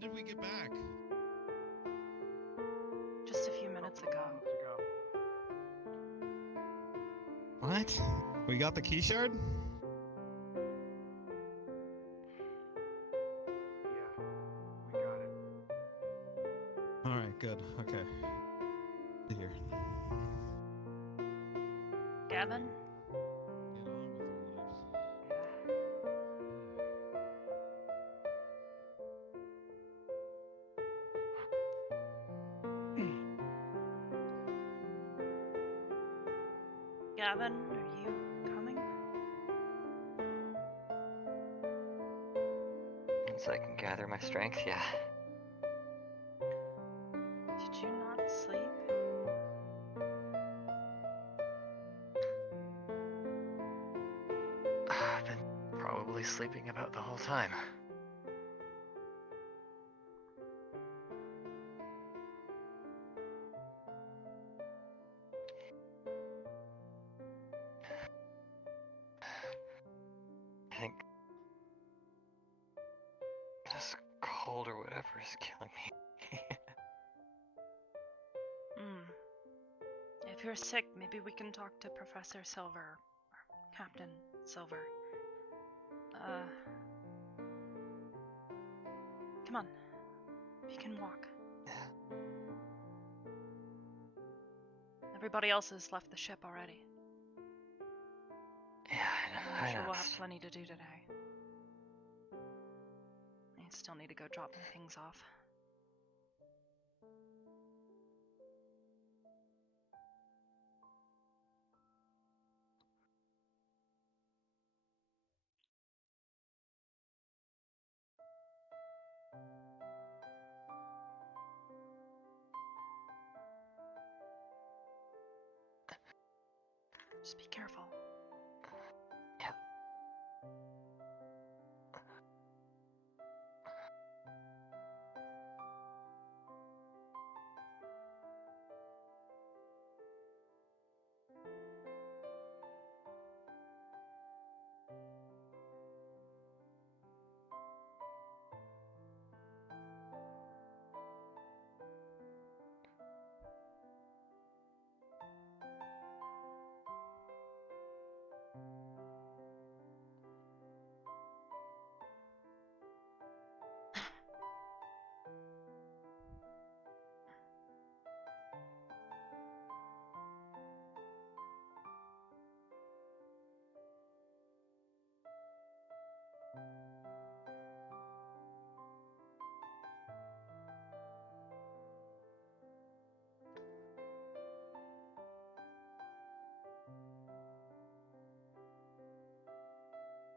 When did we get back? Just a few minutes ago. What? We got the key shard? Yeah, we got it. Alright, good. Okay. Here. Gavin? Get on with your lives. Gavin, are you coming? Once I can gather my strength, yeah. Did you not sleep? I've been probably sleeping about the whole time. I think this cold or whatever is killing me. If you're sick, maybe we can talk to Professor Silver, or Captain Silver. Come on. If you can walk. Yeah. Everybody else has left the ship already. Yeah, I'm sure we'll have plenty to do today. I still need to go drop things off. Just be careful. Yeah.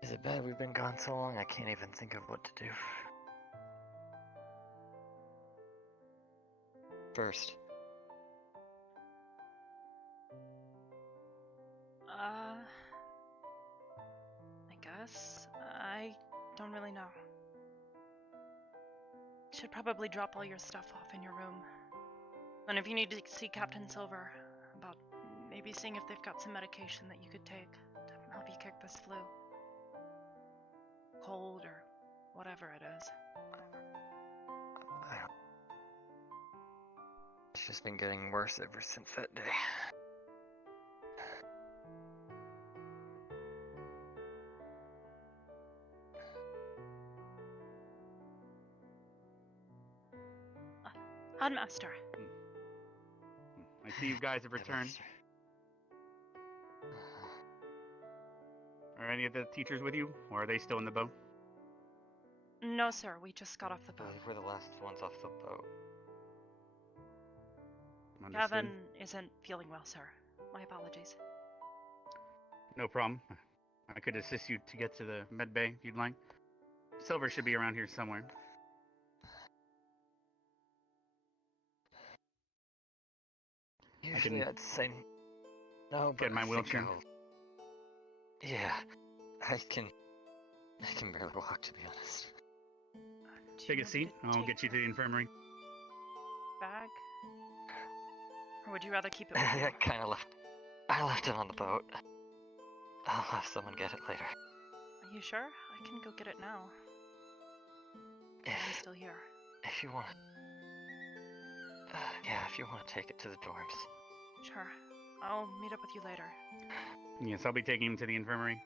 Is it bad we've been gone so long? I can't even think of what to do. First. I guess. I don't really know. Should probably drop all your stuff off in your room. And if you need to see Captain Silver about maybe seeing if they've got some medication that you could take to help you kick this flu. Cold or whatever it is. It's just been getting worse ever since that day. Headmaster. I see you guys have returned. Are any of the teachers with you, or are they still in the boat? No, sir. We just got off the boat. We're the last ones off the boat. Understood. Gavin isn't feeling well, sir. My apologies. No problem. I could assist you to get to the med bay if you'd like. Silver should be around here somewhere. Usually I'd say no, but get my I think wheelchair. Yeah, I can barely walk, to be honest. Take a seat. I'll get you to the infirmary. Bag? Or would you rather keep it with I you? kind of left. I left it on the boat. I'll have someone get it later. Are you sure? I can go get it now. I'm still here. If you want, yeah, if you want to take it to the dorms. Sure. I'll meet up with you later. Yes, I'll be taking him to the infirmary.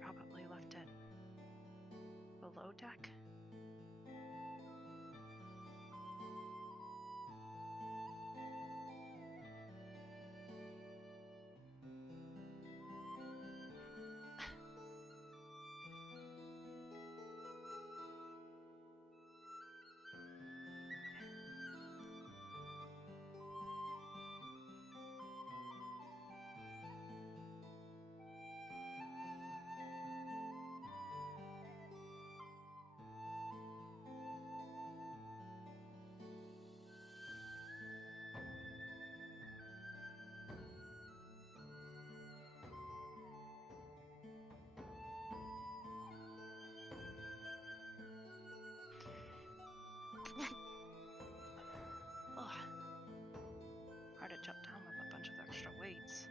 Probably left it below deck. Ugh. Hard to jump down with a bunch of extra weights.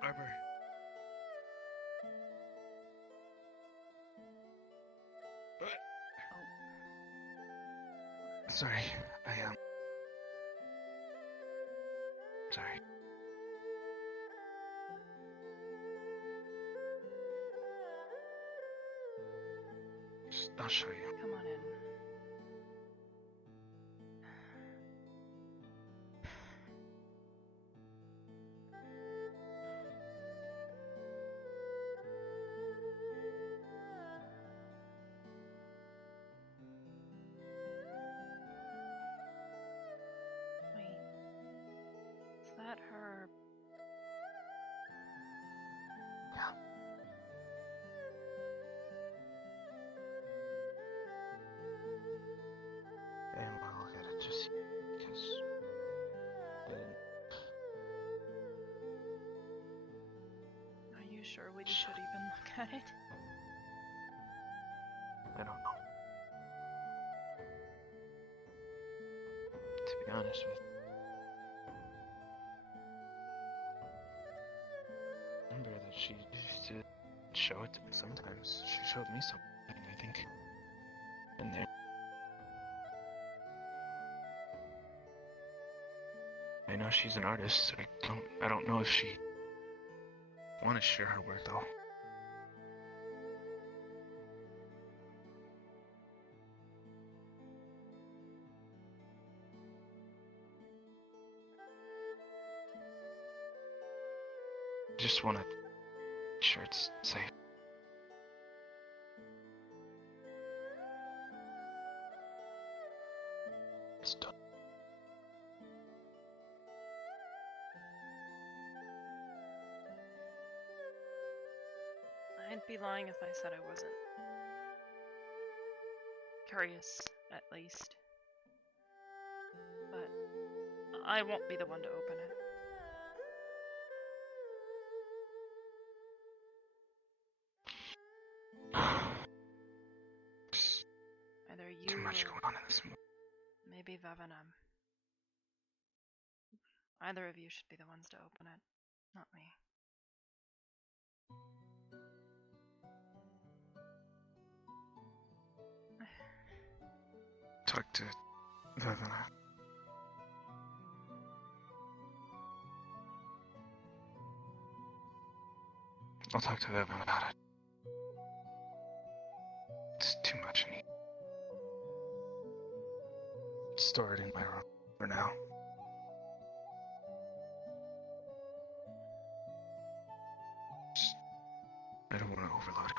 Arbor. Sorry, sorry. I'll show you. Come on in. Wait. Is that her? Yeah. I didn't want to look at it just because I didn't. Are you sure we should even look at it? I don't know. To be honest with you. Remember that she used to show it to me sometimes. She showed me something, I think. In there. I know she's an artist. I don't know if she want to share her work though. Just want to be sure it's safe. It's done. I'd be lying if I said I wasn't. Curious, at least. But I won't be the one to open it. too much going on in this movie. Maybe Vevenum. Either of you should be the ones to open it, not me. Talk to Vivina. I'll talk to Vivin about it. It's too much. I need to store it in my room for now. I don't want to overload it.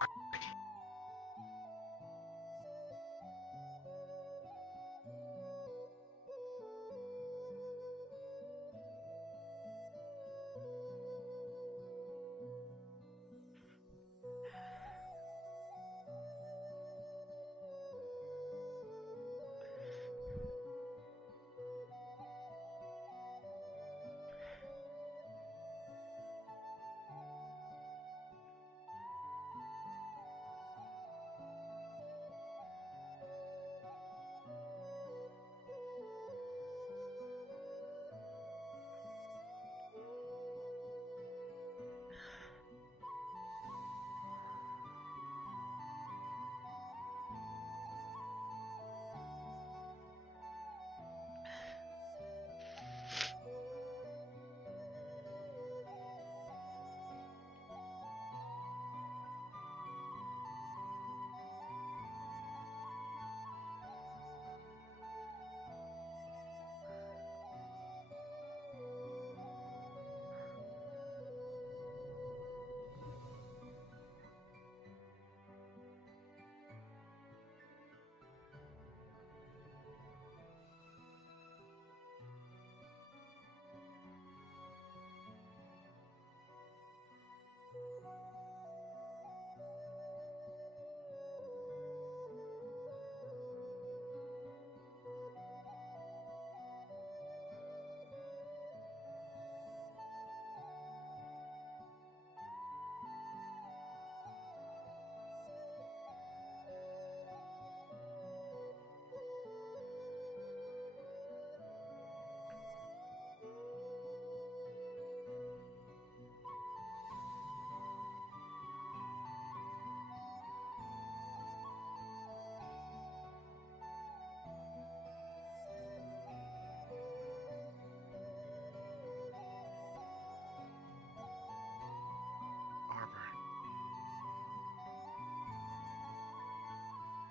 Arbor.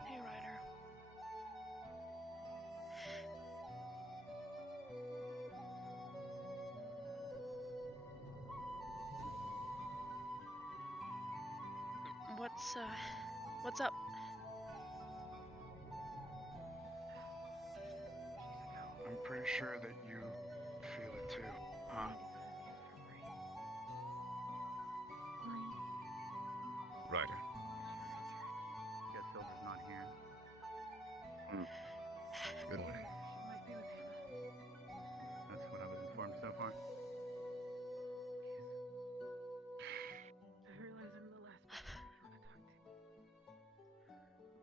Hey, Ryder. What's up? I'm pretty sure that you feel it too, huh? Ryder. Guess Silver's not here. Good morning. That's what I was informed so far. I realize I'm the last person you want to talk to.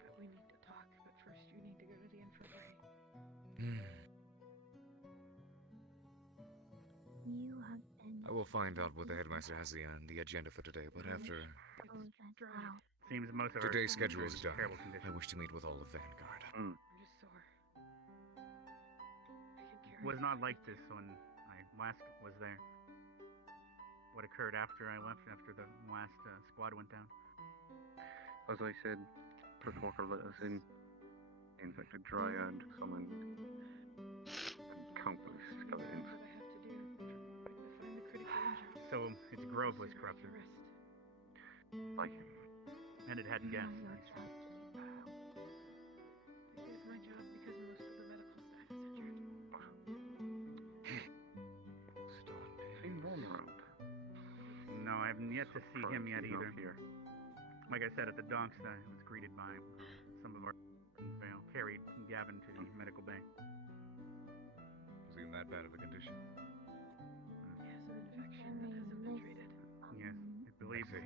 But we need to talk, but first you need to go to the infirmary. You have been I will find out what the headmaster has on the agenda for today, but after so dry. Seems most of our today's students schedule are is in done, terrible I condition. wish to meet with all of Vanguard. I'm just sore. I can carry Was not like this when I last was there. What occurred after I left, after the last squad went down. As I said, Chris Walker let us in. The infected dryad summoned countless skeletons. what I have to do. To find the critically injured. So its grove was Survive corrupted, your rest. Like him. and it had gas. Your trust in me. It is my job because most of the medical staff is injured. Seen Ron around. No, I haven't yet to see him yet He's not either. here. Like I said, at the docks, I was greeted by some of our carried Gavin to the medical bay. Is he in that bad of a condition? He has an infection that hasn't been treated. Yes, I believe it.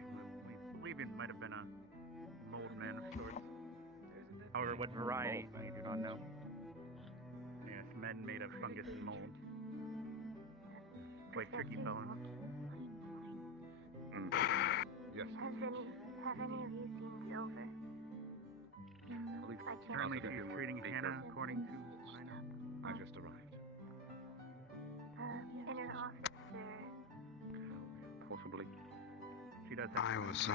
We believe it might have been a mold man of sorts. There's a However, However, what variety, I do not know. Yes, men made of fungus and mold. Quite tricky fellow. Yes. Have any of you seen Silver? Currently, she's treating Hannah according to what I know. I just arrived. In her office, or... Possibly. She does have I was,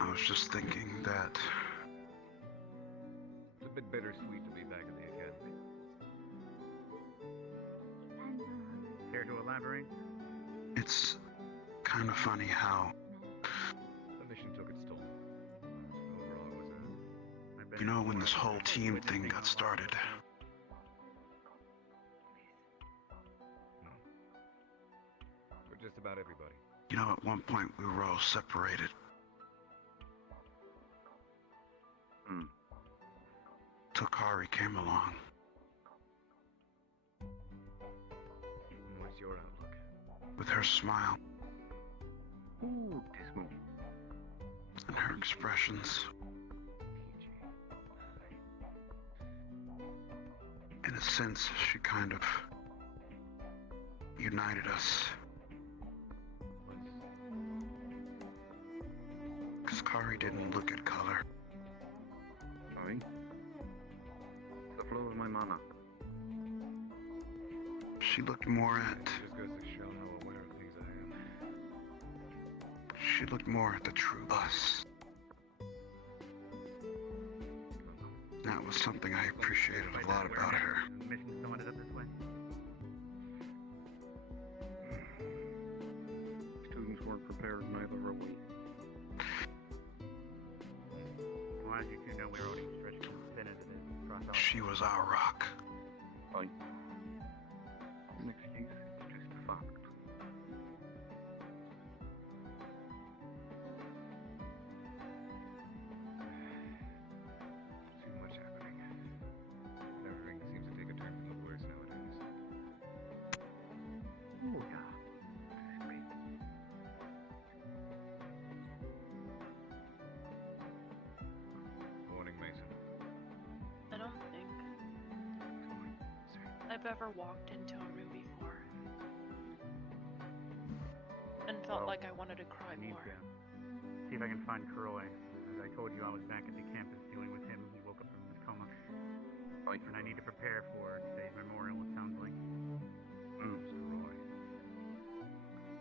I was just thinking that It's a bit bittersweet to be back at the academy. Care to elaborate? it's kind of funny how, The mission took its toll. Overall, it was I bet you know, it's when more this of a whole team witnessing thing got all started, no. For just about everybody. you know, at one point we were all separated. Hmm. Tokari came along. And what's your outlook? With her smile Ooh, dismal. and her expressions. In a sense, she kind of united us. Because Kari didn't look at color. Sorry. The flow of my mana. She looked more at, Just goes to show how aware of things I am. she looked more at the true us. That was something I appreciated a lot about her. The mission still ended up this way. Students weren't prepared, neither are we. Well, as you two know, we were only stretched too thin into this process. She was our rock. Fine. An excuse, it's just a fact. Too much happening. Everything seems to take a turn for the worse nowadays. Oh, yeah. Great. Morning, Mason. I don't think I've ever walked into a room before and felt Well, like I wanted to cry I need more. to see if I can find Kuroi. As I told you, I was back at the campus dealing with him. He woke up from his coma. Fine. And I need to prepare for today's memorial, it sounds like. Roy.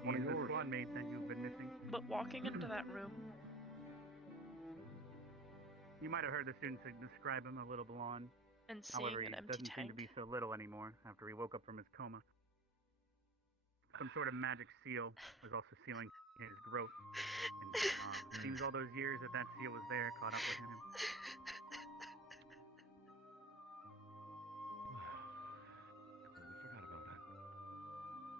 One He's of the yours. squad mate that you've been missing. But walking into that room, You might have heard the students describe him a little blonde. and However, seeing he an empty doesn't seem tank, to be so little anymore after he woke up from his coma. Some sort of magic seal was also sealing his growth. And seems all those years that seal was there caught up with him. Completely forgot about that.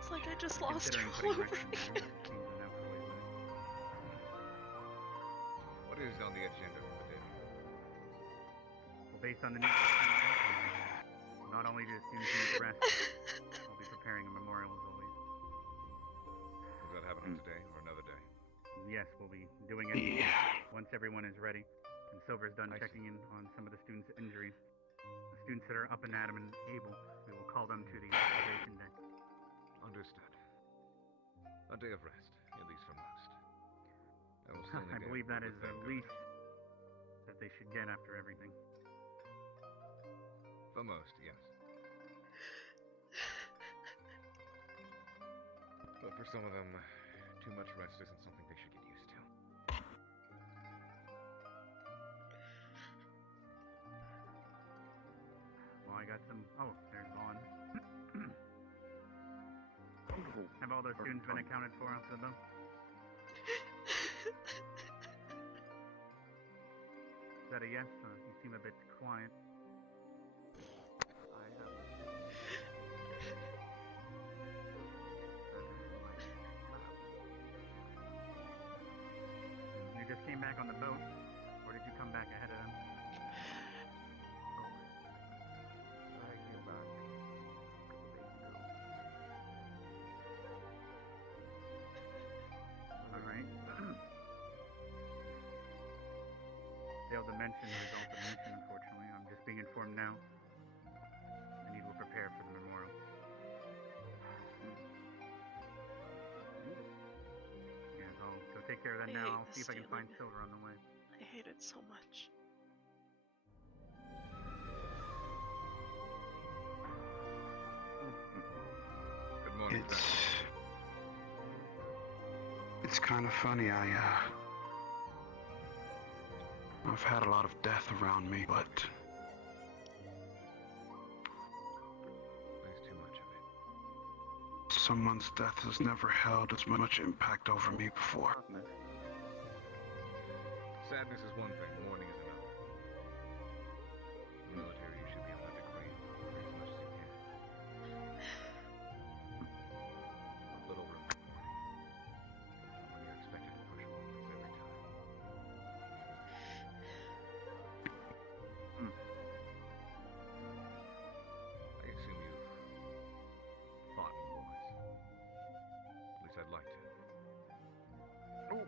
it's like I just lost Considering all putting over Rex in again. there, it seems to know Kuroi better. What is on the agenda for the day? Well, based on the news, not only do the students need rest, I'll be preparing a memorial as always. Is that happening today or another day? Yes, we'll be doing it Yeah. once everyone is ready and Silver's done I see. checking in on some of the students' injuries. The students that are up and at 'em and able, we will call them to the observation deck. Understood. A day of rest, at least for most. I will send I again believe that with is the the thank least that they should get after everything. For most, yes. But for some of them, too much rest isn't something they should get used to. Well, I got some. Oh, there's Vaughn. Wonderful. Have all those Perfect students been time. accounted for after the boat? Is that a yes? You seem a bit quiet. I have. You just came back on the boat, or did you come back ahead of them? failed to mention the result of the mission, unfortunately. I'm just being informed now. I need to prepare for the memorial. Yes, I'll go take care of that I now. hate I'll see if I can find stealing. Silver on the way. I hate it so much. Good morning, It's Zachary. it's kind of funny. I've had a lot of death around me, but There's too much of it. someone's death has never held as much impact over me before. Sadness is one thing, mourning is another. In the military, you should be allowed to grieve as much as you can. A little room for mourning. When you're expected to push forwards every time. I assume you've fought in wars. At least I'd like to. Oh.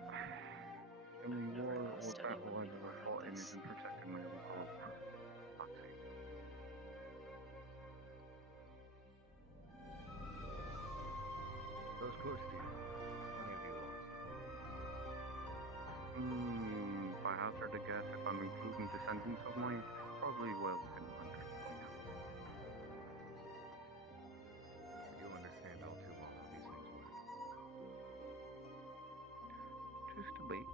The only Never war lost or battle anyone I've ever before fought in this. is in protecting my own group. That's it. Those close to you, how many have you lost? If I hazard a guess, if I'm including descendants of mine, probably well within 100 by now. You understand all too well how these things work. Just a bit.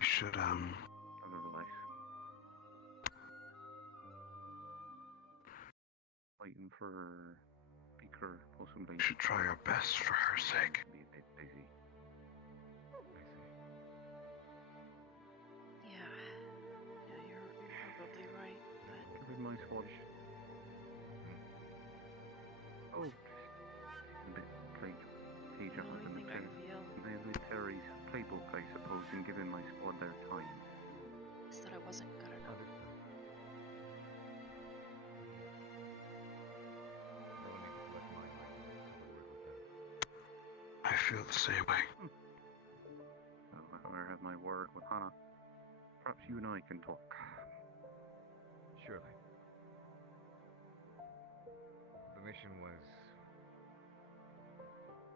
Should nevertheless. Waiting for Beaker possibly. Should try our best for her sake. Be a bit busy. I see. Yeah. Yeah, you're probably right, but Give it my squad. Oh, just a bit page the up only in the thing I feel military's playbook, I suppose, in giving my squad their time. is that I wasn't good enough. Understood. No one needs to collect my money. I feel the same way. Well, if I have my word with Hannah, perhaps you and I can talk. Surely. The mission was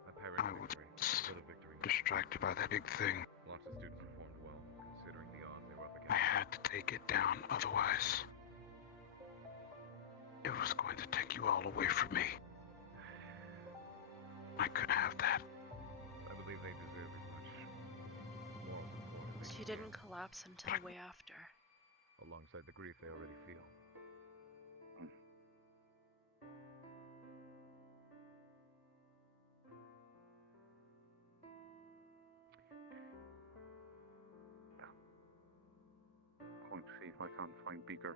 a Pyrrhic I was victory. Still a victory. distracted by that big thing. Lots of students performed well, considering the odds they were up I against. had to take it down, otherwise it was going to take you all away from me. I couldn't have that. I believe they deserve as much moral support as they She can didn't collapse until way after. get, alongside the grief they already feel. Going to see if I can't find Beaker.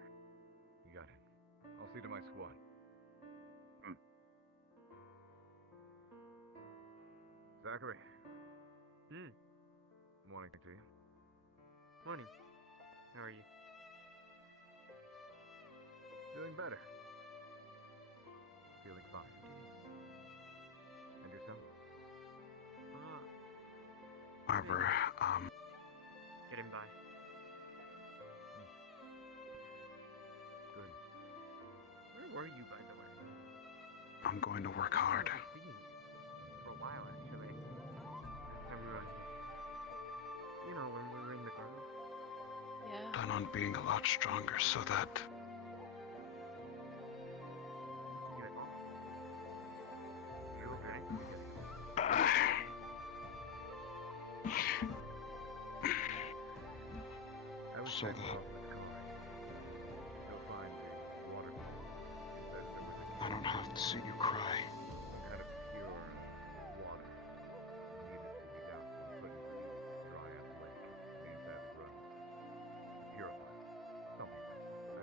You got it. I'll see to my squad. Zachary. Morning to you. Morning. How are you? Feeling better. Feeling fine. And yourself? Arbor, Getting by. Good. Where were you, by the way? I'm going to work hard. I haven't seen you for a while, actually. Last time we were, you know, when we were in the grove. Yeah. Plan on being a lot stronger so that You at home? You okay? I was So checking the- off with the car. You'll find a water bottle. It says there was a I don't have to see you cry. some kind of pure water needed to be doused in liquid to dry out the lake. The inside of the run. Purify. Something. I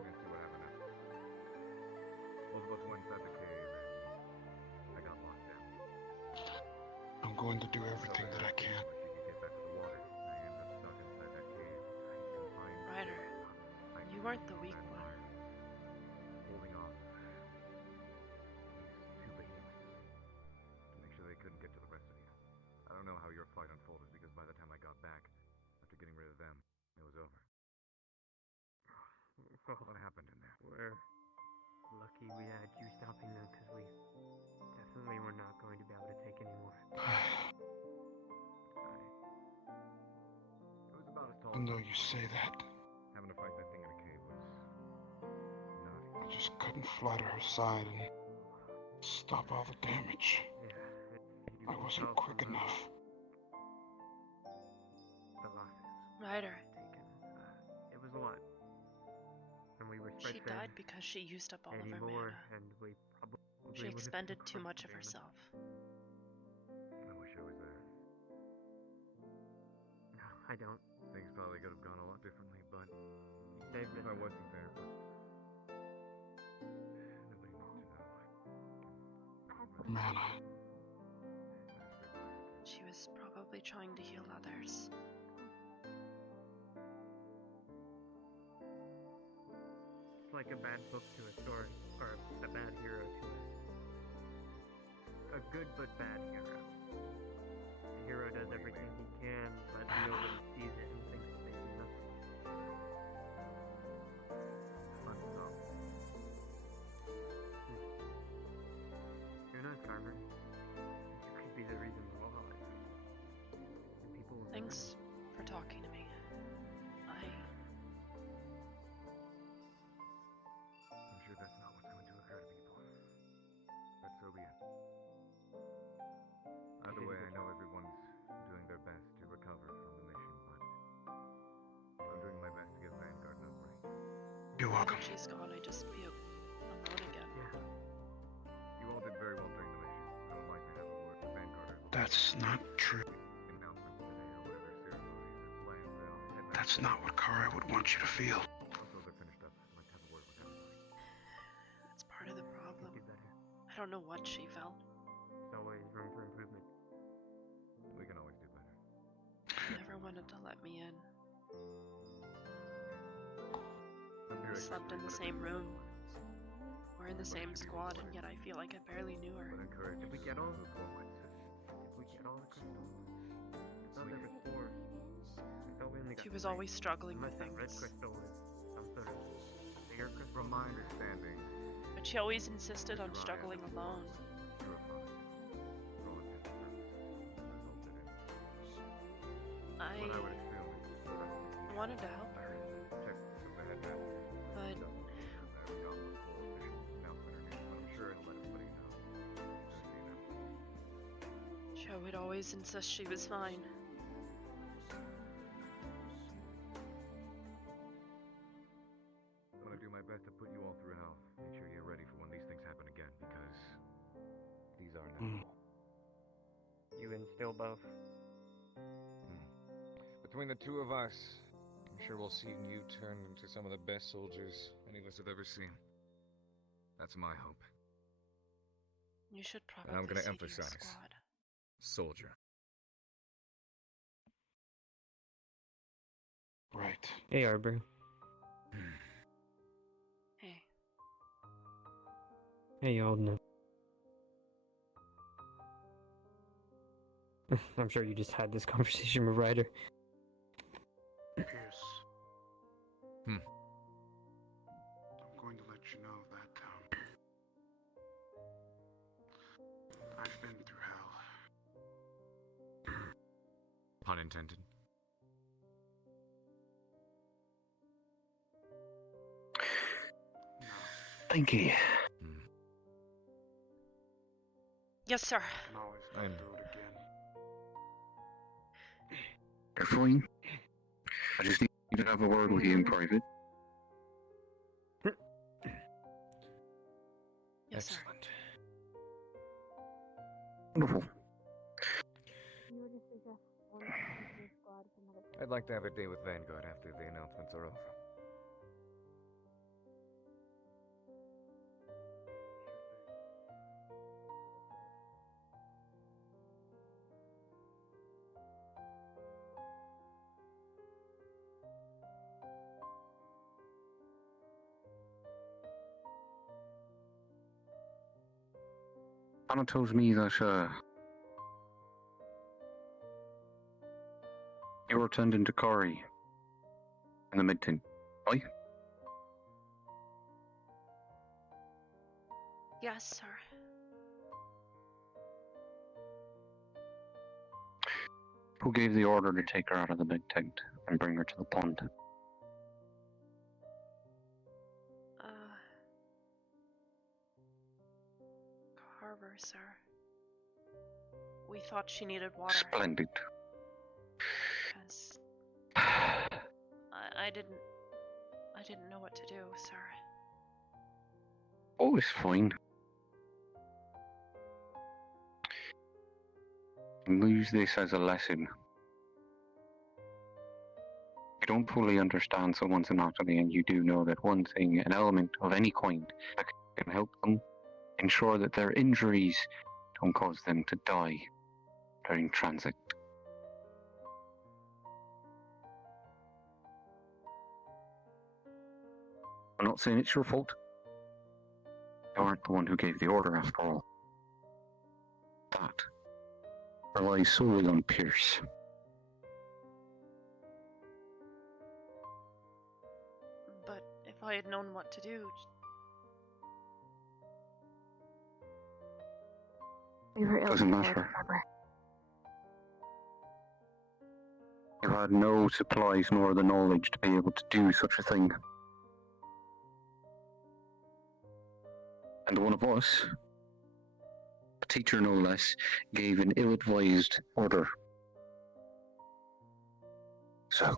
didn't see what happened after. Both of us went inside the cave and I got locked down. I'm going to do everything that I can. She could get back to the water. I ended up stuck inside that cave, tight confined. Ryder, Tight you weren't the to weak that one. fire, holding off these two What happened in there? We're lucky we had you stopping them because we definitely were not going to be able to take any more. It was about as tall Even as though you say that, having to fight that thing in a cave was not I easy. just couldn't fly to her side and stop all the damage. Yeah, I wasn't quick enough. The losses Ryder. taken. It was a lot. And we were spread She thin died because she used up all of her anymore, mana. and we probably She would've expended still too much caused of damage. herself. I wish I was there. No, I don't. Things probably could have gone a lot differently, but They've if been I wasn't there, but nobody needs to know. Mana. She was probably trying to heal others. It's like a bad book to a story, or a bad hero to a good but bad hero. The hero does everything he can, but he always sees it and thinks that they do nothing. You're not Carver. You could be the reason for all of it. And people will never Thanks for talking to me. I'm sure that's not what's going to occur to people. But so be it. Either way, I know everyone's doing their best to recover from the mission, but I'm doing my best to give Vanguard no break. You're Now welcome. that she's gone, I just feel alone again. Yeah. You all did very well during the mission. I would like to have a word with Vanguard. That's not true. Announcements today or whatever ceremonies or plans they all had. That's not what Kara would want you to feel. Also, they're finished up. I'd like to have a word with everybody. That's part of the problem. Could do better. I don't know what she felt. There's always room for improvement. We can always do better. She never wanted to let me in. I'm here We to slept in the explain same what room. We're in the same squad, and yet I feel like I barely knew her. But encourage Did we get all? to avoid. Did we get all the crystals? I thought there was 4. I thought we only got She was 3. always struggling with Unless that red things, crystal was some sort of bigger crystal. From my understanding, but she always insisted on struggling alone. you were fine. For all intents and purposes. That's all I What I would assume is the rest of the wanted to help her, check with the headmaster. but Double check that we got the full official announcement or news, but I'm sure it'll let everybody know. As soon as you know. Joe would always insist she was fine. I'm gonna do my best to put you all through hell. Make sure you're ready for when these things happen again, because these are Mm. inevitable. You and still both. Between the two of us, I'm sure we'll see you turn into some of the best soldiers any of us have ever seen. That's my hope. You should probably And I'm gonna see to your emphasize. squad. Soldier. Right. Hey, Arbor. Hey, Hey, you holding up? I'm sure you just had this conversation with Ryder. Pierce. Hmm. I'm going to let you know that, I've been through hell. Pun intended. No, Thanky. yes, sir. I can always go I'm- through it again. Carefully. I just need to have a word with you in private. Yes, sir. Excellent. Wonderful. You would just suggest one person to your squad for medical. I'd like to have a day with Vanguard after the announcements are over. Anna tells me that, you're attending to Kari in the mid-tin, right? Yes, sir. Who gave the order to take her out of the big tent and bring her to the pond? Arbor, sir. We thought she needed water. Splendid. Because I didn't know what to do, sir. Oh, it's fine. Use this as a lesson. You don't fully understand someone's anatomy, and you do know that one thing, an element of any kind, that can help them ensure that their injuries don't cause them to die during transit. I'm not saying it's your fault. You aren't the one who gave the order, after all. That relies solely on Pierce. But if I had known what to do... We were ill Doesn't prepared, matter. Arbor. You had no supplies nor the knowledge to be able to do such a thing. And one of us, a teacher no less, gave an ill-advised order. So,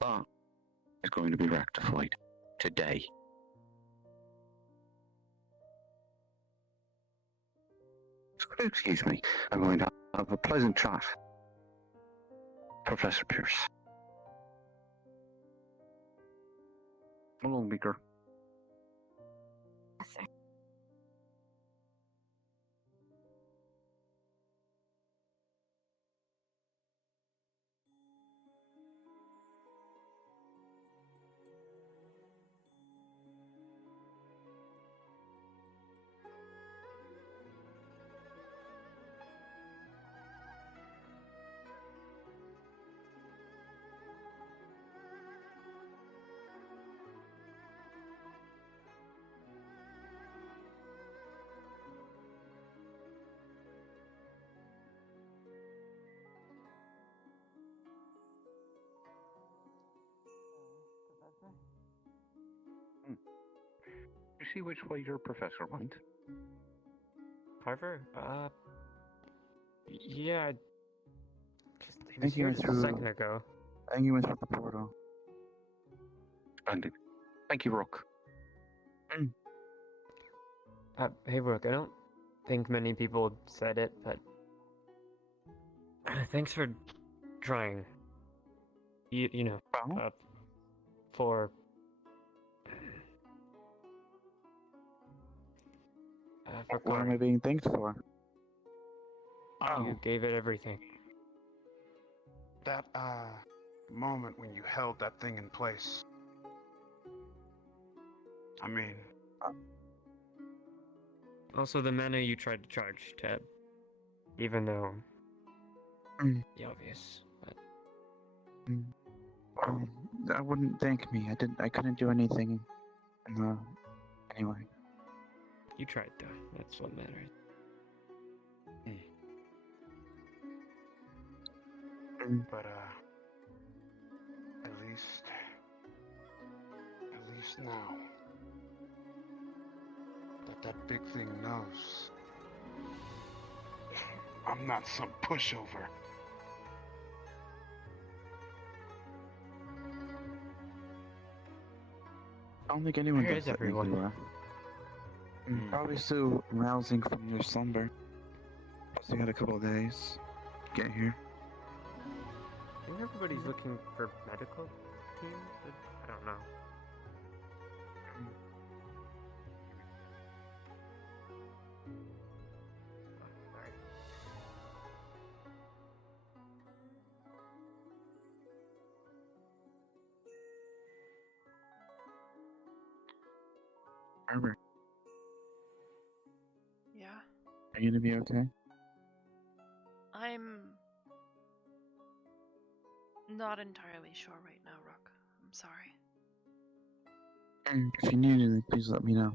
that is going to be rectified today. Excuse me, I'm going to have a pleasant chat. Professor Pierce. Come along, Beaker. Yes, sir. You see which way your professor went? Carver? Yeah. He think was he here went just a through- second ago. I think he went through the portal. Splendid. Thank you, Rook. Hey, Brooke, I don't think many people said it, but thanks for trying. You know, Well, for what am Carver. I being thanked for? You gave it everything. That, moment when you held that thing in place. I mean... Also, the mana you tried to charge, Ted. Even though... the obvious, but... I wouldn't thank me. I couldn't do anything. Anyway. You tried, though. That's what matters. But, at least now, that big thing knows I'm not some pushover. I don't think anyone Where does is that think you everyone? are. Probably still rousing from your slumber. Plus, we had a couple of days to get here. I think everybody's looking for medical teams? I don't know. Sorry. Arbor, Yeah? are you gonna be okay? I'm not entirely sure right now, Rook. I'm sorry. If you need anything, please let me know.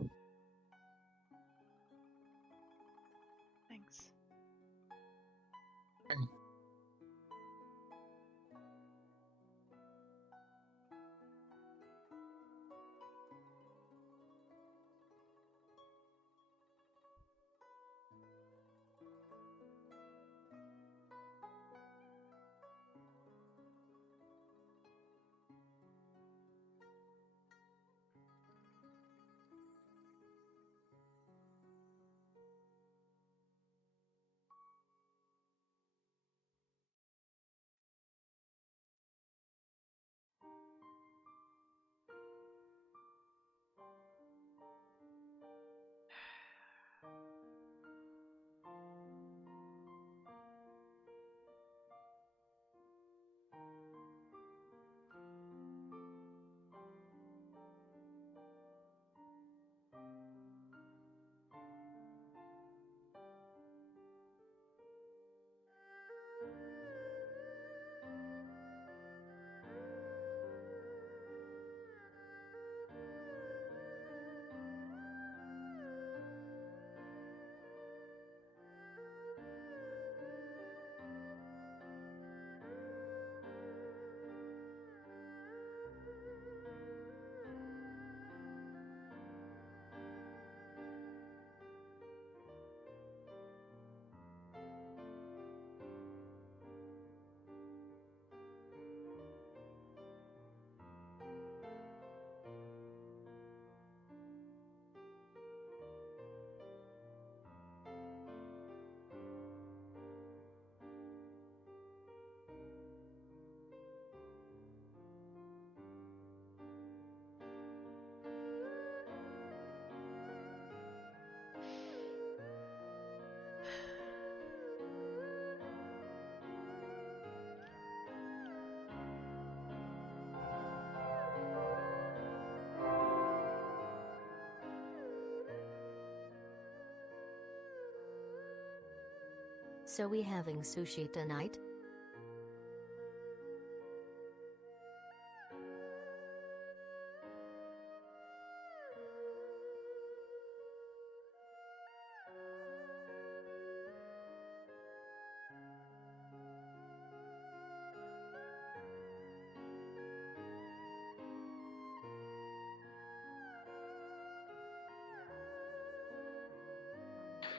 So we having sushi tonight?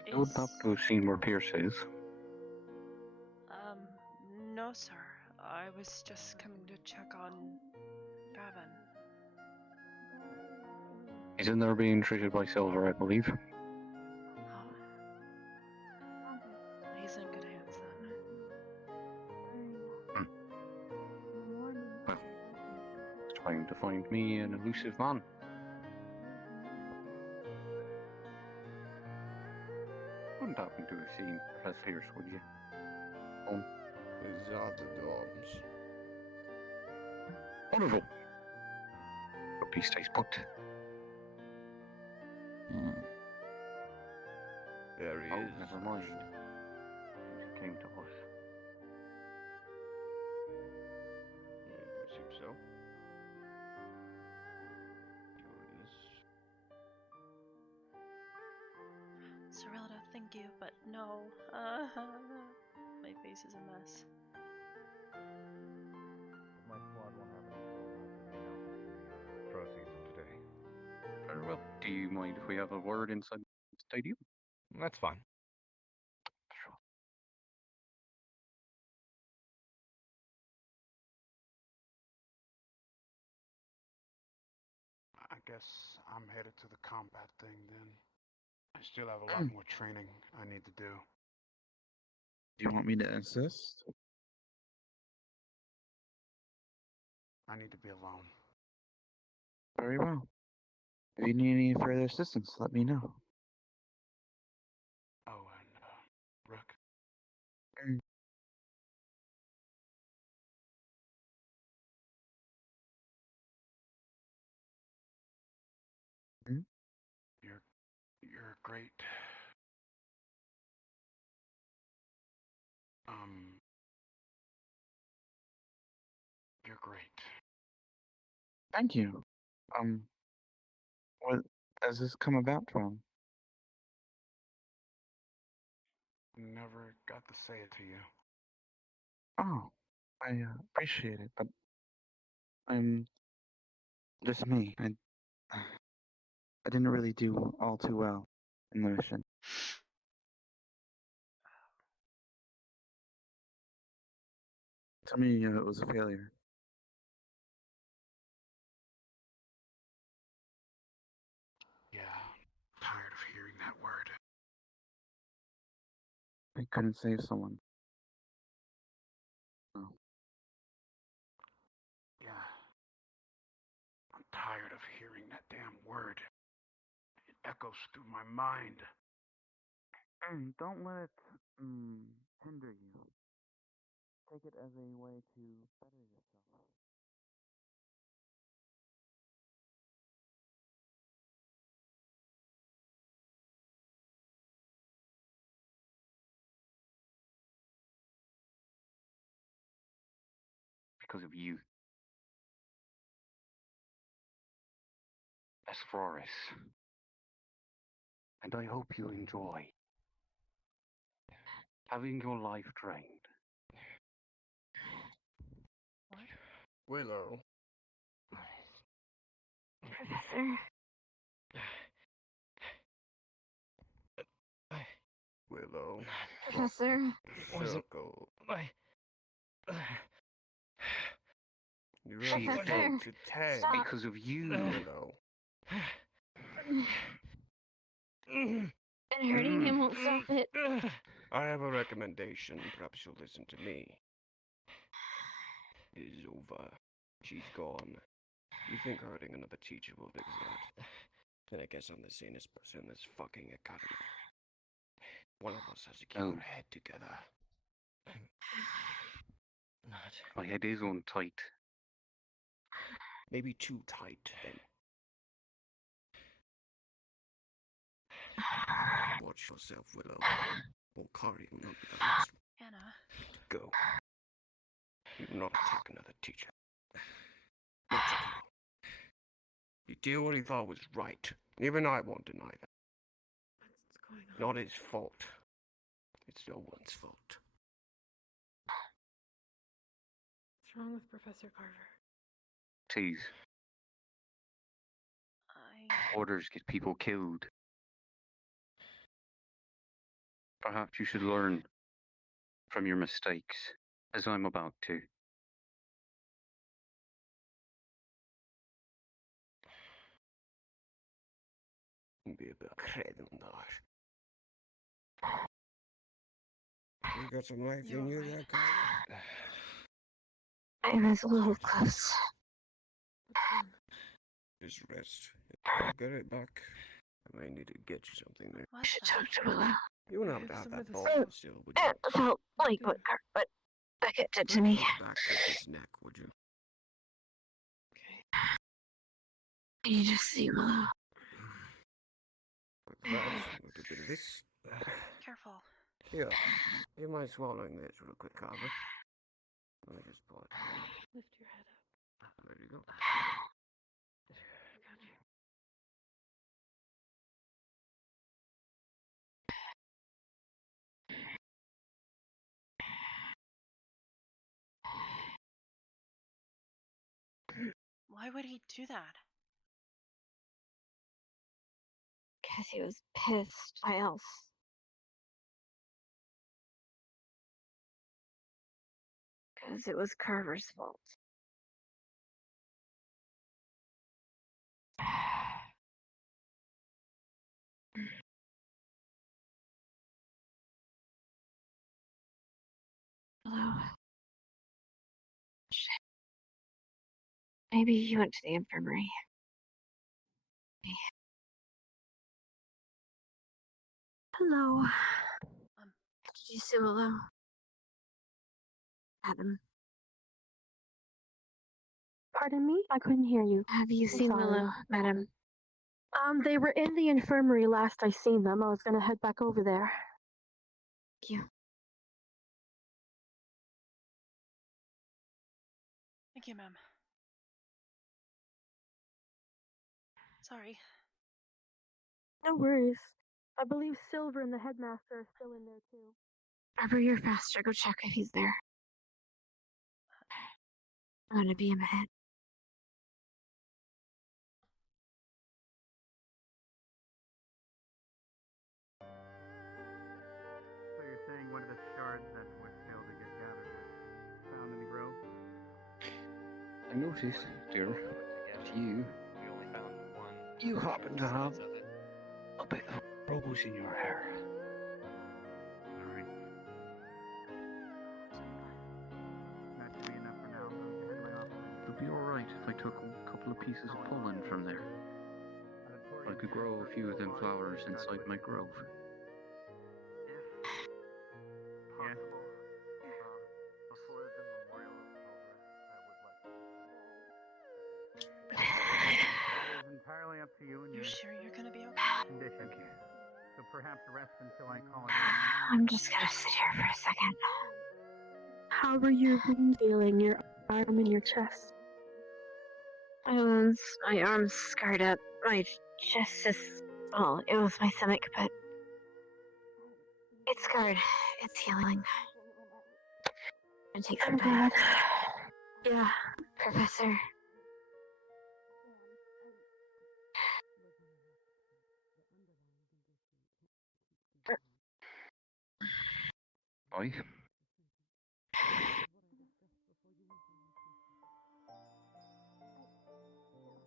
You would love to have seen where Pierce is. No, sir. I was just coming to check on Gavin. He's in there being treated by Silver, I believe. He's in good hands then. Well, he's trying to find me an elusive man. Wouldn't happen to have seen Professor Pierce, would you? These are the dorms. Wonderful. Hope he stays put. There he is. Never mind. He came to us. It seems so. Serelda, thank you, but no. My face is a mess. My squad won't have any proceeds of today. Very well. Do you mind if we have a word inside the stadium? That's fine. Sure. I guess I'm headed to the combat thing then. I still have a lot more training I need to do. Do you want me to assist? I need to be alone. Very well. If you need any further assistance, let me know. Oh, and Rook. You're great. You're great. Thank you. What has this come about from? Never got to say it to you. Oh, I appreciate it, but I'm just me. I didn't really do all too well in the mission. To me, it was a failure. Yeah, tired of hearing that word. I couldn't save someone. Oh. Yeah. I'm tired of hearing that damn word. It echoes through my mind. Don't let it hinder you. Take it as a way to better yourself. Because of you. Asfroris. And I hope you enjoy having your life drained. Willow. Professor. Willow. Professor. Circle. You're Professor, up to 10. stop. Because of you. Willow. And hurting him won't stop it. I have a recommendation. Perhaps you'll listen to me. It is over. She's gone. You think hurting another teacher will fix that? Then I guess I'm the sanest person in this fucking academy. One of us has to keep our head together. Not. My head is on tight. Maybe too tight, then. Watch yourself, Willow. Well, Kari will not be the last Anna. to go. You will not attack another teacher. Not Chakal. He did what he thought was right. Even I won't deny that. What's going on? Not his fault. It's no one's fault. What's wrong with Professor Carver? Please. Orders get people killed. Perhaps you should learn from your mistakes, as I'm about to. Be a bit credit on that. You got some life in you there, Carver? I was a little close. Just rest. I'll get it back. I may need to get you something there. I should talk to Willow. You wouldn't have to have that thought still, would It felt like what Beckett did to me. Back to his neck, would you? Can you just see Willow? Like that. Look a bit of this. Careful. Here. You mind swallowing this real quick, Carver? Let me just pull it. Lift your head up. There you go. I got you. Why would he do that? Because he was pissed. Why else? Because it was Carver's fault. Hello. Shit. Maybe you went to the infirmary. Hello. Did you see Willow? Adam. Pardon me? I couldn't hear you. Have you I'm seen sorry. Willow, madam? They were in the infirmary last I seen them. I was gonna head back over there. Thank you. Thank you, ma'am. Sorry. No worries. I believe Silver and the headmaster are still in there too. Arbor, you're faster. Go check if he's there. I'm gonna be in my head. So you're saying one of the shards that would fail to get gathered was found in the grove? I noticed, dear, that you happen to have a bit of rose in your hair. Alright. That should be enough for now. I'll get in my office. It would be alright if I took a couple of pieces of pollen from there. I could grow a few of them flowers inside my grove. Yes. Before the memorial is over, I would like to. That is entirely up to you and You're your sure you're gonna be okay? condition. So perhaps rest until I call it. I'm just gonna sit here for a second. How were your wound feeling? Your arm and your chest? My arm's scarred up. My chest is, well, it was my stomach, but it's scarred. It's healing. Gonna take some I'm time. glad. Yeah, Professor. Bye.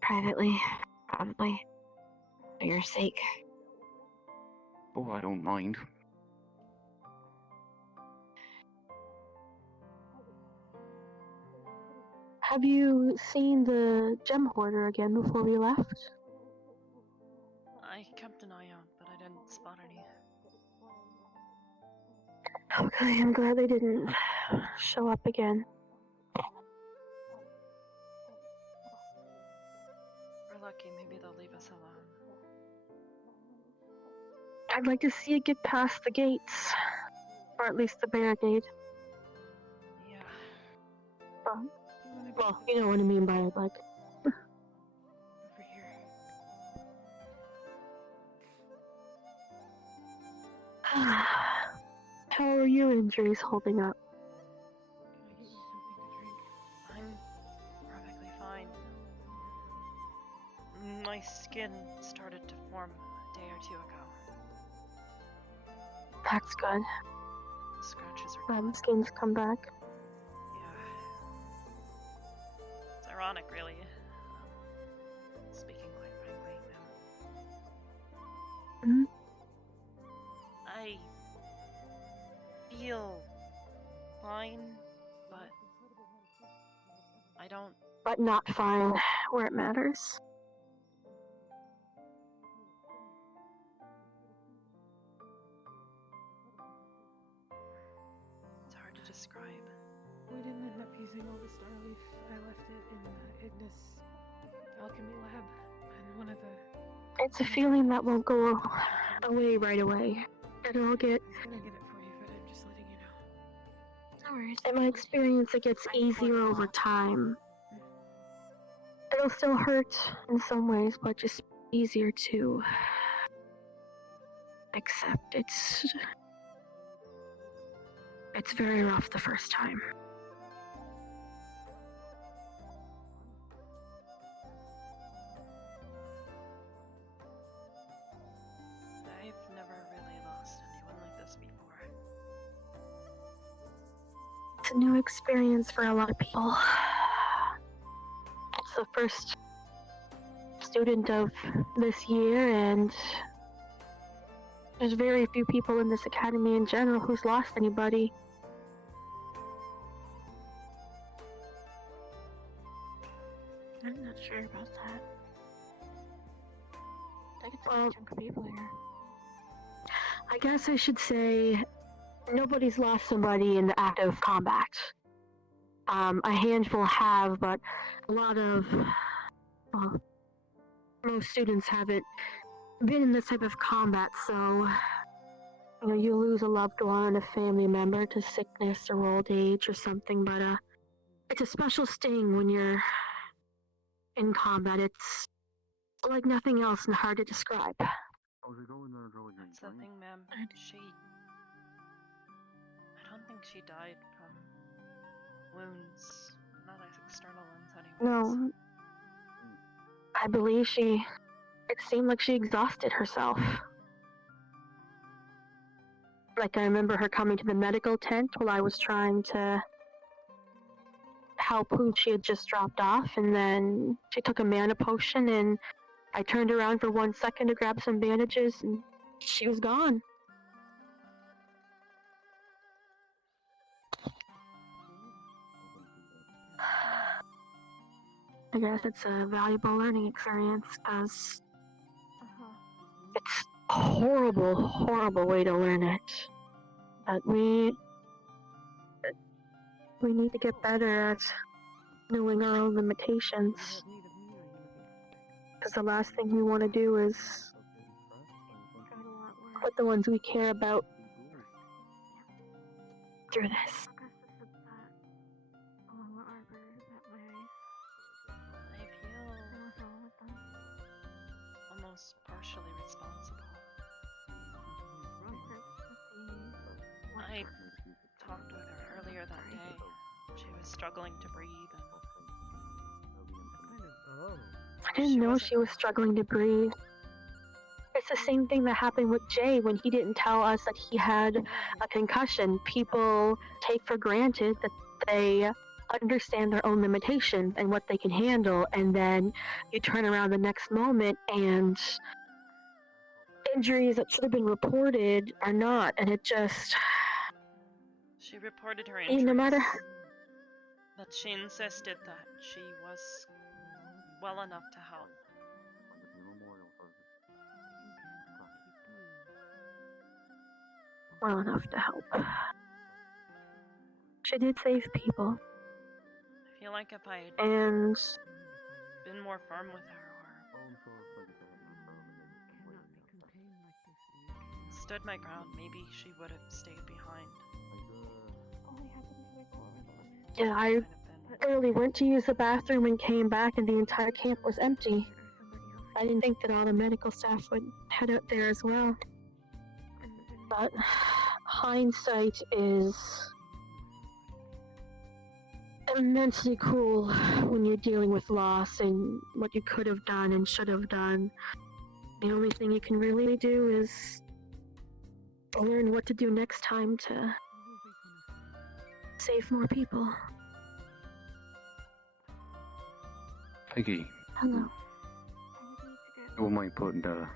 Privately, probably. For your sake. Oh, I don't mind. Have you seen the gem hoarder again before we left? I kept an eye out, but I didn't spot any. Okay, I'm glad they didn't show up again. We're lucky, maybe they'll leave us alone. I'd like to see it get past the gates. Or at least the barricade. Yeah. Well, you know what I mean by it, like. Over here. How are your injuries holding up? Can I get you something to drink? I'm perfectly fine. My skin started to form a day or two ago. That's good. The scratches are gone. Skin's come back. Yeah. It's ironic, really. Speaking quite frankly. Hmm? I feel fine, but I don't. But not fine where it matters. It's hard to describe. We didn't end up using all the star leaf. I left it in the Ignis alchemy lab, and one of the... It's a feeling that won't go away right away. It'll get... I was gonna get it for you, but I'm just letting you know. No worries. In my experience, it gets easier over time. It'll still hurt in some ways, but just easier to accept. It's very rough the first time. I've never really lost anyone like this before. It's a new experience for a lot of people. It's the first student of this year, and there's very few people in this academy in general who's lost anybody. I'm not sure about that. I think it's a good chunk of people here. I guess I should say nobody's lost somebody in the act of combat. A handful have, but a lot of, well, most students haven't been in this type of combat, so, you know, you lose a loved one, a family member to sickness or old age or something, but it's a special sting when you're in combat. It's like nothing else and hard to describe. How's it going there, girl? That's the thing, ma'am. I don't think she died from wounds, not as external ones anyways. No. I believe it seemed like she exhausted herself. Like, I remember her coming to the medical tent while I was trying to help who she had just dropped off, and then she took a mana potion, and I turned around for 1 second to grab some bandages, and she was gone. I guess it's a valuable learning experience, because it's a horrible, horrible way to learn it. But we need to get better at knowing our own limitations. Because the last thing we want to do is put the ones we care about through this. I feel almost partially responsible. I talked with her earlier that day. She was struggling to breathe I didn't know she was struggling to breathe. It's the same thing that happened with Jay when he didn't tell us that he had a concussion. People take for granted that they understand their own limitations and what they can handle, and then you turn around the next moment and injuries that should have been reported are not, and it just... She reported her injuries, no matter... but she insisted that she was well enough to help. Well enough to help. She did save people. I feel like if I had been more firm with her, or Stood my ground. Maybe she would have stayed behind. Yeah, I early went to use the bathroom and came back, and the entire camp was empty. I didn't think that all the medical staff would head out there as well. But hindsight is immensely cruel when you're dealing with loss and what you could have done and should have done. The only thing you can really do is learn what to do next time to save more people. Piggy, Hello. you might put the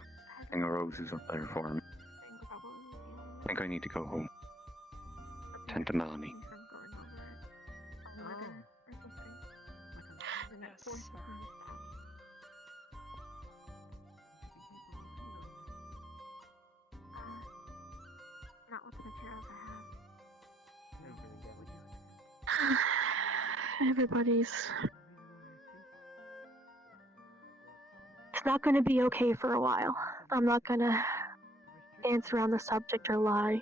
thing of roses up there for me. I think I need to go home. Tend to Melanie. Yes, sir. Not with the materials I have. Everybody's... It's not gonna be okay for a while. I'm not gonna dance around the subject or lie.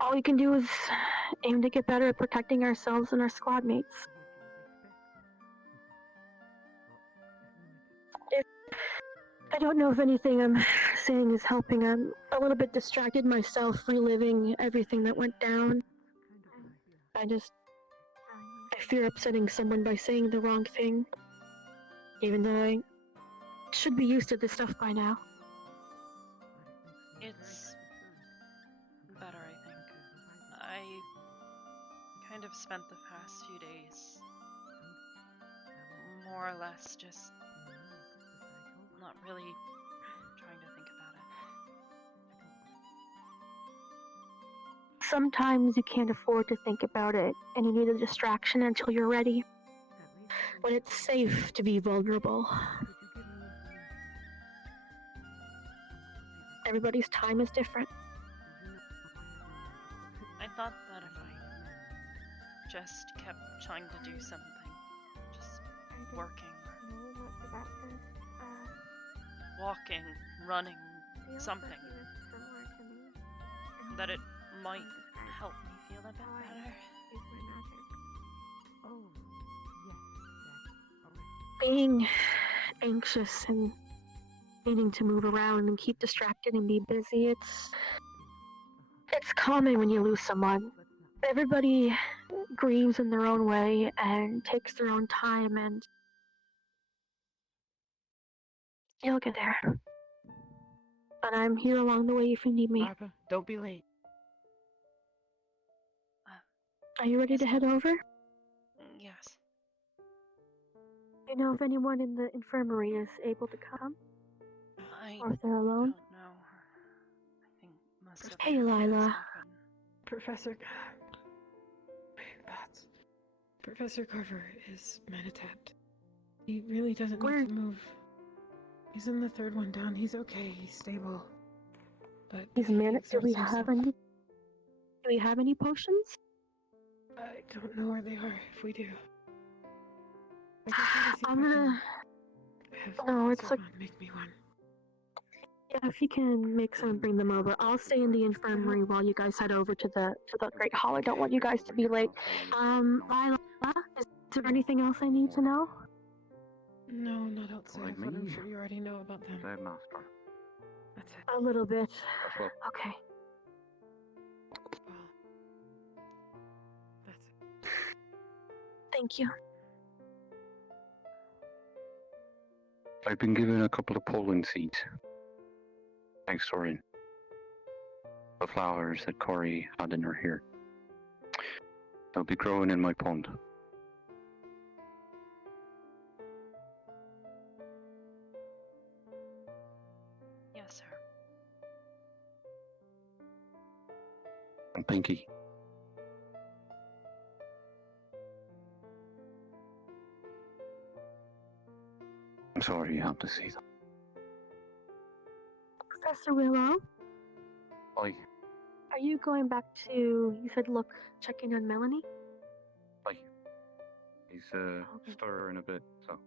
All we can do is aim to get better at protecting ourselves and our squad mates. I don't know if anything I'm saying is helping. I'm a little bit distracted myself, reliving everything that went down. I fear upsetting someone by saying the wrong thing, even though I should be used to this stuff by now. It's better, I think. I kind of spent the past few days more or less just not really trying to think about it. Sometimes you can't afford to think about it, and you need a distraction until you're ready. When it's safe to be vulnerable. Everybody's time is different. I thought that if I just kept trying to do something, just working, walking, running, something, that it might help me feel a bit better. Being anxious and needing to move around and keep distracted and be busy, it's common when you lose someone. Everybody grieves in their own way and takes their own time, and you'll get there. But I'm here along the way if you need me. Papa, don't be late. Are you ready to head over? Yes. Do you know if anyone in the infirmary is able to come? I Or if they're alone? don't know. I think most of Hey, them Lila. Professor... That's... Professor Carver is manitapped. He really doesn't need to move. He's in the third one down. He's okay. He's stable. But He's manic. Do we have any potions? I don't know where they are. If we do, I'm gonna. No, it's like. Make me one. Yeah, if you can make some and bring them over, I'll stay in the infirmary while you guys head over to the Great Hall. I don't want you guys to be late. Lila, is there anything else I need to know? No, not outside of what I'm sure you already know about them. Master. That's it. A little bit. Well, Okay. That's it. Thank you. I've been given a couple of pollen seeds. Thanks, Sorin. The flowers that Corey had in her hair. They'll be growing in my pond. Yes, sir. And Pinky. I'm sorry you have to see them. Professor Willow, Bye. are you going back to, you said check in on Melanie? Bye. He's stirring a bit, so.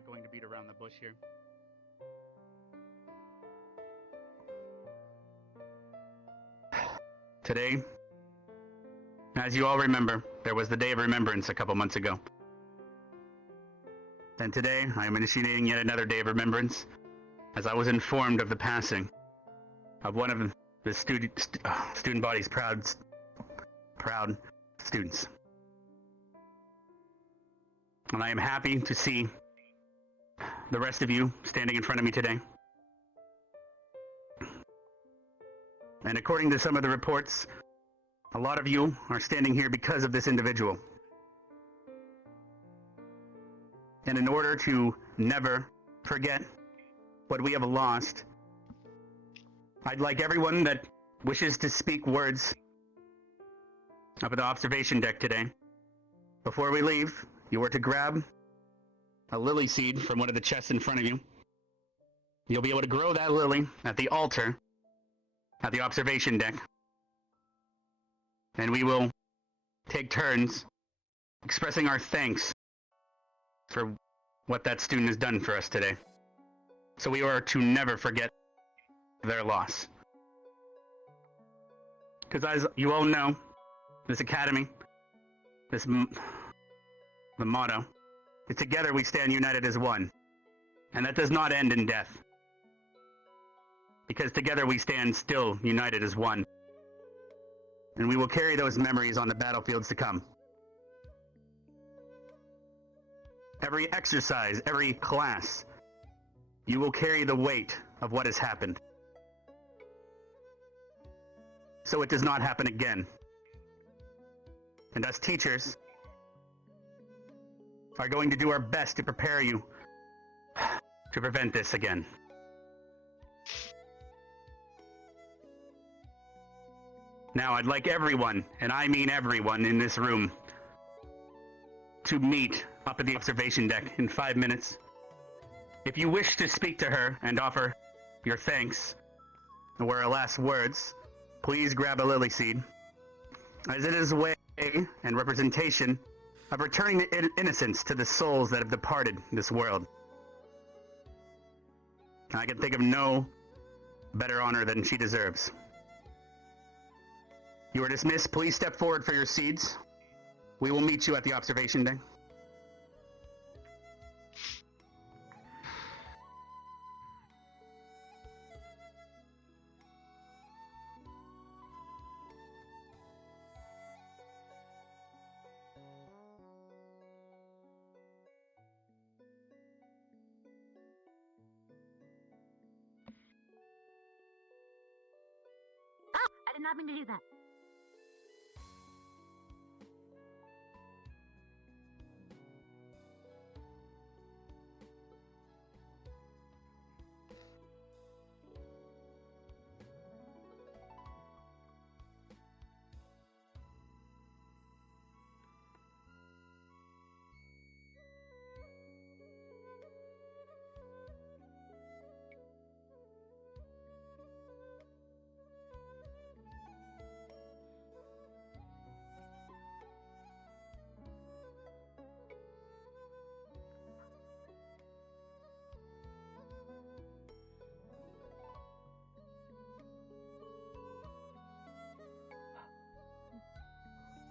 not going to beat around the bush here. Today, as you all remember, there was the Day of Remembrance a couple months ago. And today, I am initiating yet another Day of Remembrance, as I was informed of the passing of one of the student body's proud students. And I am happy to see the rest of you standing in front of me today. And according to some of the reports, a lot of you are standing here because of this individual. And in order to never forget what we have lost, I'd like everyone that wishes to speak words up at the observation deck today. Before we leave, you are to grab a lily seed from one of the chests in front of you. You'll be able to grow that lily at the altar at the observation deck. And we will take turns expressing our thanks for what that student has done for us today. So we are to never forget their loss. Because as you all know, this academy, the motto, is together we stand united as one. And that does not end in death. Because together we stand still united as one. And we will carry those memories on the battlefields to come. Every exercise, every class, you will carry the weight of what has happened. So it does not happen again. And us teachers are going to do our best to prepare you to prevent this again. Now I'd like everyone, and I mean everyone in this room, to meet up at the observation deck in 5 minutes. If you wish to speak to her and offer your thanks or her last words, please grab a lily seed, as it is a way and representation of returning the innocence to the souls that have departed this world. I can think of no better honor than she deserves. You are dismissed. Please step forward for your seeds. We will meet you at the observation deck. Oh, I did not mean to do that.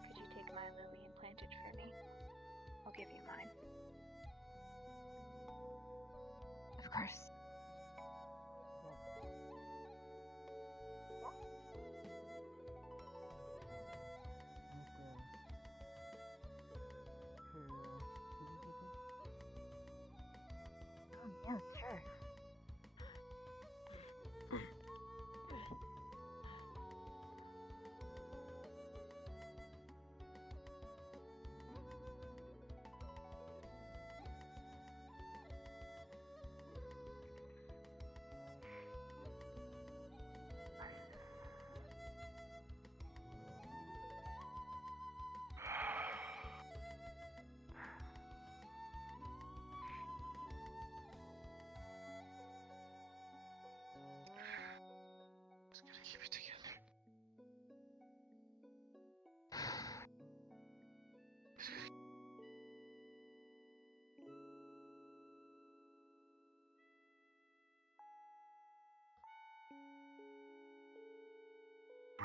Could you take my lily and plant it for me? I'll give you mine. Of course. Oh, yeah, sure.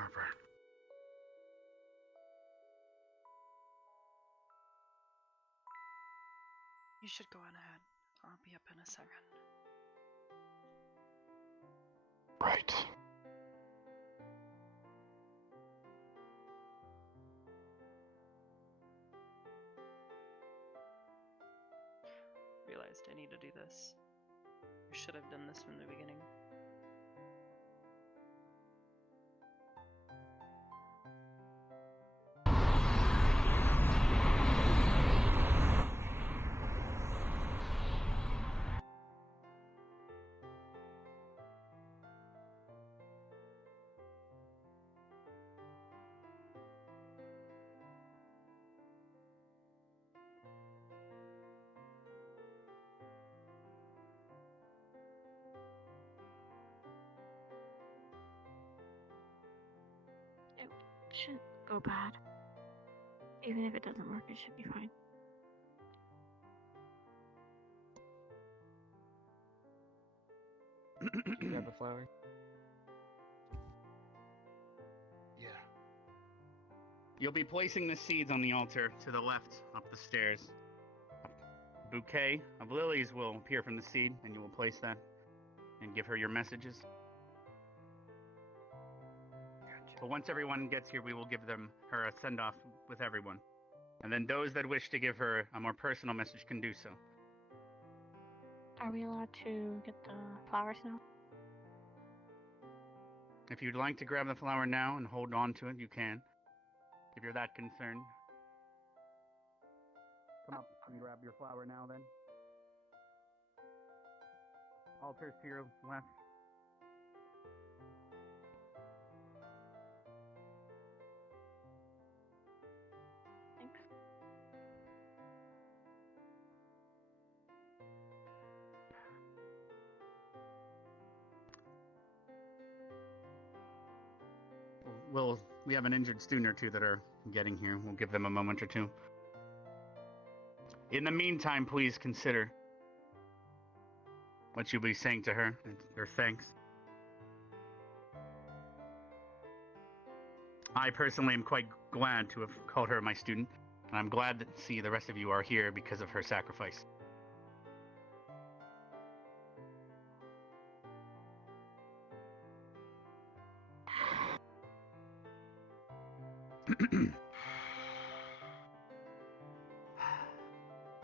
Arbor. You should go on ahead. I'll be up in a second. Right. Realized I need to do this. I should have done this from the beginning. It shouldn't go bad. Even if it doesn't work, it should be fine. Grab a flower. Yeah. You'll be placing the seeds on the altar to the left up the stairs. A bouquet of lilies will appear from the seed, and you will place that and give her your messages. But once everyone gets here, we will give her a send-off with everyone. And then those that wish to give her a more personal message can do so. Are we allowed to get the flowers now? If you'd like to grab the flower now and hold on to it, you can. If you're that concerned. Come up and grab your flower now then. Altar's to your left. Thanks. We have an injured student or two that are getting here. We'll give them a moment or two. In the meantime, please consider what you'll be saying to her and her thanks. I personally am quite glad to have called her my student, and I'm glad to see the rest of you are here because of her sacrifice.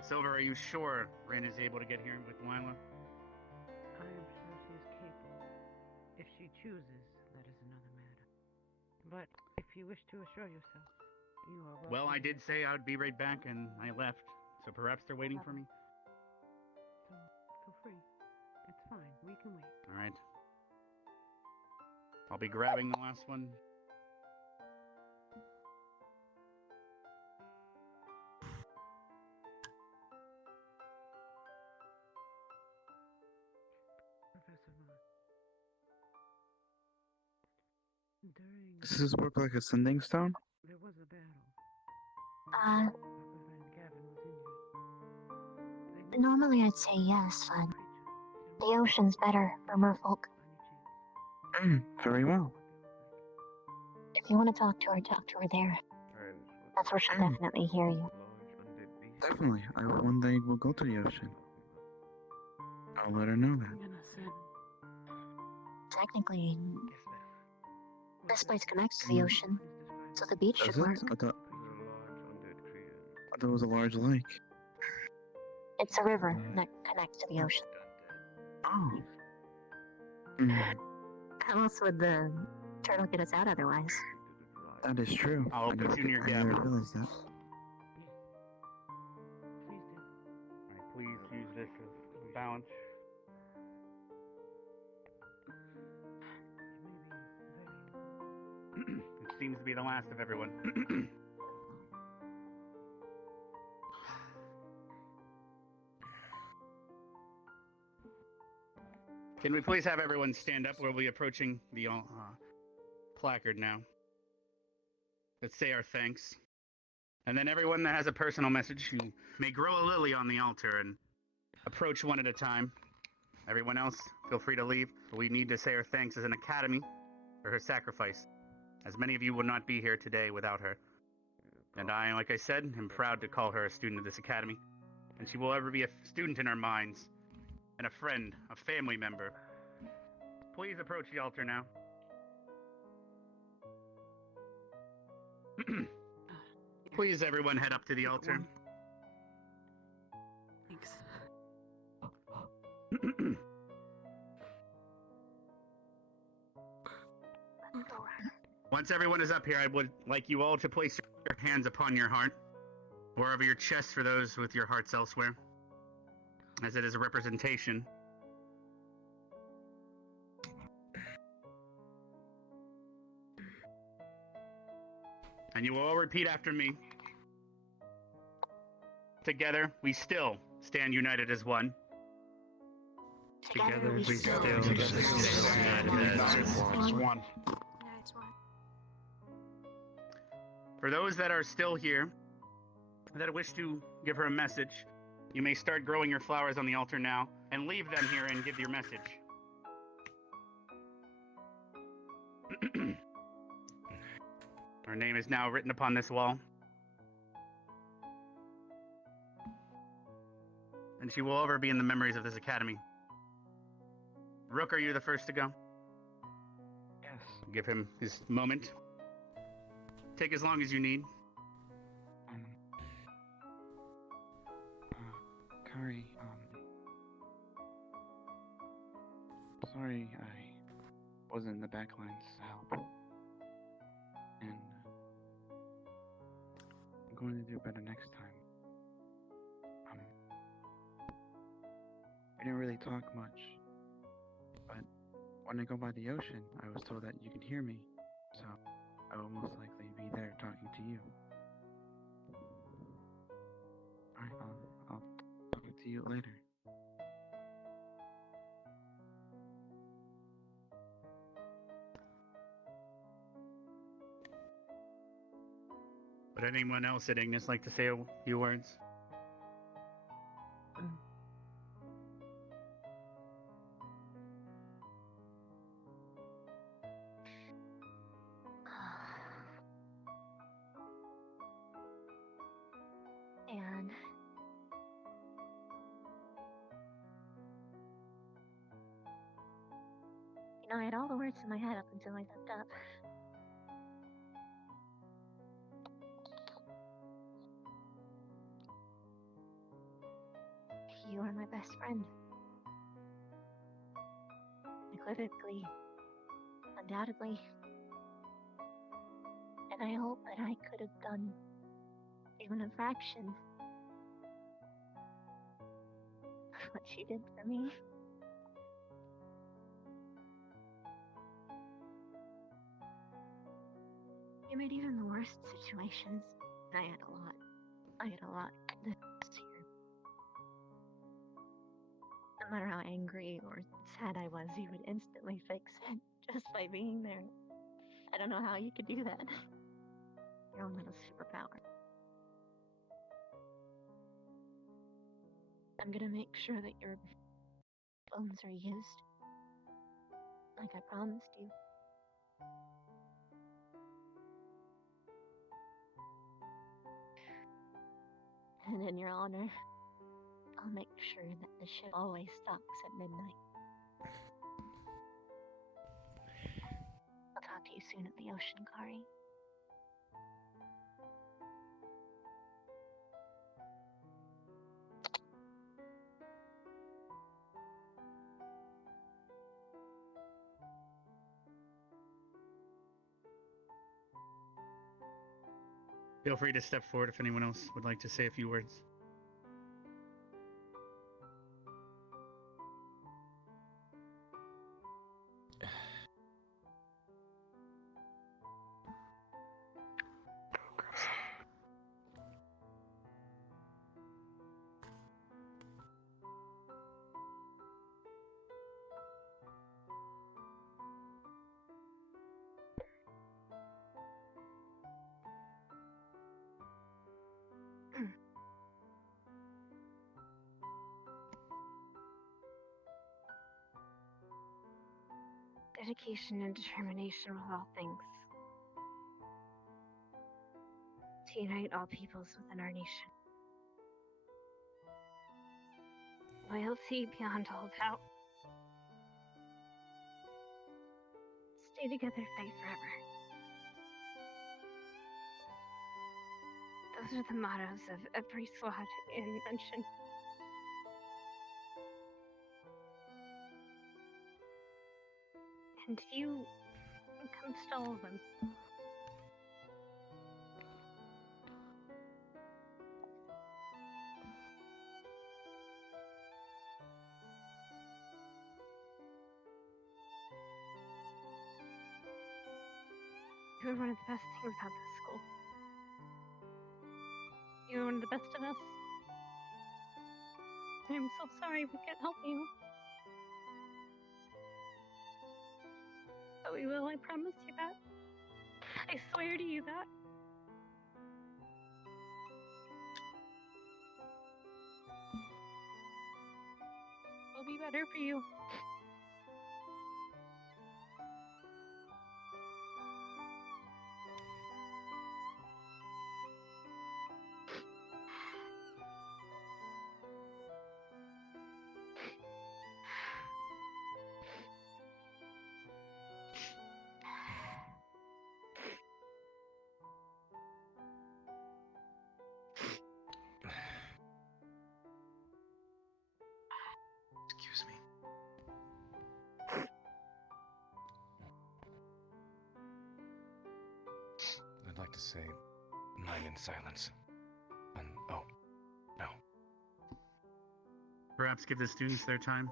Silver, are you sure Rin is able to get here with Lila? I am sure she is capable. If she chooses, that is another matter. But if you wish to assure yourself, you are welcome. Well, I did say I would be right back, and I left, so perhaps they're waiting for me. So, feel free. It's fine. We can wait. All right. I'll be grabbing the last one. Professor Vaughn. During... Does this work like a sending stone? There was a battle. Uh, My friend Gavin was injured. Normally I'd say yes, but the ocean's better for merfolk. Very well. If you want to talk to her there. That's where she'll definitely hear you. Definitely. One day we'll go to the ocean. I'll let her know that. Technically, this place connects to the ocean, so the beach should work. I thought it was a large lake. It's a river that connects to the ocean. Oh. How else would the turtle get us out otherwise? That is true. I'll put you near Gavin. I realize that. Alright, please use this as balance. It seems to be the last of everyone. Can we please have everyone stand up? We'll be approaching the placard now. Let's say our thanks. And then everyone that has a personal message, you may grow a lily on the altar and approach one at a time. Everyone else, feel free to leave. We need to say our thanks as an academy for her sacrifice. as many of you will not be here today without her. And I, like I said, am proud to call her a student of this academy, and she will ever be a student in our minds, and a friend, a family member. Please approach the altar now. Please, everyone, head up to the altar. Thanks. Once everyone is up here, I would like you all to place your hands upon your heart, or over your chest for those with your hearts elsewhere, as it is a representation. And you will all repeat after me. Together, we still stand united as one. Together we still stand united as one. For those that are still here, that wish to give her a message, you may start growing your flowers on the altar now, and leave them here and give your message. Her name is now written upon this wall. And she will ever be in the memories of this academy. Rook, are you the first to go? Yes. Give him his moment. Take as long as you need. Kari, sorry I wasn't in the back lines to help. And I'm going to do better next time. We didn't really talk much, but when I go by the ocean, I was told that you can hear me, so I will most likely be there talking to you. Alright, I'll talk to you later. Would anyone else at Ignis like to say a few words? And I had all the words in my head up until I stepped up. You are my best friend. Unequivocally, undoubtedly. And I hope that I could have done even a fraction of what she did for me. You made even the worst situations. I had a lot this year. No matter how angry or sad I was, you would instantly fix it just by being there. I don't know how you could do that. Your own little superpower. I'm gonna make sure that your bones are used, like I promised you. And in your honor, I'll make sure that the ship always docks at midnight. I'll talk to you soon at the ocean, Kari. Feel free to step forward if anyone else would like to say a few words. Dedication and determination with all things. to unite all peoples within our nation. Loyalty beyond all doubt. Stay together, fight forever. Those are the mottos of every squad in Ascension. And you encompassed all of them. You were one of the best things about this school. You were one of the best of us. I'm so sorry we can't help you. But we will, I promise you that. I swear to you that. It'll be better for you. Excuse me. I'd like to say mine in silence. Oh, no. Perhaps give the students their time.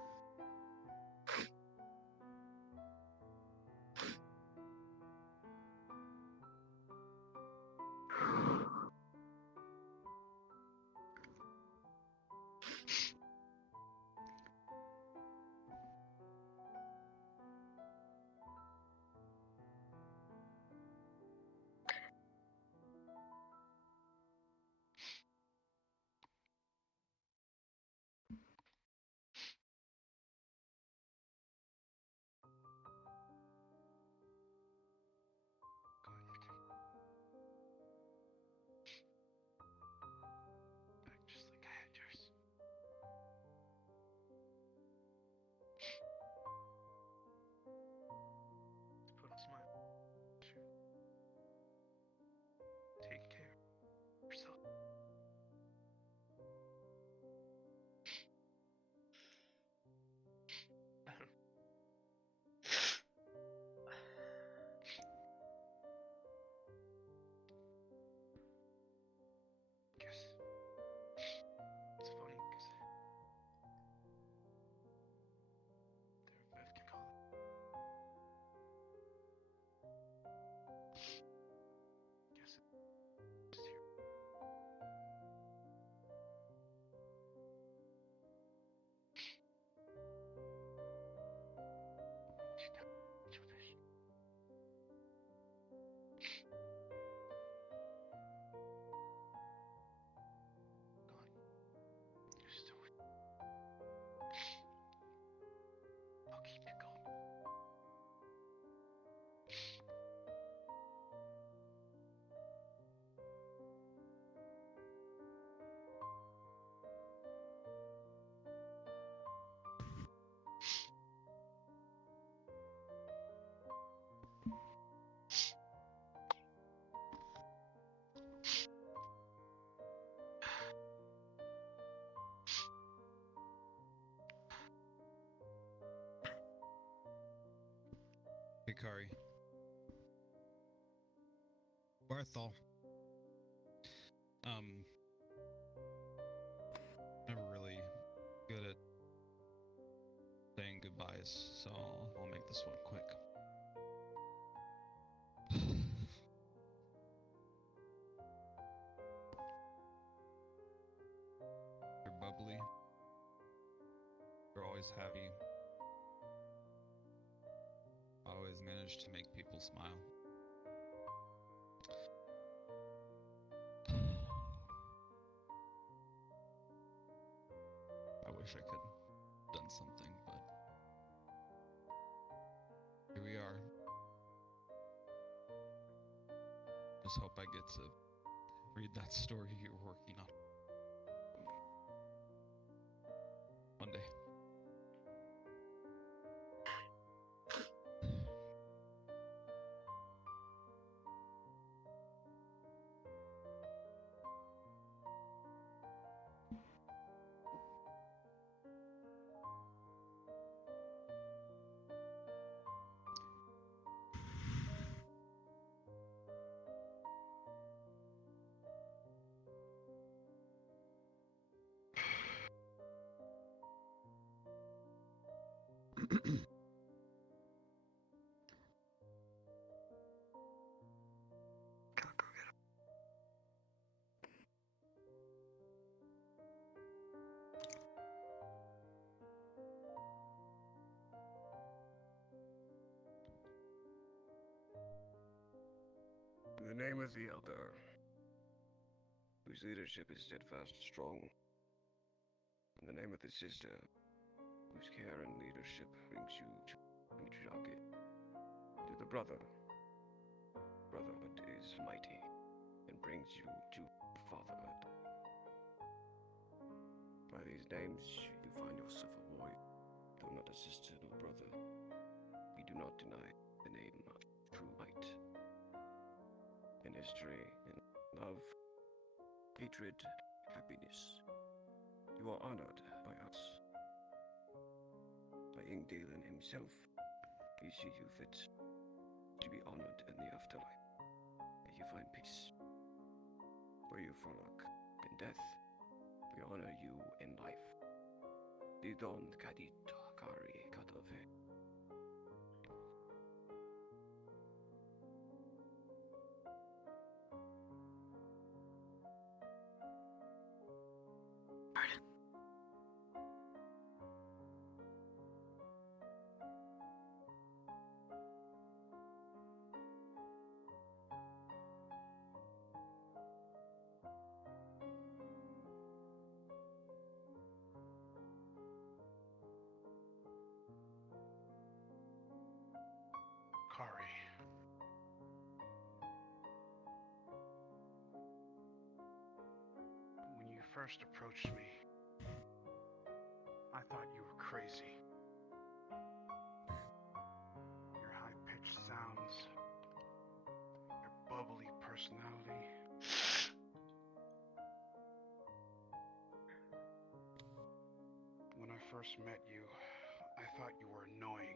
Back just like I had yours. Put a smile. Sure. Take care of yourself. Guess it's funny because Bev can call it. Guess it's here. She's not much of a fish. Gone. You're still with me. I'll keep you going. Hikari. Barthol. Never really good at saying goodbyes, so I'll make this one quick. You're bubbly. You're always happy. Always manage to make people smile. I wish I could have done something, but here we are. Just hope I get to read that story you're working on. One day. In the name of the Elder, whose leadership is steadfast and strong. In the name of the Sister, whose care and leadership brings you to Michigaki. To the Brother, brotherhood is mighty and brings you to fatherhood. By these names, you find yourself a warrior, though not a sister nor brother. We do not deny the name of true light. In history, in love, hatred, happiness, you are honored by us. By Ingdalen himself, we see you fit to be honored in the afterlife. May you find peace. Where you frolic in death, we honor you in life. Didon kadit kari katove. Kari. When you first approached me, I thought you were crazy. Your high-pitched sounds, your bubbly personality. When I first met you, I thought you were annoying.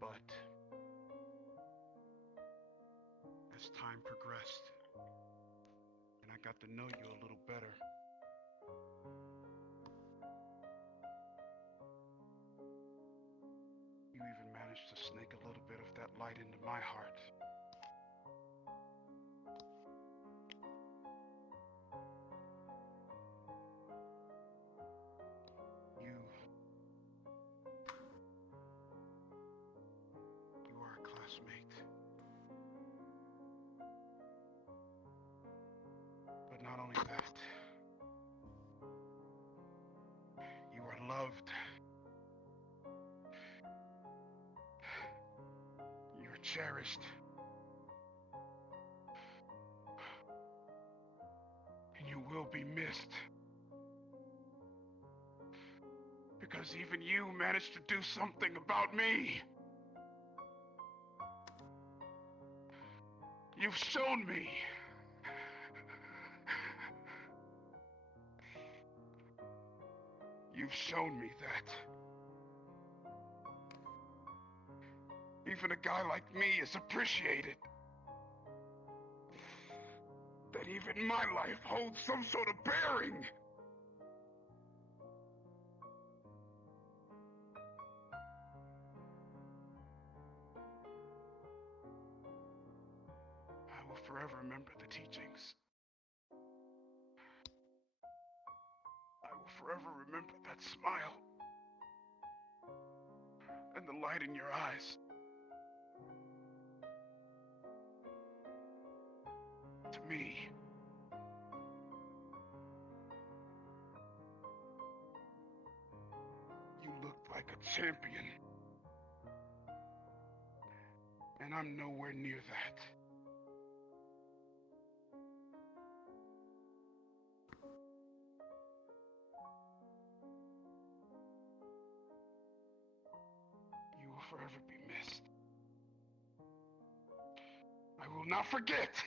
But as time progressed, and I got to know you a little better, you even managed to sneak a little bit of that light into my heart. You are a classmate. But not only that, you are loved. You're cherished. And you will be missed. Because even you managed to do something about me. You've shown me. You've shown me that. Even a guy like me is appreciated. That even my life holds some sort of bearing. I will forever remember the teachings. I will forever remember that smile. And the light in your eyes. To me, you looked like a champion. And I'm nowhere near that. You will forever be missed. I will not forget.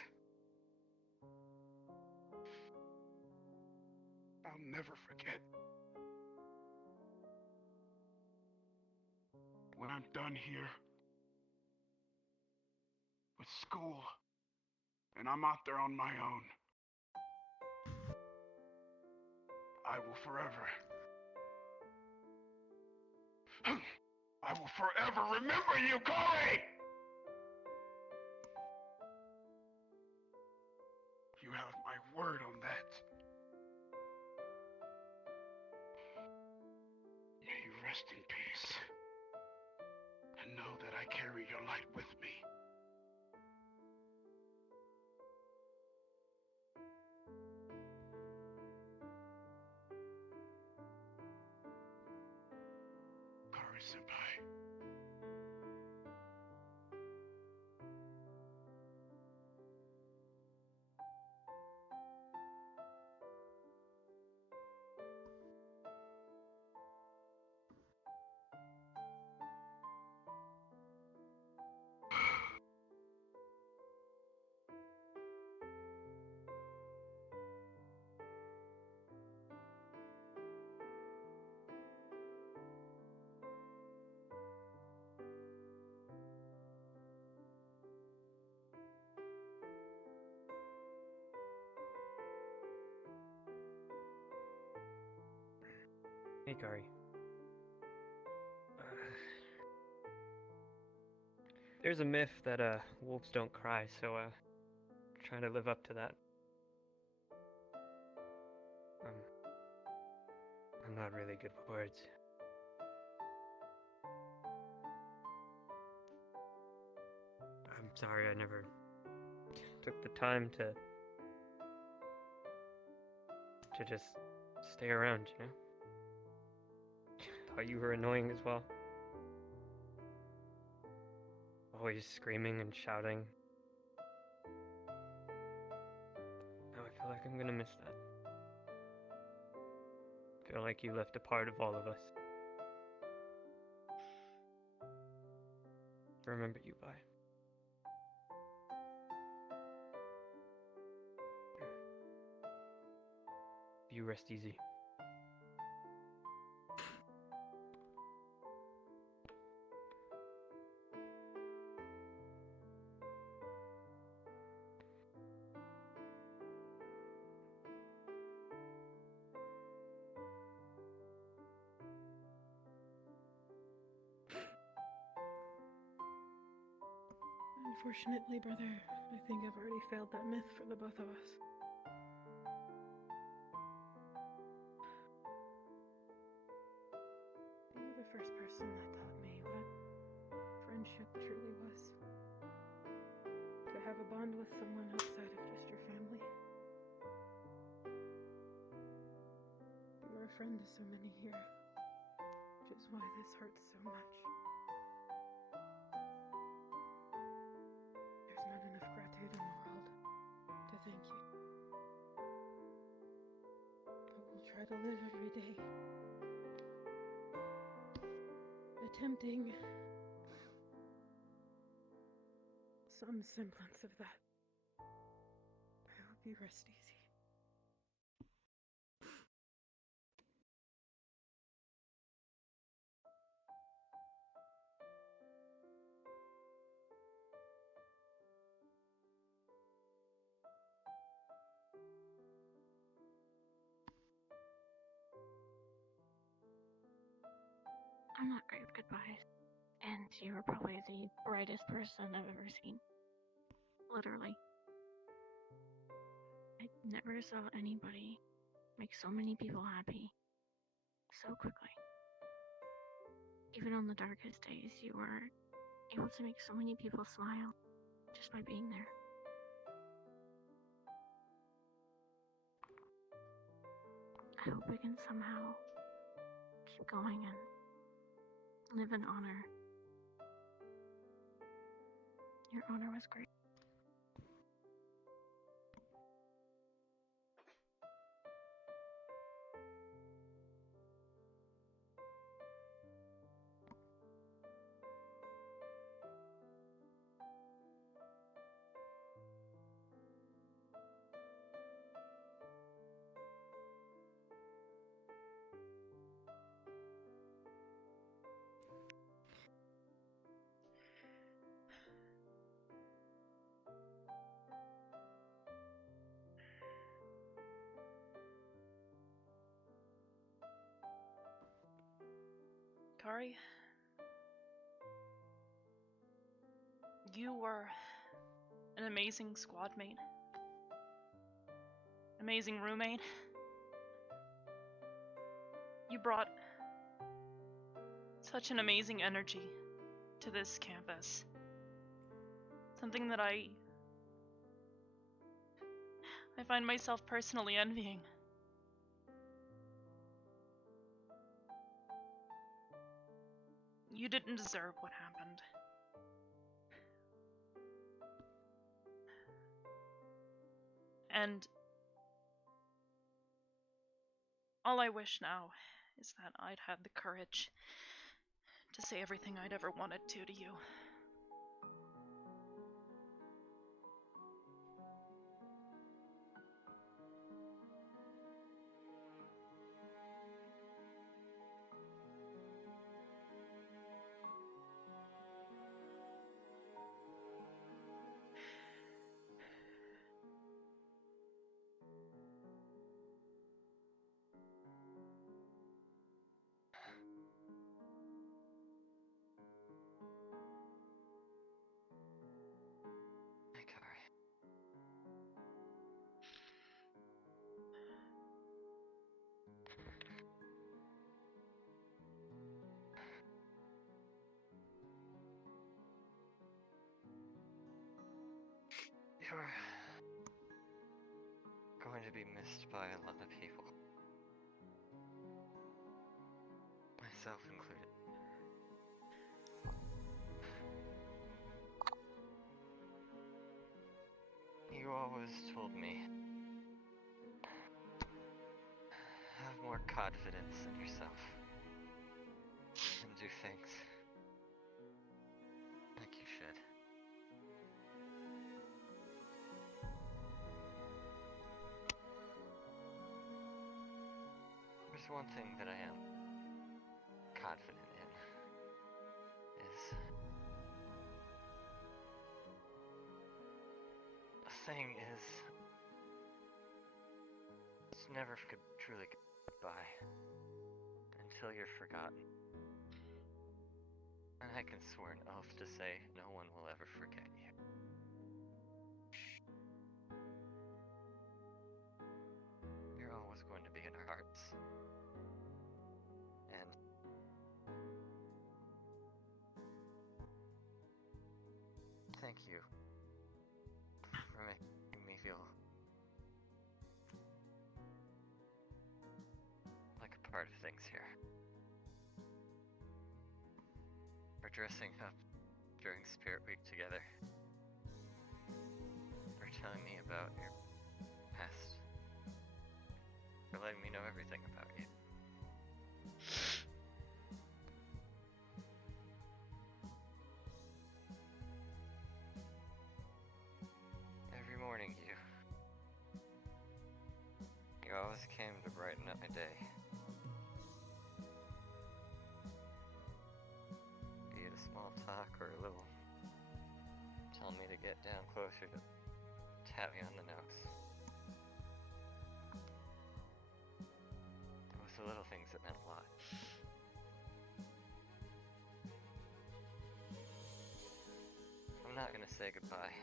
I'll never forget. When I'm done here with school and I'm out there on my own, I will forever remember you, Corey! You have my word on that. May you rest in peace. And know that I carry your light with me. Kari-senpai. Hey, Kari. There's a myth that wolves don't cry, so trying to live up to that. I'm not really good with words. I'm sorry I never took the time to just stay around, you know? Thought you were annoying as well. Always screaming and shouting. Now I feel like I'm gonna miss that. I feel like you left a part of all of us. To remember you by. You rest easy. Unfortunately, brother, I think I've already failed that myth for the both of us. You were the first person that taught me what friendship truly was. To have a bond with someone outside of just your family. You are a friend to so many here, which is why this hurts so much. There's not enough gratitude in the world to thank you. But we'll try to live every day, attempting some semblance of that. I hope you rest easy. I'm not great with goodbyes. And you are probably the brightest person I've ever seen. Literally. I never saw anybody make so many people happy so quickly. Even on the darkest days, you were able to make so many people smile just by being there. I hope we can somehow keep going and live in honor Your honor was great. Kari, you were an amazing squad mate, amazing roommate. You brought such an amazing energy to this campus. Something that I find myself personally envying. You didn't deserve what happened. And all I wish now is that I'd had the courage to say everything I'd ever wanted to you. Hey, Kari. You're going to be missed by a lot of people. Myself included. You always told me, have more confidence in yourself and do things like you should. There's one thing that I am confident in, is the thing is, it's never could truly get by until you're forgotten. And I can swear an oath to say no one will ever forget you. You're always going to be in our hearts. And thank you for making me feel like a part of things here. For dressing up during Spirit Week together. For telling me about your past. For letting me know everything about you. Every morning you always came to brighten up my day. Be it a small talk or a little tell me to get down closer to tap me on the nose. It was the little things that meant a lot. I'm not gonna say goodbye.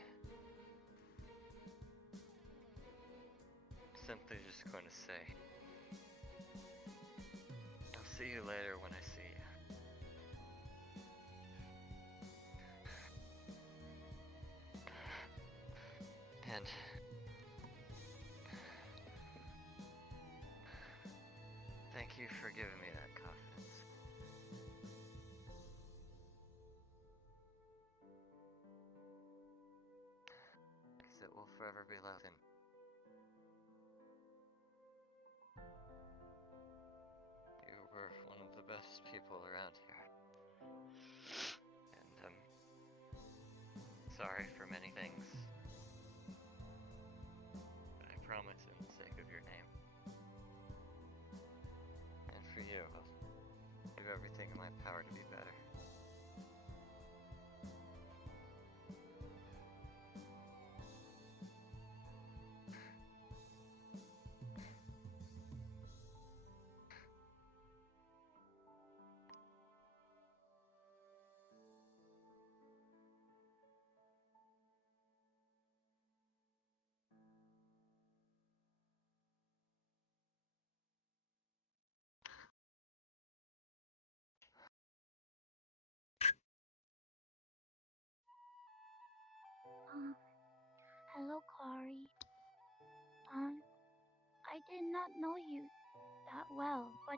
I'm simply just going to say, I'll see you later when I see you. And thank you for giving me that confidence. forever be loved in. You were one of the best people around here. And I'm sorry for many things. But I promise in the sake of your name. And for you, I'll do everything in my power to be better. Hello, Kari. I did not know you that well, but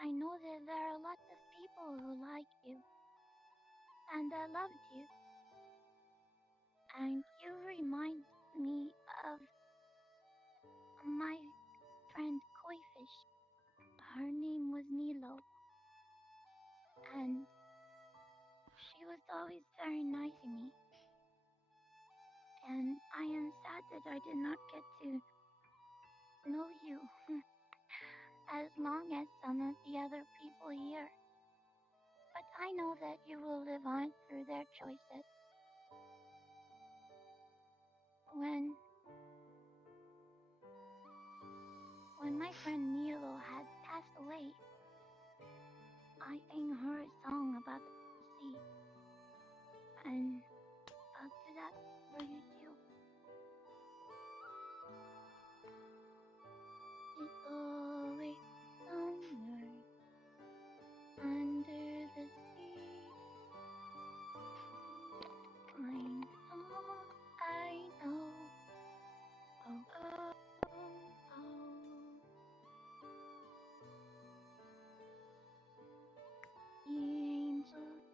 I know that there are lots of people who like you and that loved you. And you remind me of my friend Koi-fish. Her name was Nilo, and she was always very nice to me. And I am sad that I did not get to know you as long as some of the other people here. But I know that you will live on through their choices. When my friend Nilo had passed away, I sang her a song about the sea. And I'll do that for you too. It's always somewhere under the sea. I know. Oh, oh, oh. The angels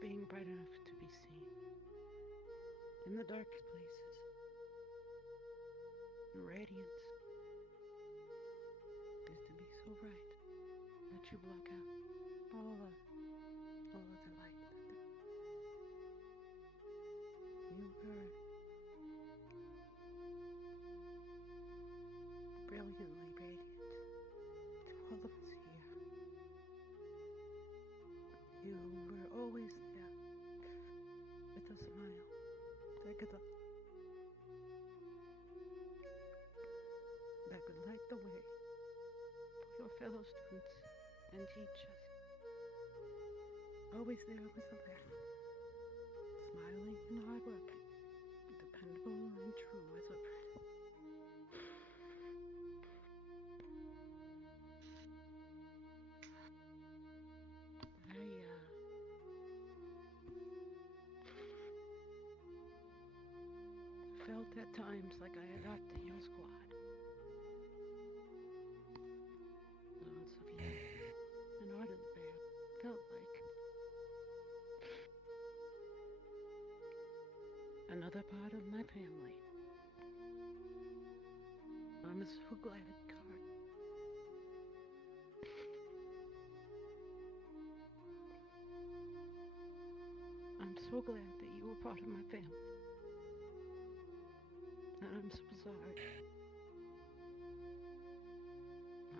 being bright enough to be seen. In the darkest places, your radiance is to be so bright that you block out all of the light. You were brilliantly radiant to all of us here. You were always there with a smile that could light the way for your fellow students and teachers. Always there with a laugh, smiling and hardworking, dependable and true as a friend. I felt at times like I had hopped in your squad. Lots of you and Ardent Bear felt like another part of my family. I'm so glad, Card. I'm so glad that you were part of my family. And I'm so sorry.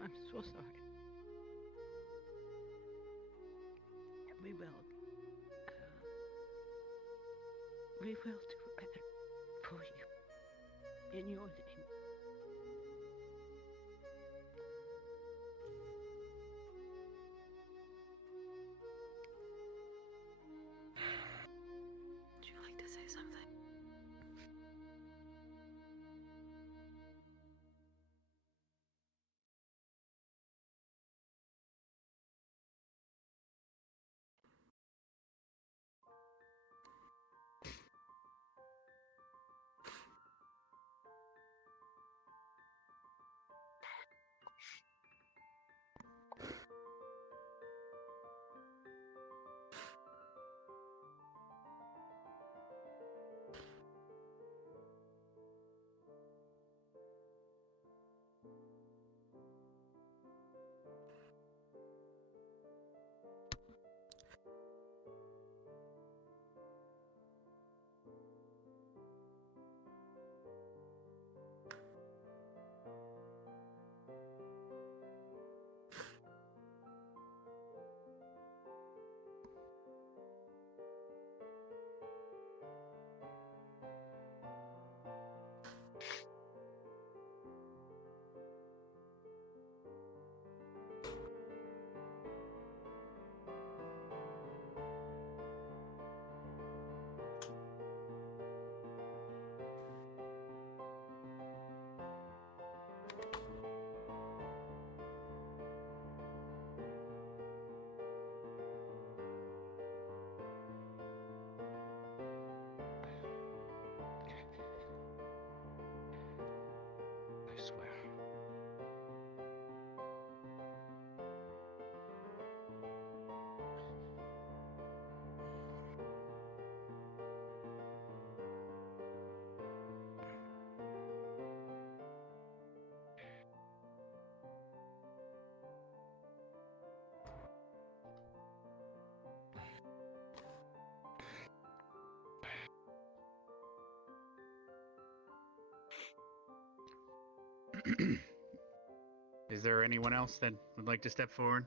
I'm so sorry. We will do better for you. In your name. Would you like to say something? I swear. Is there anyone else that would like to step forward?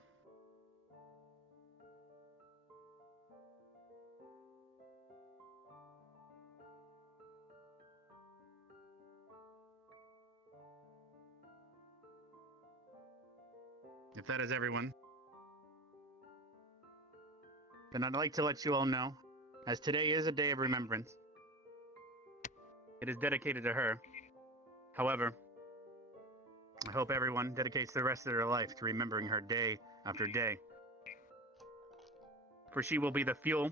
If that is everyone, then I'd like to let you all know, as today is a day of remembrance, it is dedicated to her. However, I hope everyone dedicates the rest of their life to remembering her day after day. For she will be the fuel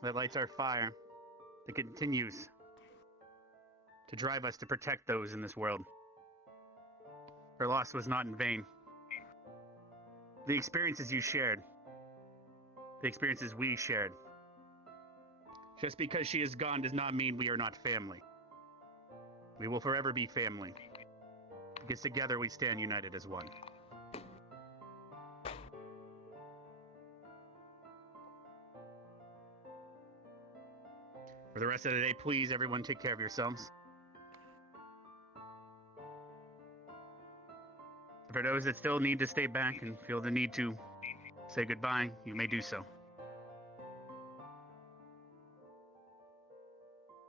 that lights our fire, that continues to drive us to protect those in this world. Her loss was not in vain. The experiences you shared, the experiences we shared. Just because she is gone does not mean we are not family. We will forever be family. Because together we stand united as one. For the rest of the day, please, everyone, take care of yourselves. For those that still need to stay back and feel the need to say goodbye, you may do so.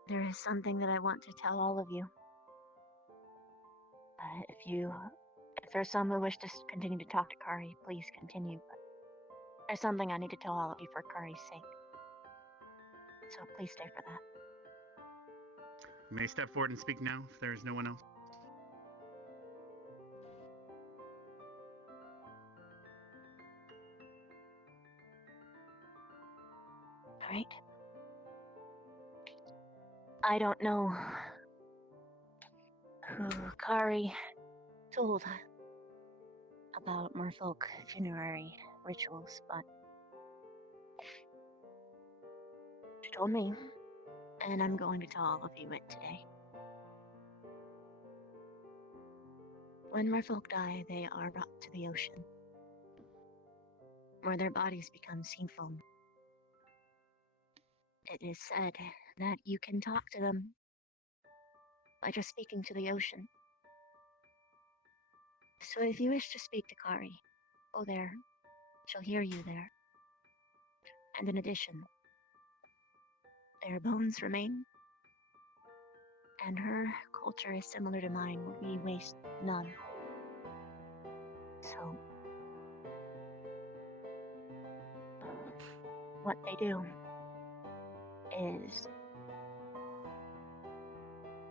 There is something that I want to tell all of you. If there's some who wish to continue to talk to Kari, please continue. But there's something I need to tell all of you for Kari's sake. So please stay for that. You may step forward and speak now if there is no one else. Right? I don't know who Kari told about merfolk funerary rituals, but she told me, and I'm going to tell all of you it today. When merfolk die, they are brought to the ocean, where their bodies become sea foam. It is said that you can talk to them by just speaking to the ocean. So if you wish to speak to Kari, go there. She'll hear you there. And in addition, their bones remain, and her culture is similar to mine. We waste none. So, what they do is,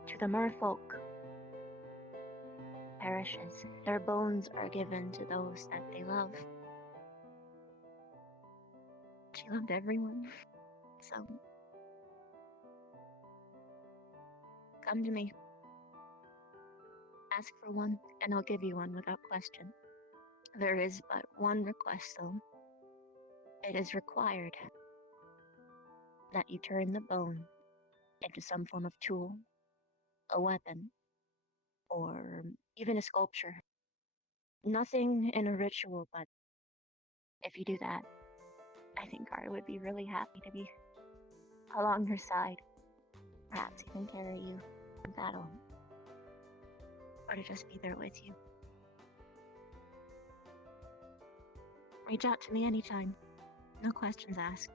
to the merfolk perishes, their bones are given to those that they love. She loved everyone, so come to me. Ask for one, and I'll give you one without question. There is but one request, though. It is required that you turn the bone into some form of tool, a weapon, or even a sculpture. Nothing in a ritual, but if you do that, I think Kari would be really happy to be along her side. Perhaps even carry you in battle. Or to just be there with you. Reach out to me anytime. No questions asked.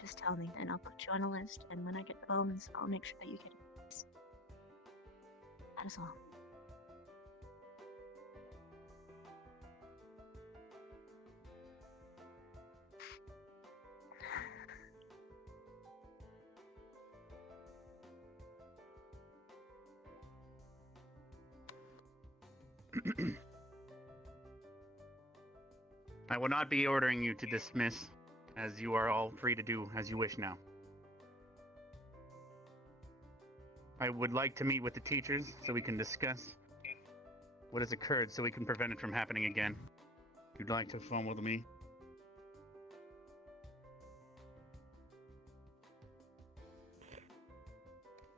Just tell me, and I'll put you on a list. And when I get the bones, I'll make sure that you get it. That is all. I will not be ordering you to dismiss, as you are all free to do as you wish now. I would like to meet with the teachers so we can discuss what has occurred so we can prevent it from happening again. If you'd like to phone with me.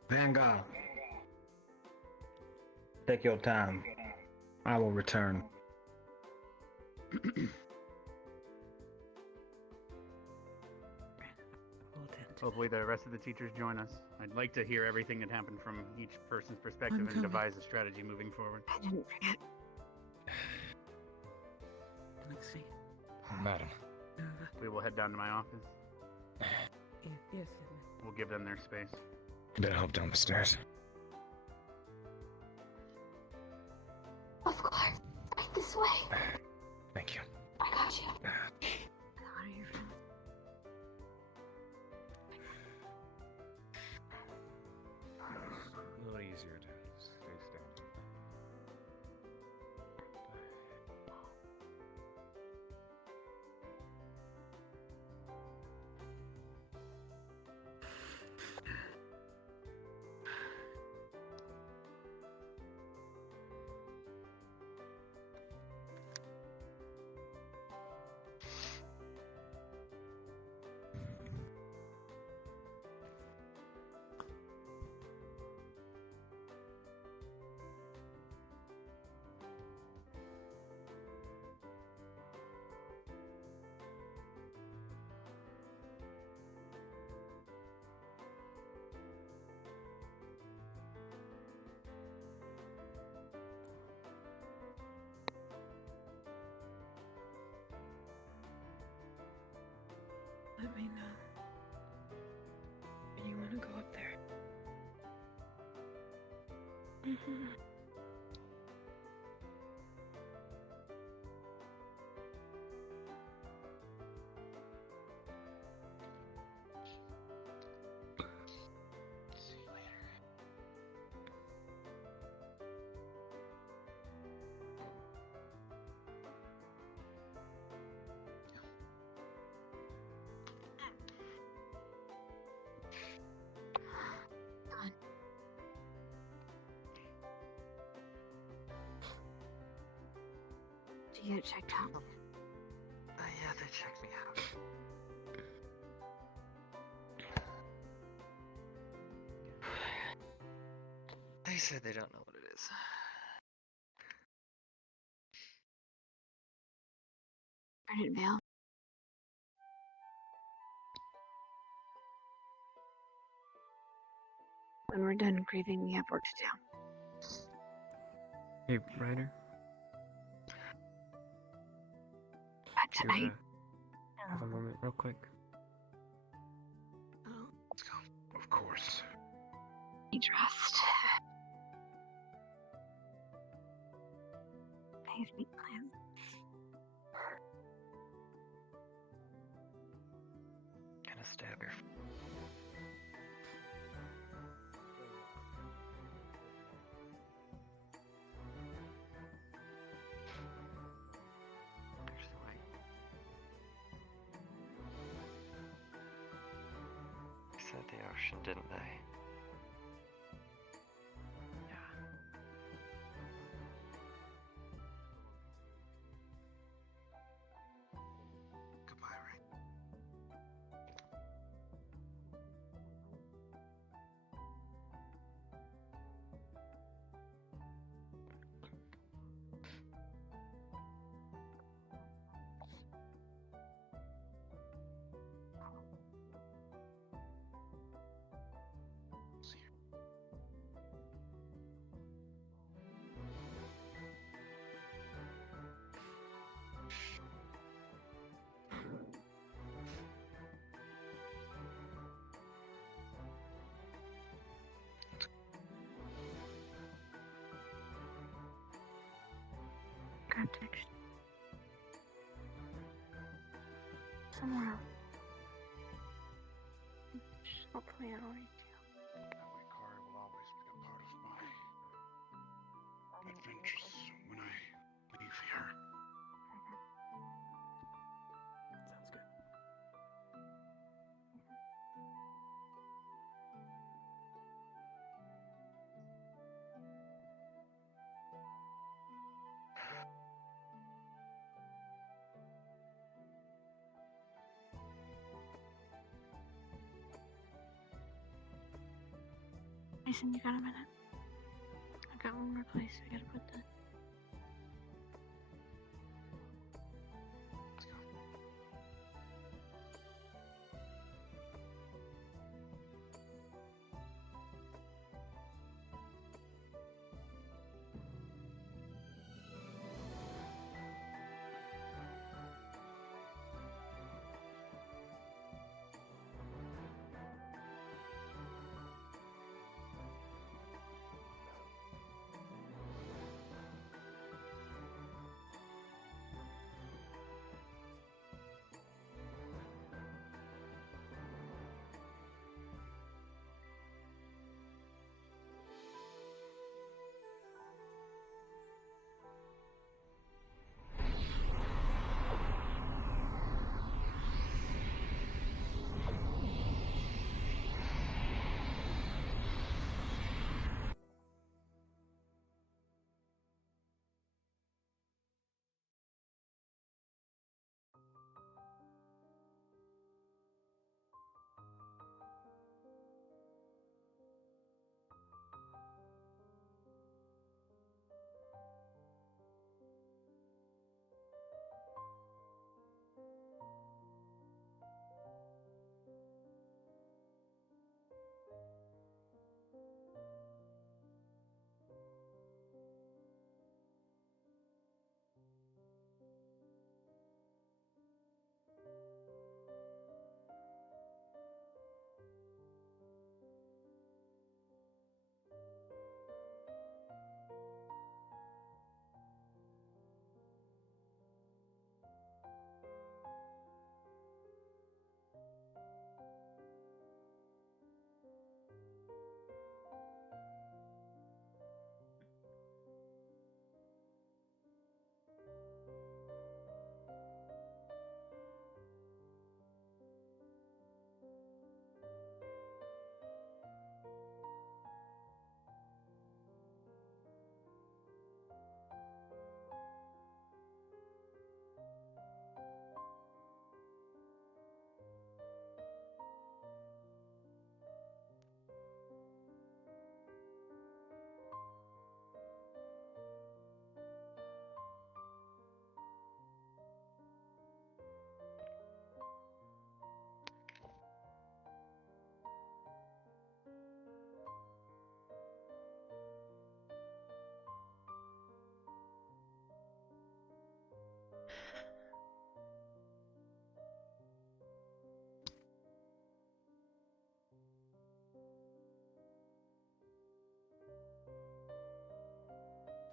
Vanguard. Take your time. I will return. Hopefully the rest of the teachers join us. I'd like to hear everything that happened from each person's perspective and devise a strategy moving forward. I didn't forget. Alexei. Madam. We will head down to my office. Yes. We'll give them their space. Better help down the stairs. Of course. Right this way. Thank you. I got you. How are you feeling? A little easier to stay standing. let me know when you want to go up there. Mm-hmm. See you later. Done. Do you get checked out? Yeah, they checked me out. They said they don't know what it is. Burn it, Vale. When we're done grieving, we have work to do. Hey, Ryder. But Do you have a moment, real quick? Oh, Let's go. Of course. need rest. I have meat plans. Gonna stab her. There's the way. They said the ocean, didn't they? Goodbye, Ray. See you. Grab text. Somewhere else. Hopefully I always do. That way, Kari will always be a part of my adventures when I leave here. Sounds good. Mason, you got a minute? I got one more place I gotta put this. Let's go.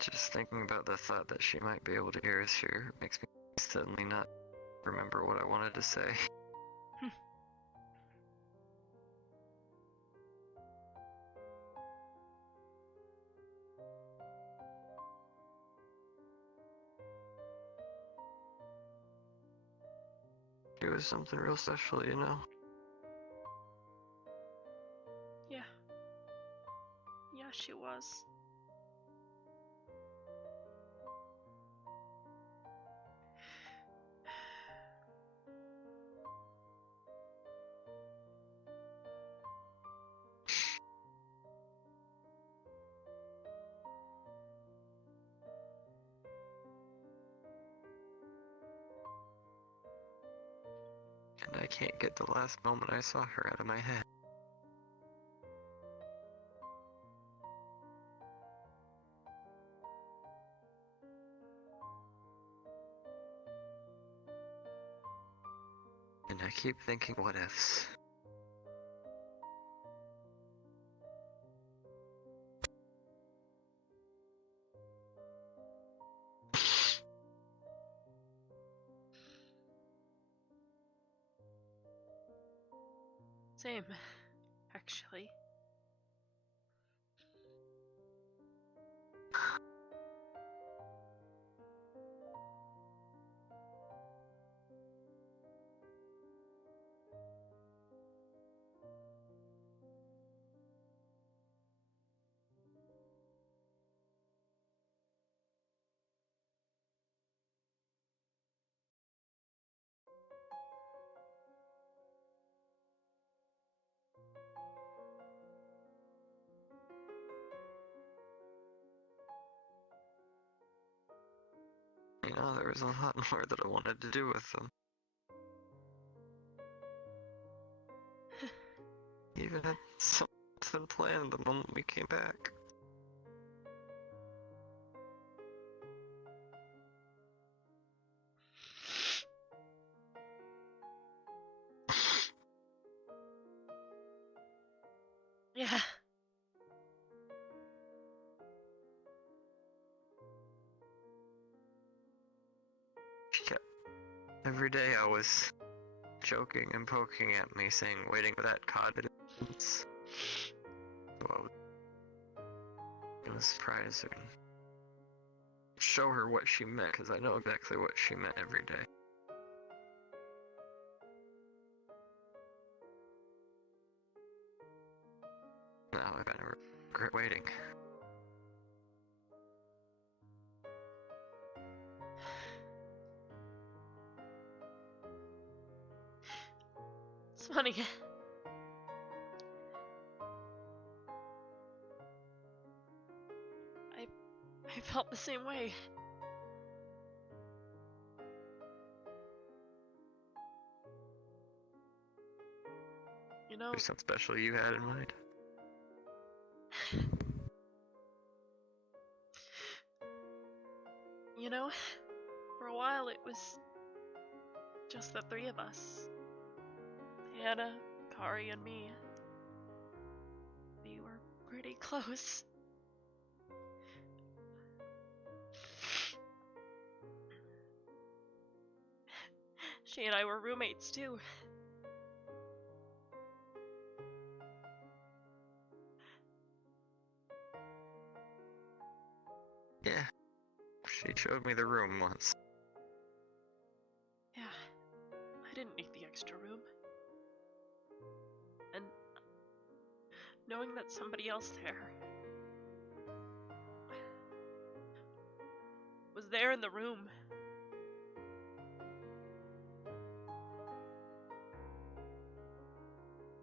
Just thinking about the thought that she might be able to hear us here makes me suddenly not remember what I wanted to say. It was something real special, you know? Yeah. Yeah, she was. And I can't get the last moment I saw her out of my head. And I keep thinking what ifs. Same, actually. You know, there was a lot more that I wanted to do with them. Even had something planned the moment we came back. Yeah. Every day I was joking and poking at me, saying, waiting for that confidence. So I was gonna surprise her and show her what she meant, because I know exactly what she meant every day. Now I kind of regret waiting. It's funny. I felt the same way. You know, There's something special you had in mind? you know, for a while it was just the three of us. Hannah, Kari, and me. We were pretty close. She and I were roommates too. Yeah. She showed me the room once. Yeah, I didn't need the extra room. And knowing that somebody else was there in the room.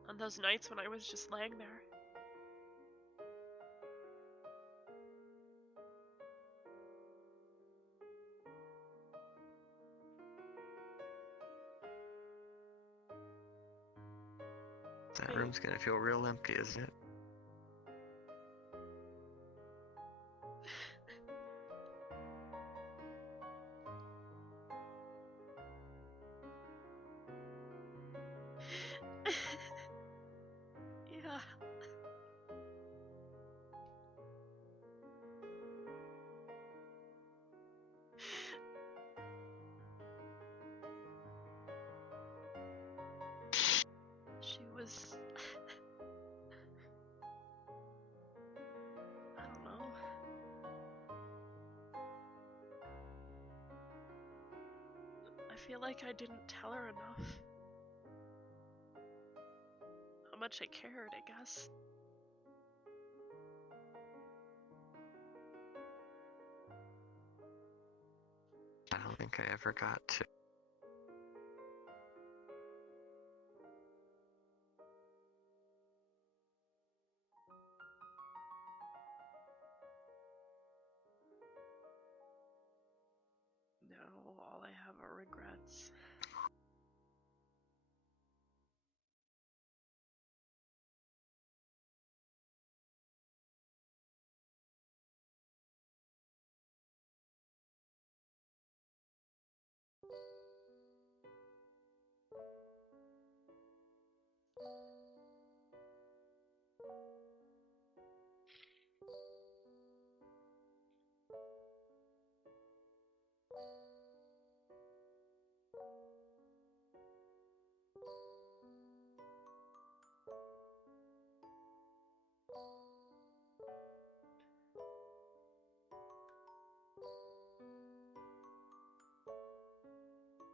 On those nights when I was just laying there. That room's gonna feel real empty, isn't it? Yeah. feel like I didn't tell her enough. How much I cared, I guess. I don't think I ever got to. No, all I have are regrets.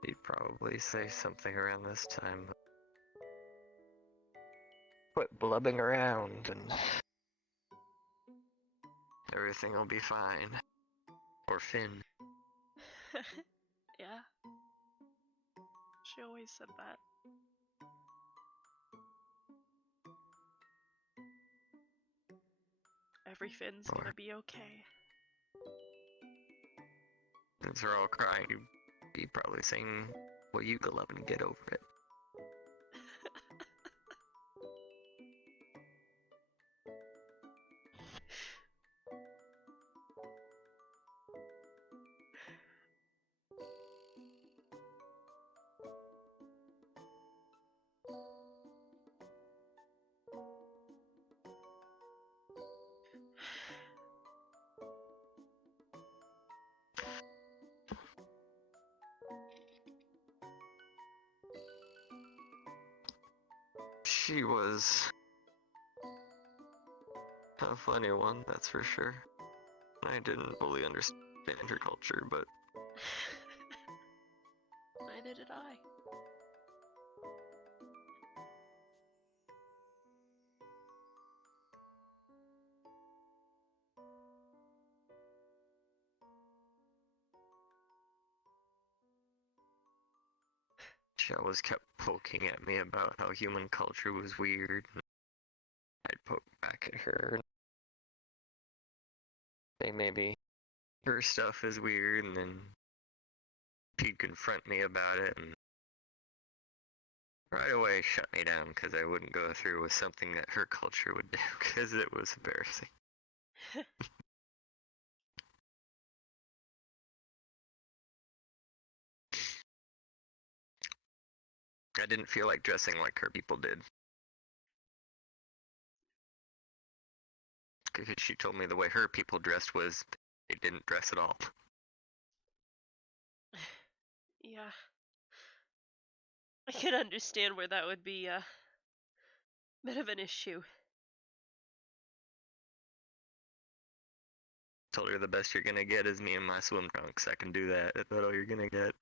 He'd probably say something around this time. Quit blubbing around and everything will be fine. Or Finn. Yeah. She always said that. Every Finn's gonna be okay. Since they're all crying, you'd be probably saying, well, you go love and get over it. She was a funny one, that's for sure. I didn't fully understand her culture, but Neither did I. she always kept poking at me about how human culture was weird. I'd poke back at her and say maybe her stuff is weird, and then she'd confront me about it and right away shut me down because I wouldn't go through with something that her culture would do because it was embarrassing. I didn't feel like dressing like her people did. Because she told me the way her people dressed was they didn't dress at all. Yeah. I can understand where that would be a bit of an issue. Told her the best you're gonna get is me in my swim trunks. I can do that. That's all you're gonna get.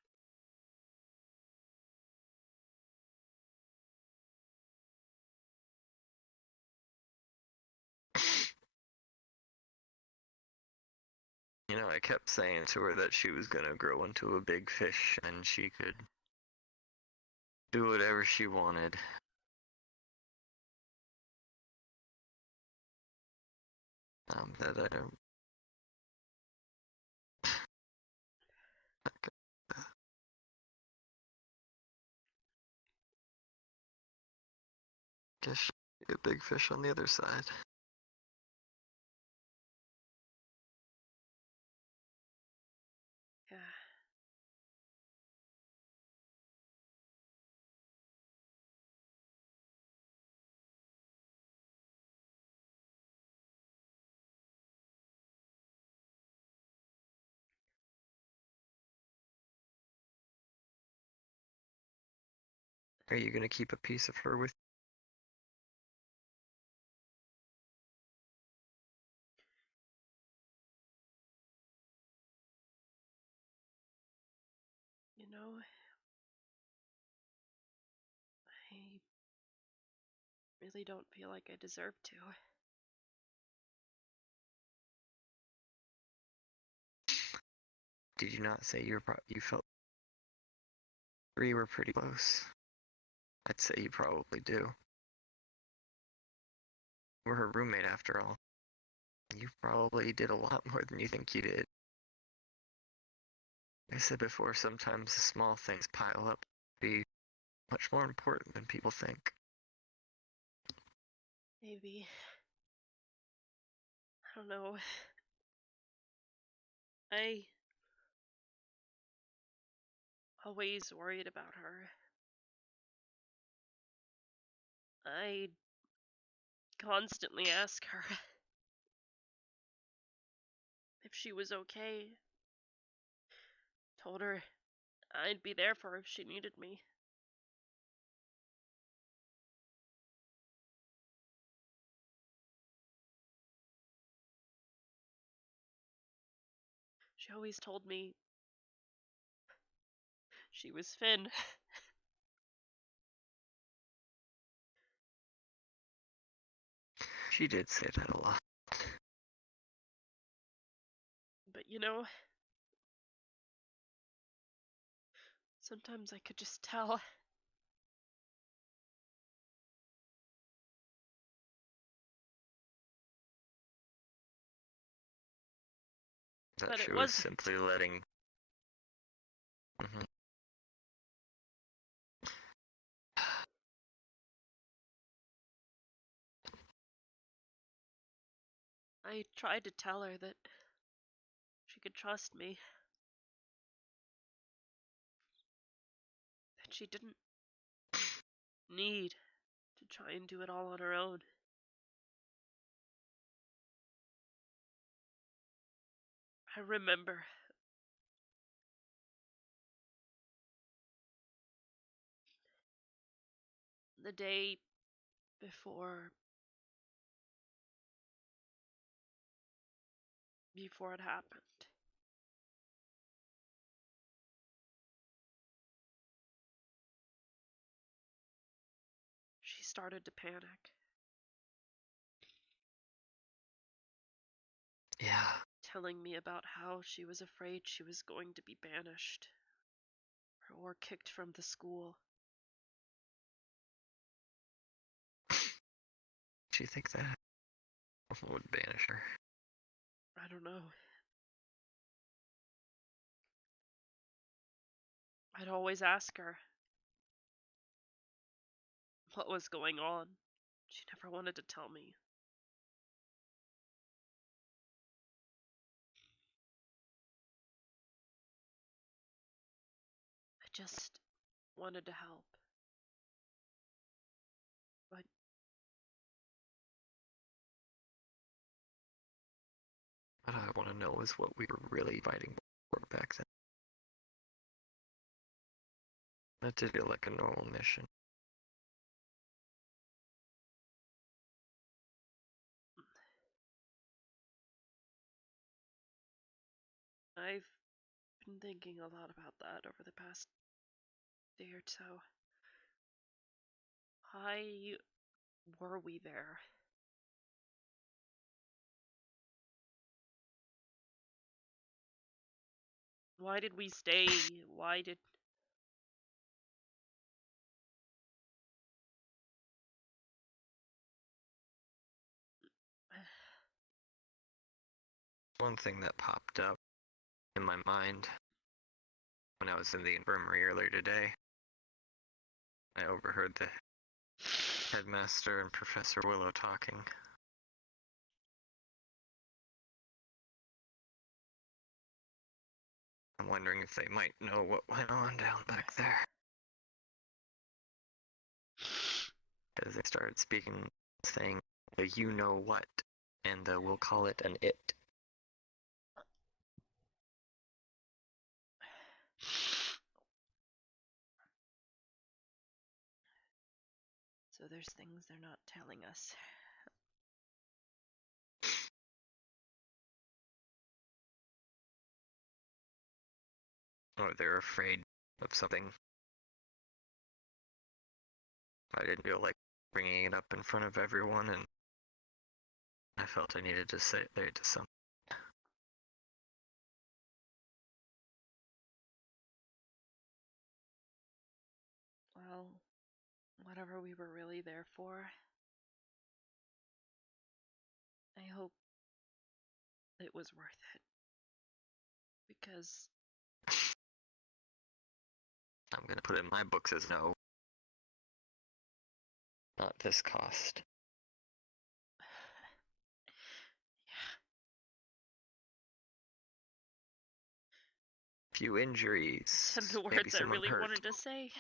You know, I kept saying to her that she was gonna grow into a big fish and she could do whatever she wanted. That I don't. Guess she'd be a big fish on the other side. Yeah. Are you gonna keep a piece of her with? You know, really don't feel like I deserve to. Did you not say you felt we were pretty close? I'd say you probably do. We're her roommate after all. You probably did a lot more than you think you did. I said before, sometimes the small things pile up to be much more important than people think. Maybe. I don't know. I always worried about her. I constantly ask her if she was okay. Told her I'd be there for her if she needed me. She always told me she was Finn. She did say that a lot. But you know, sometimes I could just tell. That But she it was wasn't. simply letting... I tried to tell her that she could trust me. That she didn't need to try and do it all on her own. I remember the day before it happened. She started to panic. Yeah. Telling me about how she was afraid she was going to be banished or kicked from the school. Do you think that would banish her? I don't know. I'd always ask her what was going on. She never wanted to tell me. I just wanted to help. But what I want to know is what we were really fighting for back then. That did feel like a normal mission. I've been thinking a lot about that over the past day or so. Why were we there? Why did we stay? Why did... One thing that popped up in my mind when I was in the infirmary earlier today, I overheard the headmaster and Professor Willow talking. I'm wondering if they might know what went on down back there. As they started speaking, saying the you know what, and we'll call it an it. So there's things they're not telling us. Or they're afraid of something. I didn't feel like bringing it up in front of everyone, and I felt I needed to say it to some. Well, whatever we were really there for, I hope it was worth it. Because I'm gonna put it in my books as no. Not this cost. Few injuries. said the maybe words I someone really hurt. wanted to say.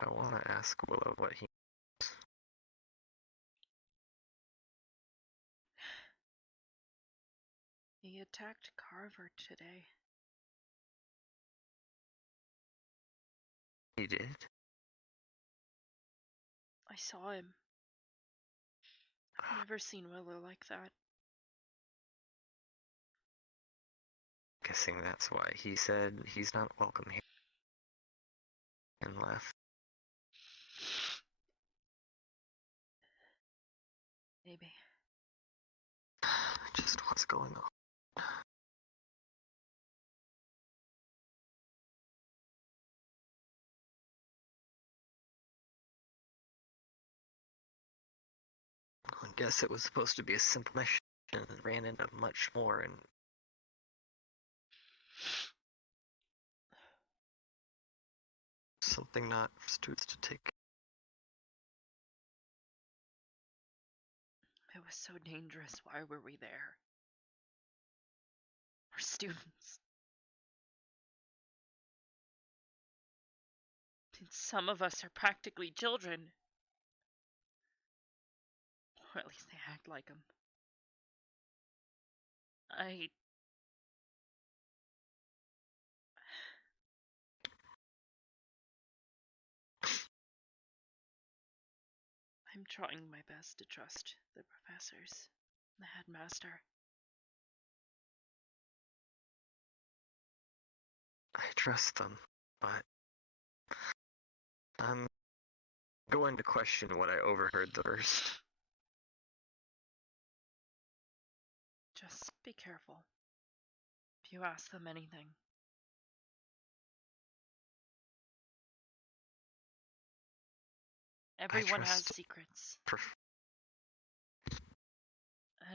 I want to ask Willow what he. He attacked Carver today. He did? I saw him. I've never seen Willow like that. Guessing that's why he said he's not welcome here. And left. Maybe. Just what's going on. I guess it was supposed to be a simple mission and ran into much more, and something not for students to take. It was so dangerous. Why were we there? We're students. And some of us are practically children. Or at least they act like them. I'm trying my best to trust the professors, the headmaster. I trust them, but I'm going to question what I overheard the first. Just be careful. If you ask them anything. Everyone has secrets.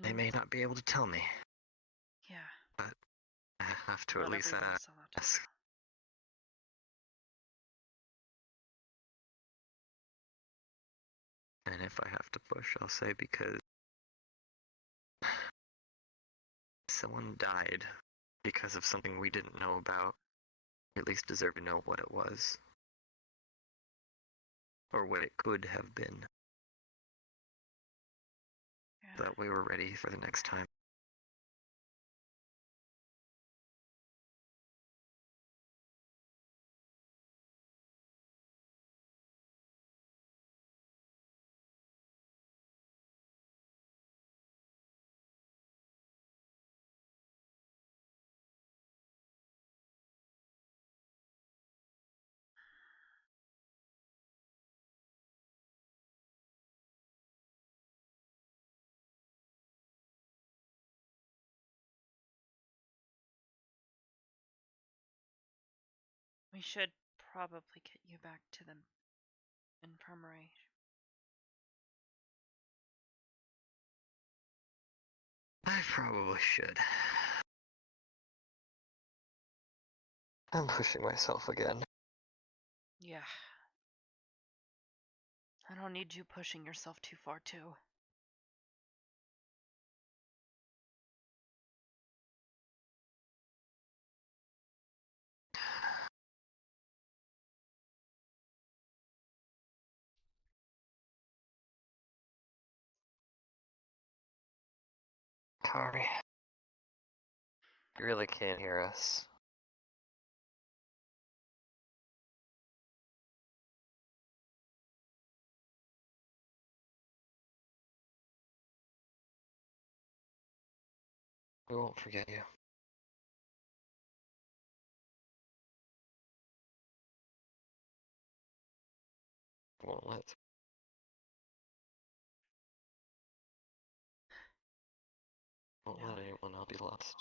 They may not be able to tell me. Yeah. But I have to Not at least everyone's allowed to ask. And if I have to push, I'll say because someone died because of something we didn't know about. We at least deserve to know what it was. Or what it could have been. Yeah. That we were ready for the next time. We should probably get you back to the infirmary. I probably should. I'm pushing myself again. Yeah. I don't need you pushing yourself too far, too. Kari. You really can't hear us. We won't forget you. Won't let. Won't let anyone else be lost.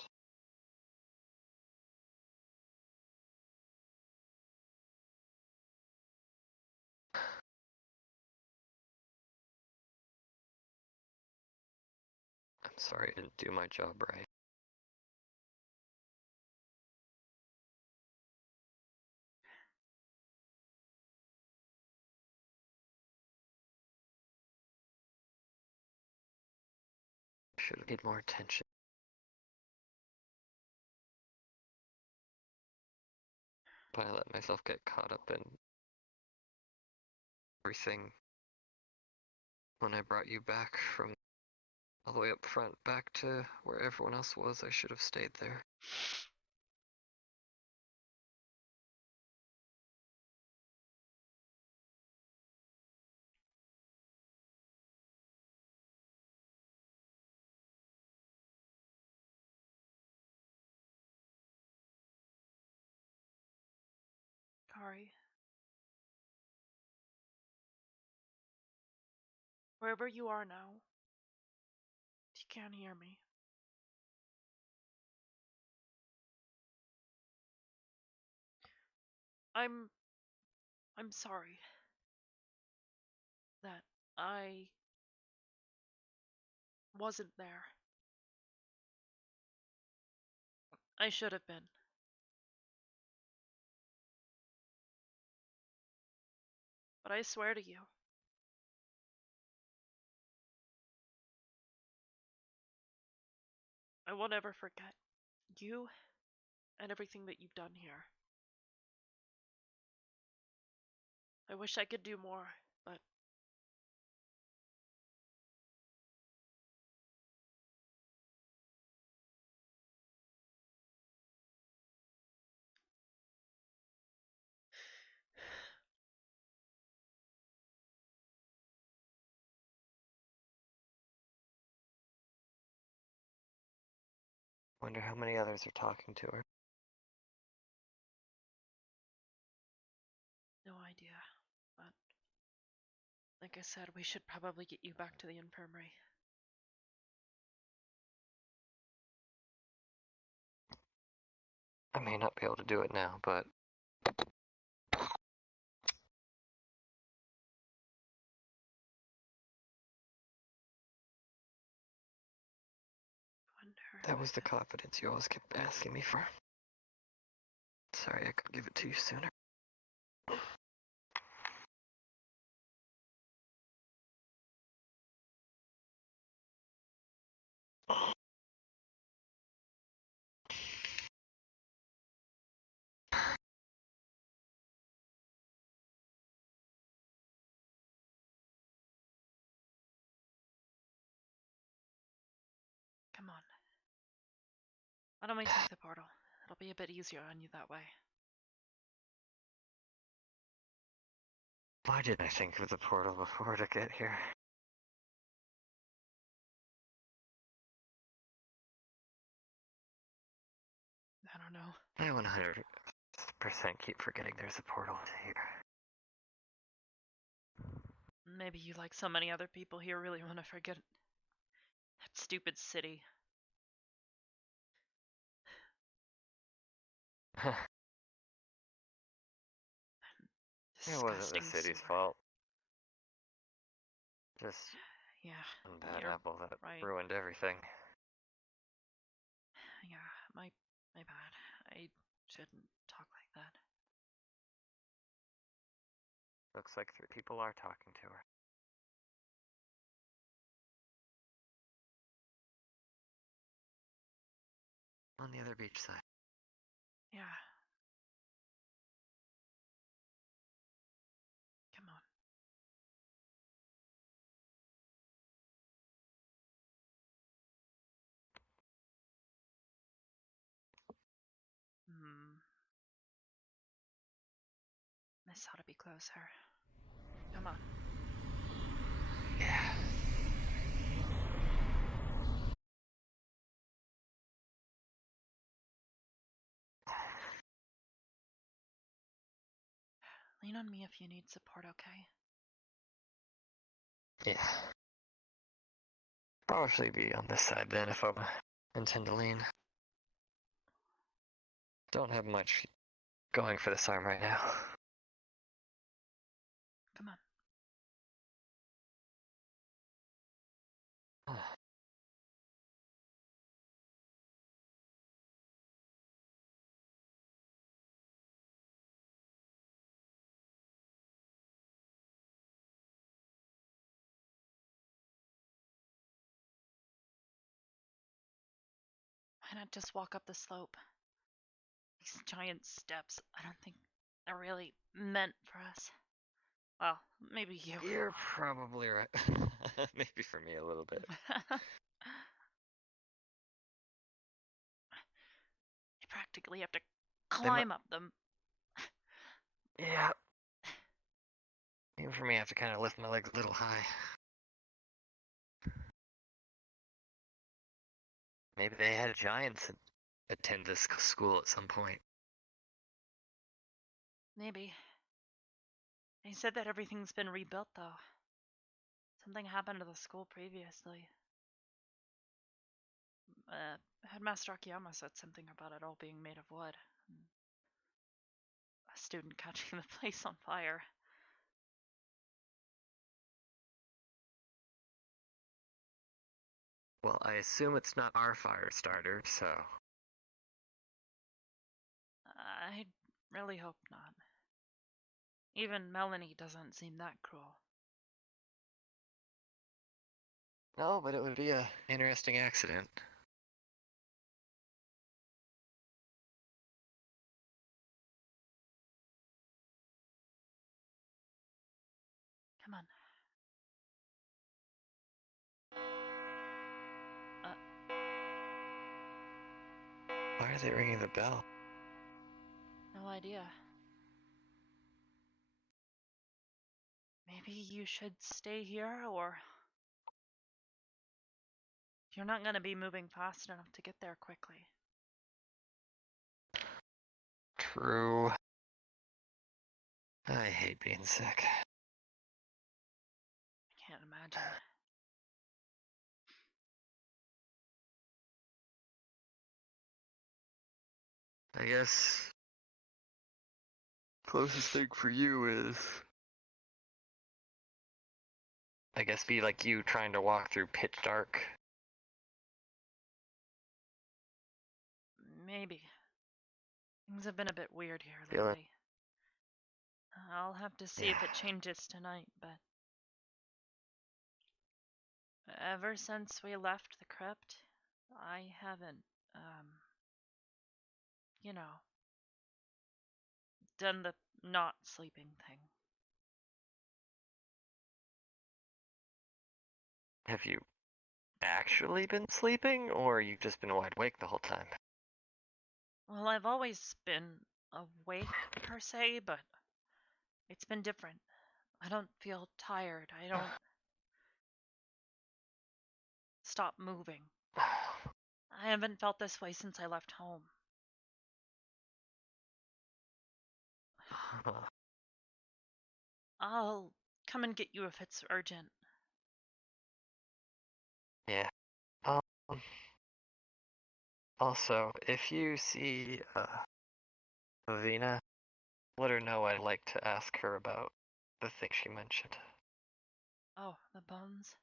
I'm sorry I didn't do my job right. I should have paid more attention. But I let myself get caught up in everything when I brought you back from all the way up front back to where everyone else was. I should have stayed there. Kari. Wherever you are now, if you can't hear me, I'm sorry that I wasn't there. I should have been. But I swear to you, I will never forget you and everything that you've done here. I wish I could do more, but Wonder how many others are talking to her. no idea. But like I said, we should probably get you back to the infirmary. I may not be able to do it now, but that was the confidence you always kept asking me for. Sorry I couldn't give it to you sooner. Come on. Why don't we take the portal? It'll be a bit easier on you that way. Why didn't I think of the portal before to get here? I don't know. I 100% keep forgetting there's a portal to here. Maybe you, like so many other people here, really want to forget that stupid city. It wasn't the city's fault. Just yeah, one bad you're apple that right. ruined everything. Yeah, my bad. I shouldn't talk like that. Looks like 3 people are talking to her. On the other beach side. Yeah. Come on. This ought to be closer. Come on. Yeah. Lean on me if you need support, okay? Yeah. Probably be on this side then if I intend to lean. Don't have much going for this arm right now. Come on. Why not just walk up the slope? These giant steps, I don't think they're really meant for us. Well, maybe you. You're probably right. Maybe for me a little bit. You practically have to climb up them. Yeah. Even for me, I have to kind of lift my legs a little high. Maybe they had giants attend this school at some point. Maybe. They said that everything's been rebuilt, though. Something happened to the school previously. Headmaster Akiyama said something about it all being made of wood. A student catching the place on fire. Well, I assume it's not our fire starter, so... I really hope not. Even Melanie doesn't seem that cruel. No, but it would be a interesting accident. Come on. Why are they ringing the bell? No idea. Maybe you should stay here, or... You're not going to be moving fast enough to get there quickly. True. I hate being sick. I can't imagine. I guess... closest thing for you is... I guess be like you trying to walk through pitch dark. Maybe. Things have been a bit weird here Feel it. lately. I'll have to see if it changes tonight, but... Ever since we left the crypt, I haven't, you know, done the not sleeping thing. Have you actually been sleeping, or you've just been wide awake the whole time? Well, I've always been awake, per se, but it's been different. I don't feel tired. I don't stop moving. I haven't felt this way since I left home. I'll come and get you if it's urgent. Yeah. Also, if you see, Lavina, let her know I'd like to ask her about the thing she mentioned. Oh, the bones?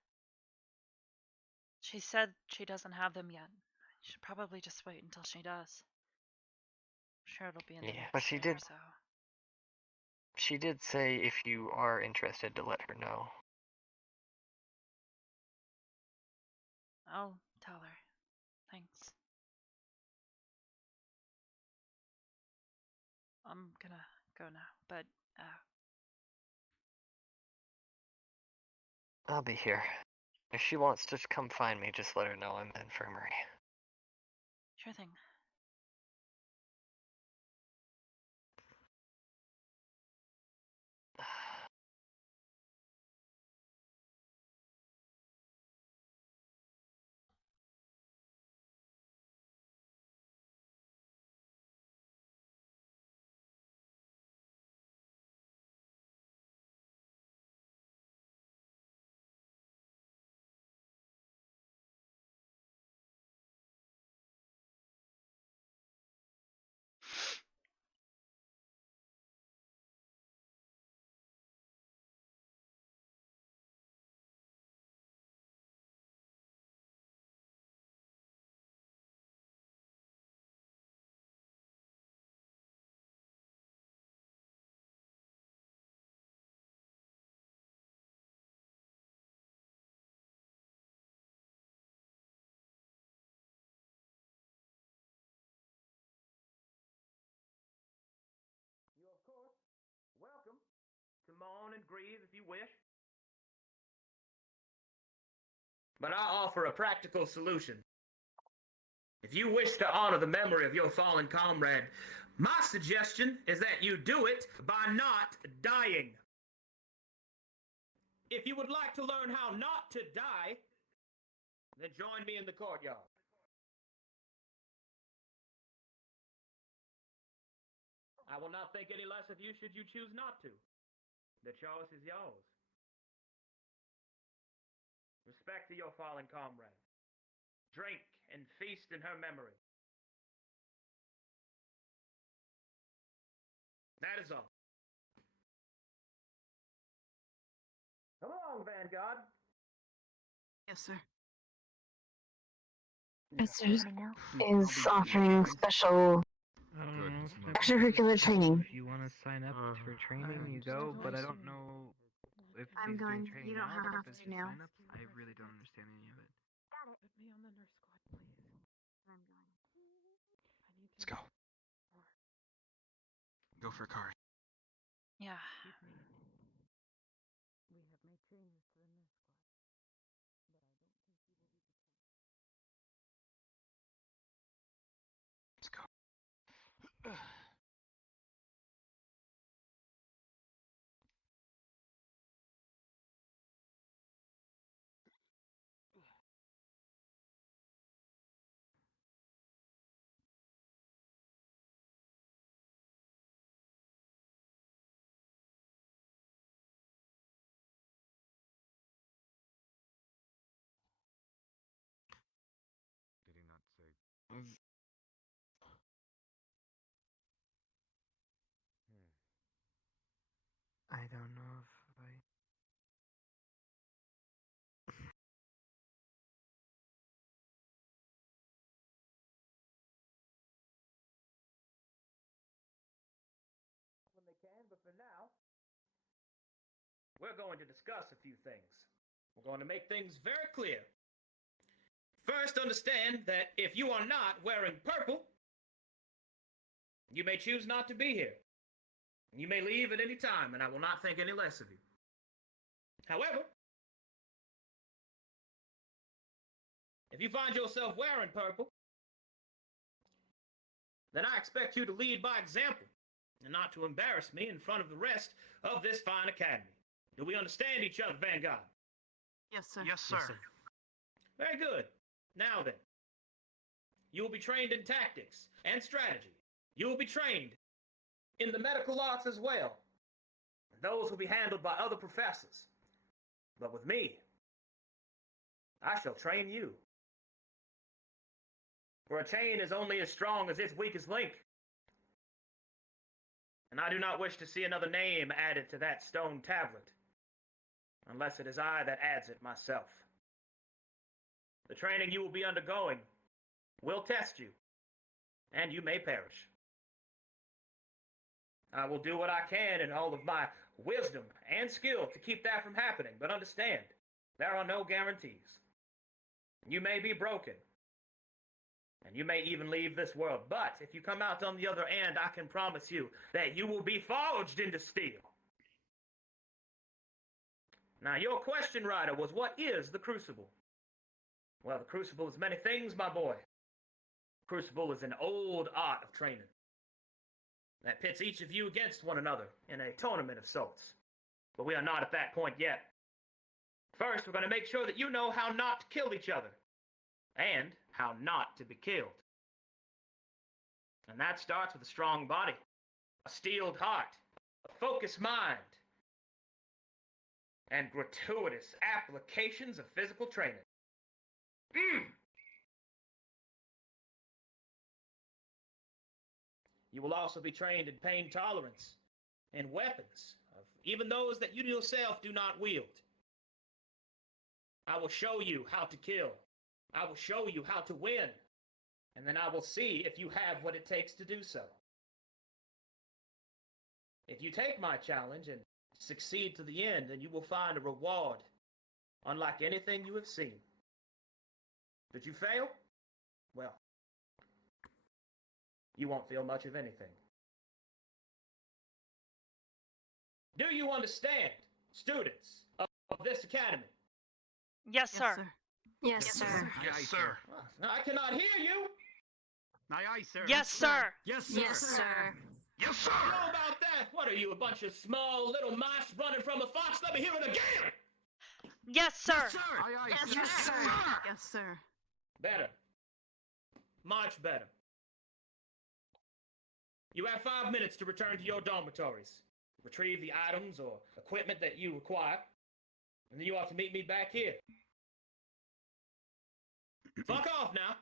She said she doesn't have them yet. I should probably just wait until she does. I'm sure it'll be in the Yeah, next but she day or did. so. She did say if you are interested to let her know. I'll tell her. Thanks. I'm gonna go now, but, I'll be here. If she wants to come find me, just let her know I'm in the infirmary. sure thing. and grieve if you wish. But I offer a practical solution. If you wish to honor the memory of your fallen comrade, my suggestion is that you do it by not dying. If you would like to learn how not to die, then join me in the courtyard. I will not think any less of you should you choose not to. The choice is yours. Respect to your fallen comrade. Drink and feast in her memory. That is all. Come along, Vanguard. Yes, sir. Is offering special extracurricular training. If you want to sign up for training, you go, but I don't know if I'm he's going. doing training You don't now or have if it's to just now. sign-ups. I really don't understand any of it. Put me on the nurse squad, please. I'm going. I need Let's go. Go for Kari. Yeah. We have made changes to the nurse squad, Let's go. Did he not say? I don't know if I... When they can, but for now, we're going to discuss a few things. We're going to make things very clear. First, understand that if you are not wearing purple, you may choose not to be here. You may leave at any time, and I will not think any less of you. However, if you find yourself wearing purple, then I expect you to lead by example and not to embarrass me in front of the rest of this fine academy. Do we understand each other, Vanguard? Yes, sir. Yes, sir. Very good. Now then, you will be trained in tactics and strategy. You will be trained in the medical arts as well. Those will be handled by other professors. But with me, I shall train you. For a chain is only as strong as its weakest link. And I do not wish to see another name added to that stone tablet, unless it is I that adds it myself. The training you will be undergoing will test you, and you may perish. I will do what I can in all of my wisdom and skill to keep that from happening, but understand, there are no guarantees. You may be broken, and you may even leave this world, but if you come out on the other end, I can promise you that you will be forged into steel. Now, your question, Ryder, was what is the Crucible? Well, the Crucible is many things, my boy. Crucible is an old art of training that pits each of you against one another in a tournament of sorts. But we are not at that point yet. First, we're going to make sure that you know how not to kill each other and how not to be killed. And that starts with a strong body, a steeled heart, a focused mind, and gratuitous applications of physical training. You will also be trained in pain tolerance and weapons, even those that you yourself do not wield. I will show you how to kill. I will show you how to win. And then I will see if you have what it takes to do so. If you take my challenge and succeed to the end, then you will find a reward unlike anything you have seen. Did you fail? Well, you won't feel much of anything. Do you understand students of this academy. Yes, sir. Yes, sir. Yes, sir. I cannot hear you. Aye, aye, sir. Yes, sir. Yes, sir. Yes, sir. Yes, sir. How about that? What are you, a bunch of small little mice running from a fox? Let me hear it again. Yes, sir. Yes, sir. Aye, aye, Yes, sir. sir. Yes, sir. Better. Much better. You have 5 minutes to return to your dormitories. Retrieve the items or equipment that you require. And then you have to meet me back here. Fuck off now.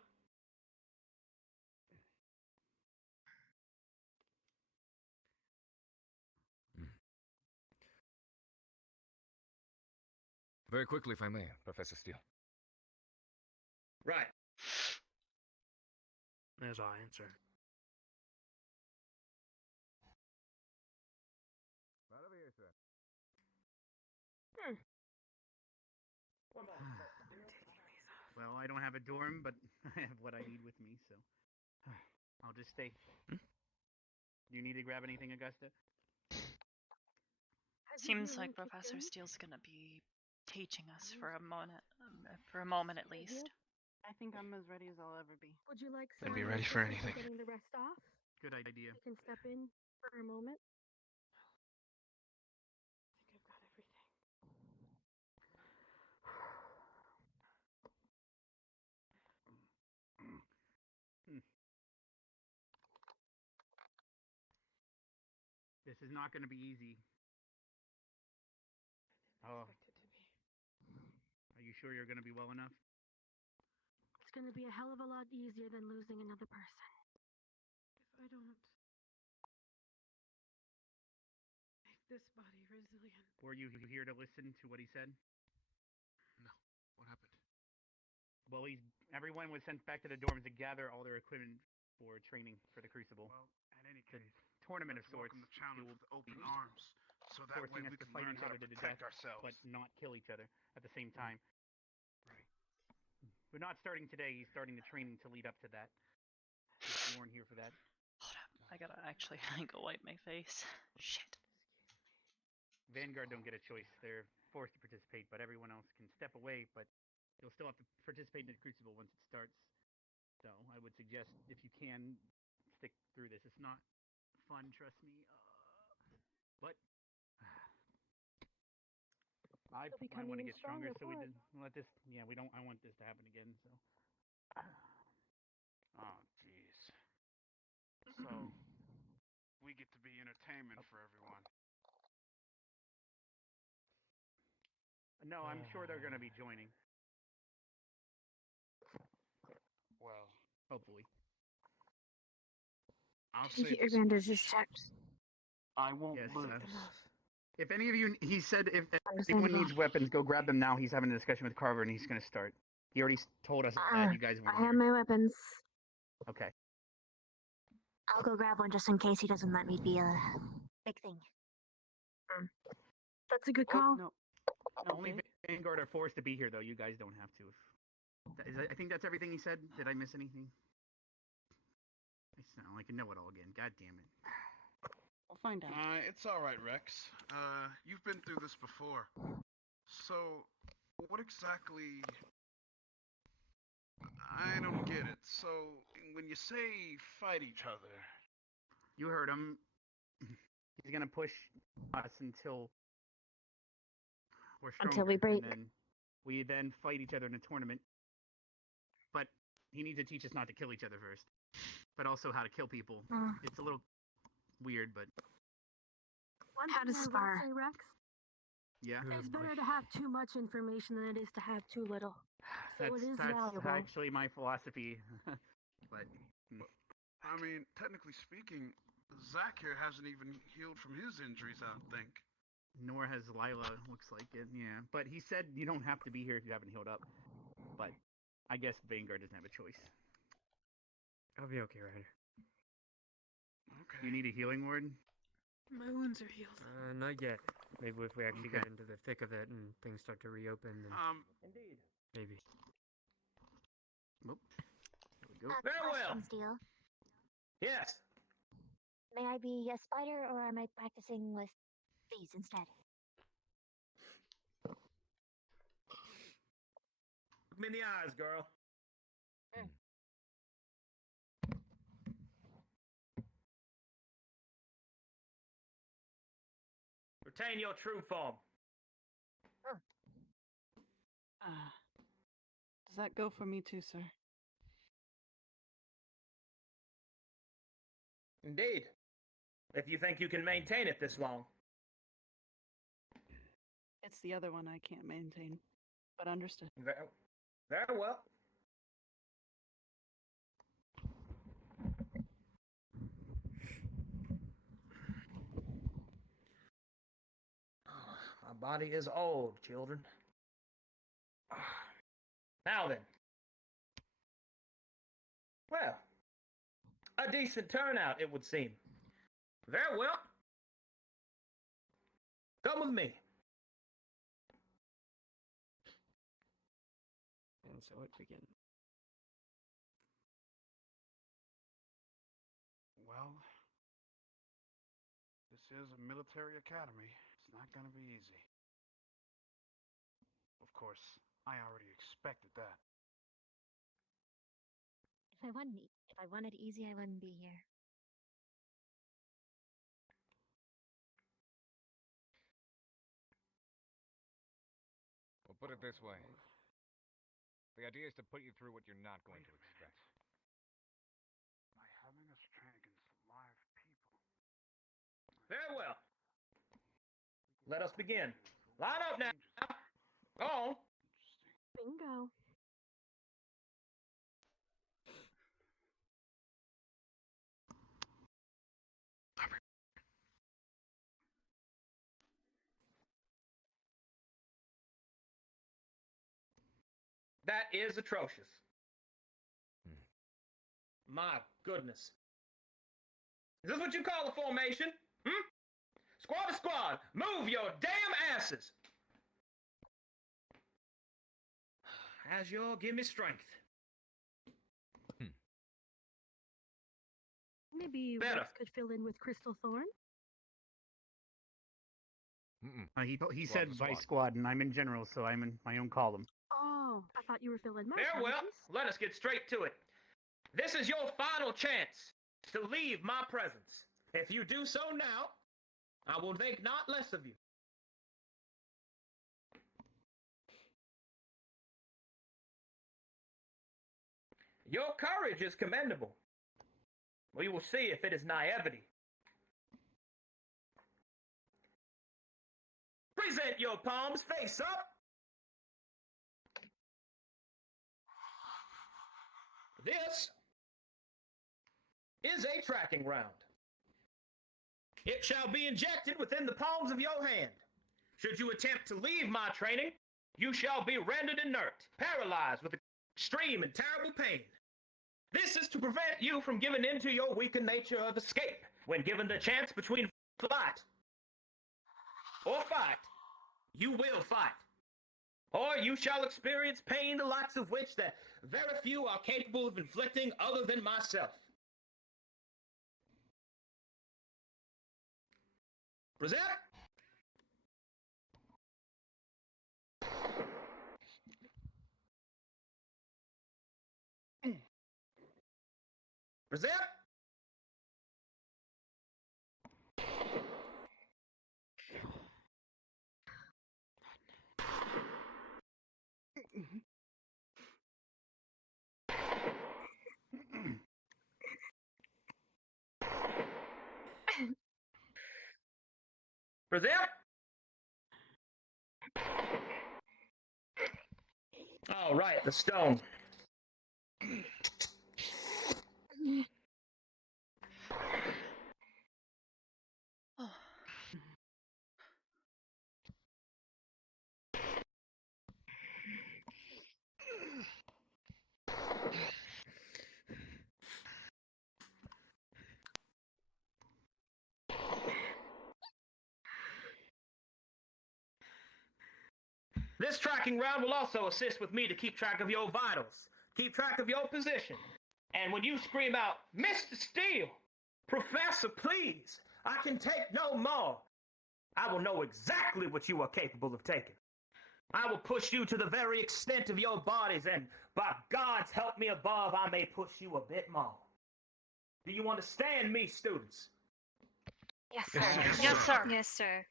Very quickly, if I may, Professor Steele. Right. There's our answer. Right over here, sir. Well, I don't have a dorm, but I have what I need with me, so I'll just stay. Do you need to grab anything, Augusta? Seems like Professor Steele's gonna be teaching us for a moment at least. I think I'm as ready as I'll ever be. Would you like Gonna some be ready for assistance anything. Getting the rest off? Good idea. You can step in for a moment. I think I've got everything. This is not going to be easy. Oh, Expect it to be. are you sure you're going to be well enough? It's going to be a hell of a lot easier than losing another person. If I don't make this body resilient. Were you here to listen to what he said? No. What happened? Well, everyone was sent back to the dorms to gather all their equipment for training for the Crucible. Well, in any The case, tournament of let's sorts. welcome the It challenge will with open be arms, so that forcing way us we to can fight learn each how other to to protect death, ourselves. but not kill each other at the same time. Right. We're not starting today. He's starting the training to lead up to that. There's Lauren here for that. Hold up. I gotta actually go wipe my face. Shit. Vanguard don't get a choice. They're forced to participate, but everyone else can step away, but you'll still have to participate in the Crucible once it starts. So I would suggest, if you can, stick through this. It's not fun, trust me. But I You'll be want to coming in get stronger, stronger so we for it. did let this. Yeah, we don't. I want this to happen again. So. Oh, jeez. So, we get to be entertainment for everyone. No, I'm sure they're going to be joining. Well, Hopefully. I'll Did you say get your this bandages checked? I won't Yes, lose. if any of you, he said, if anyone Understandable. needs weapons, go grab them now. He's having a discussion with Carver, and he's going to start. He already told us that. You guys I weren't have here. my weapons. Okay. I'll go grab one just in case he doesn't let me be a big thing. That's a good call. No. Only Vanguard are forced to be here, though. You guys don't have to. I think that's everything he said. Did I miss anything? I sound like a know-it-all again. God damn it. We'll find out. It's all right, Rex. You've been through this before. So, what exactly? I don't get it. So, when you say fight each other, You heard him. He's going to push us until we're stronger. Until we break. And then we then fight each other in a tournament. But he needs to teach us not to kill each other first. But also how to kill people. It's a little weird, but How to spar. Say, Rex? yeah. It's better to have too much information than it is to have too little. So it is That's valuable. actually my philosophy. But I mean, technically speaking, Zach here hasn't even healed from his injuries, I don't think. nor has Lila, looks like it. Yeah. But he said you don't have to be here if you haven't healed up. But I guess Vanguard doesn't have a choice. I'll be okay, Ryder. Okay. You need a healing ward? My wounds are healed. Not yet. Maybe if we actually Okay. get into the thick of it and things start to reopen, then Indeed. maybe. Nope. There we go. Very well. Steel. Yes. May I be a spider or am I practicing with these instead? Look me in the eyes, girl. Retain your true form. Does that go for me too, sir? Indeed. If you think you can maintain it this long. It's the other one I can't maintain, but understood. Very well. My body is old, children. Now then. Well, a decent turnout, it would seem. Very well. Come with me. And so it begins. Well, this is a military academy. It's not gonna be easy. Of course, I already expected that. If I wanted easy, I wouldn't be here. Well, put it this way. The idea is to put you through what you're not going to expect. By having us train against live people. Very well. Let us begin. Line up now. Go on. Bingo. That is atrocious. My goodness. Is this what you call a formation? Squad to squad, move your damn asses. As y'all give me strength. Maybe Better. Rex could fill in with Crystal Thorn? He Squad said to by squad. squad, and I'm in general, so I'm in my own column. Oh, I thought you were filling my Very well. apologies. Let us get straight to it. This is your final chance to leave my presence. If you do so now, I will think not less of you. Your courage is commendable. We will see if it is naivety. Present your palms face up. This is a tracking round. It shall be injected within the palms of your hand. Should you attempt to leave my training, you shall be rendered inert, paralyzed with extreme and terrible pain. This is to prevent you from giving in to your weakened nature of escape when given the chance between flight or fight. You will fight. Or you shall experience pain the likes of which that very few are capable of inflicting other than myself. Present. Present. Present. All right, the stone. This tracking round will also assist with me to keep track of your vitals, keep track of your position. And when you scream out, Mr. Steele, Professor, please, I can take no more, I will know exactly what you are capable of taking. I will push you to the very extent of your bodies, and by God's help me above, I may push you a bit more. Do you understand me, students? Yes, Yes, sir. sir. Yes, sir. Yes, sir.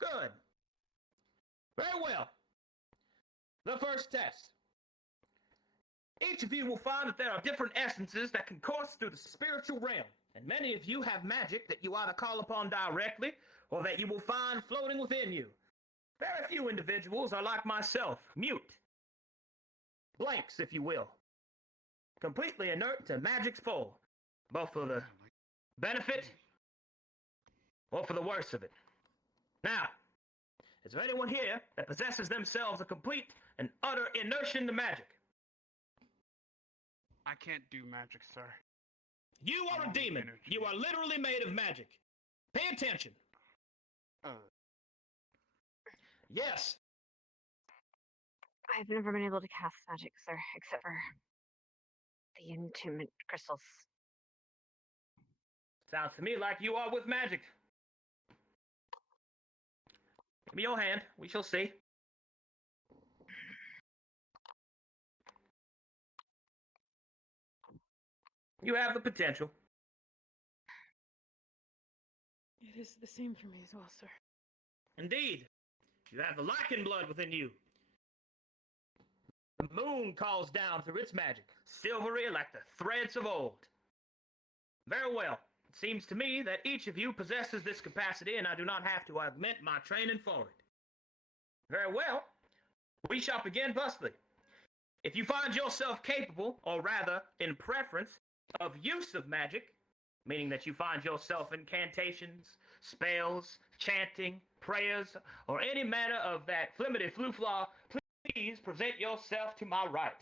Good. Very well. The first test. Each of you will find that there are different essences that can course through the spiritual realm, and many of you have magic that you either call upon directly or that you will find floating within you. Very few individuals are like myself, mute. Blanks, if you will. Completely inert to magic's pull, both for the benefit or for the worst of it. Now, is there anyone here that possesses themselves a complete and utter inertia to magic? I can't do magic, sir. You are a demon. You are literally made of magic. Pay attention. Yes. I've never been able to cast magic, sir, except for the entombment crystals. Sounds to me like you are with magic. Give me your hand. We shall see. You have the potential. It is the same for me as well, sir. Indeed. You have the Lycan blood within you. The moon calls down through its magic, silvery like the threads of old. Very well. It seems to me that each of you possesses this capacity, and I do not have to augment my training for it. Very well. We shall begin thusly. If you find yourself capable, or rather, in preference, of use of magic, meaning that you find yourself incantations, spells, chanting, prayers, or any manner of that flimity fluflaw, please present yourself to my right.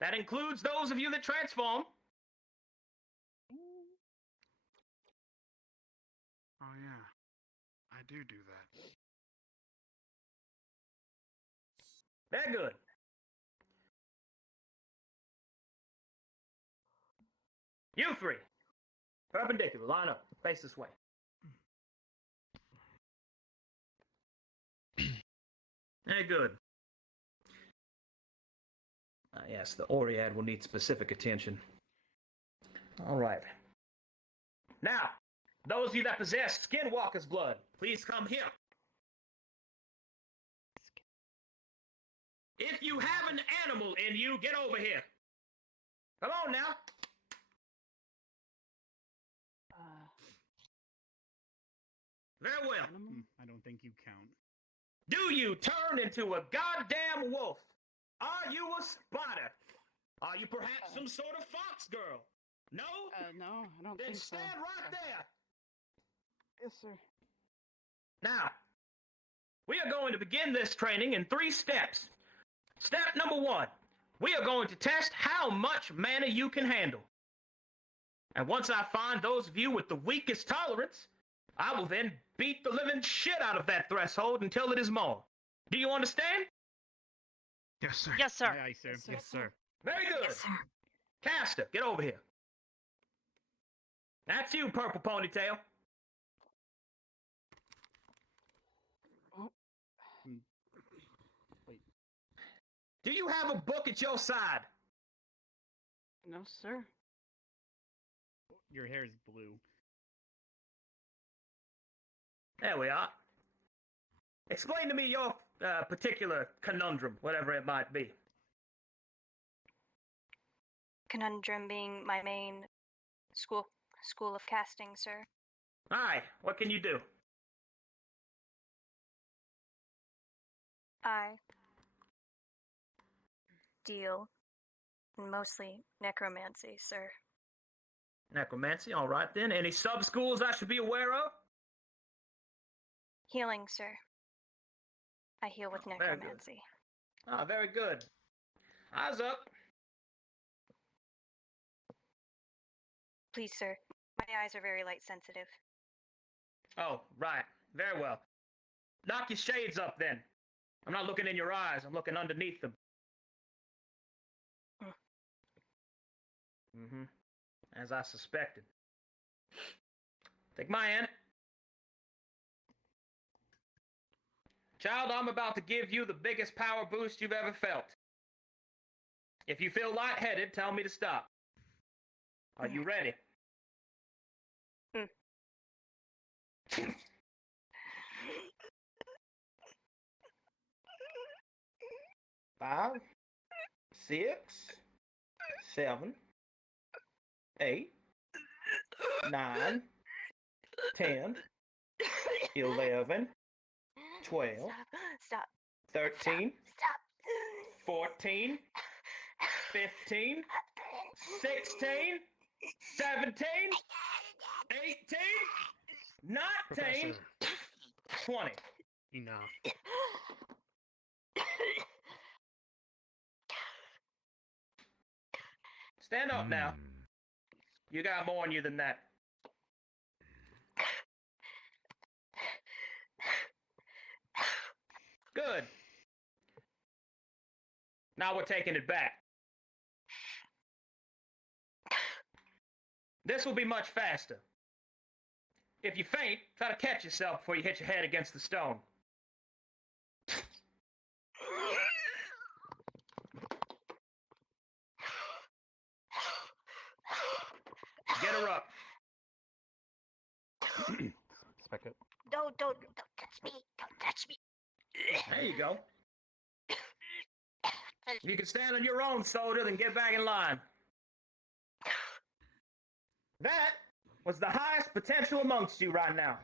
That includes those of you that transform. Oh yeah, I do that. Very good. You three, perpendicular, line up, face this way. Very good. Yes, the Oriad will need specific attention. All right. Now, those of you that possess Skinwalker's blood, please come here. If you have an animal in you, get over here. Come on now. Very well. I don't think you count. Do you turn into a goddamn wolf? Are you a spider? Are you perhaps some sort of fox girl? No? No, I don't then think so. stand right there. Yes, sir. Now, we are going to begin this training in 3 steps. Step number 1, we are going to test how much mana you can handle. And once I find those of you with the weakest tolerance, I will then beat the living shit out of that threshold until it is more. Do you understand? Yes, sir. Yes, sir. Aye, aye, sir. Yes, sir. Very good. Yes, sir. Caster, get over here. That's you, purple ponytail. Wait. Do you have a book at your side? No, sir. Your hair is blue. There we are. Explain to me your particular conundrum, whatever it might be. Conundrum being my main school of casting, sir. Aye, what can you do? I deal in mostly necromancy, sir. Necromancy, all right then. Any sub-schools I should be aware of? Healing, sir. I heal with Very good. necromancy. Ah, very good. Eyes up. Please, sir. My eyes are very light sensitive. Oh, right. Very well. Knock your shades up then. I'm not looking in your eyes, I'm looking underneath them. Mm-hmm. As I suspected. Take my hand. Child, I'm about to give you the biggest power boost you've ever felt. If you feel lightheaded, tell me to stop. Are you ready? Five, 6, 7, 8, 9, 10, 11, 12, Stop. 13, Stop. 14, 15, 16, 17, 18, 19, 20. Enough. Stand up now. You got more in you than that. Good. Now we're taking it back. This will be much faster. If you faint, try to catch yourself before you hit your head against the stone. Get her up. Spec it. Don't touch me. Don't touch me. There you go. If you can stand on your own, soldier, then get back in line. That was the highest potential amongst you right now.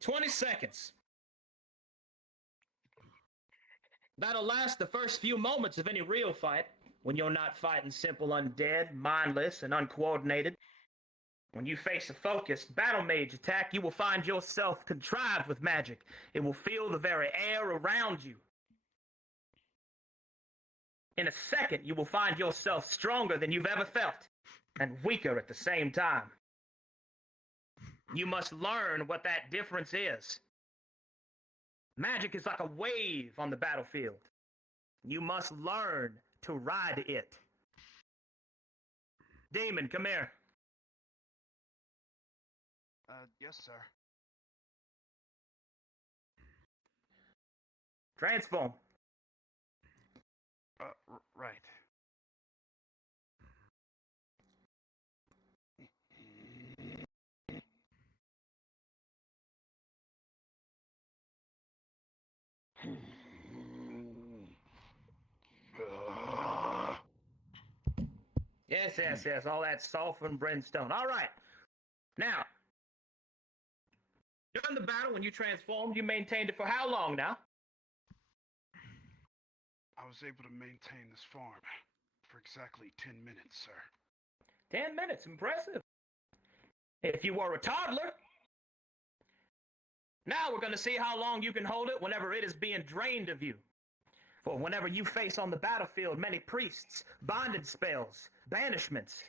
20 seconds. That'll last the first few moments of any real fight, when you're not fighting simple undead, mindless, and uncoordinated. When you face a focused battle mage attack, you will find yourself contrived with magic. It will fill the very air around you. In a second, you will find yourself stronger than you've ever felt, and weaker at the same time. You must learn what that difference is. Magic is like a wave on the battlefield. You must learn to ride it. Demon, come here. Yes, sir. Transform. Right. Yes, all that sulfur and brimstone. All right. Now, during the battle, when you transformed, you maintained it for how long now? I was able to maintain this farm for exactly 10 minutes, sir. 10 minutes, impressive. If you were a toddler. Now we're going to see how long you can hold it whenever it is being drained of you. For whenever you face on the battlefield many priests, bonded spells, banishments,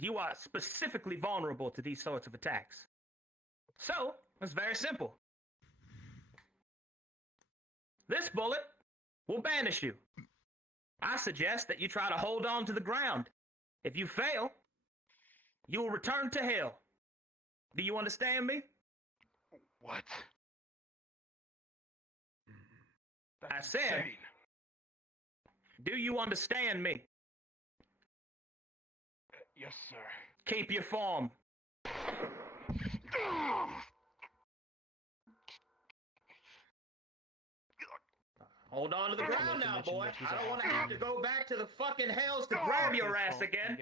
you are specifically vulnerable to these sorts of attacks. So, it's very simple. This bullet will banish you. I suggest that you try to hold on to the ground. If you fail, you will return to hell. Do you understand me? What? I said, do you understand me? Yes, sir. Keep your form. Hold on to the ground now, boy. I don't want to have to go back to the fucking hells to grab your ass again.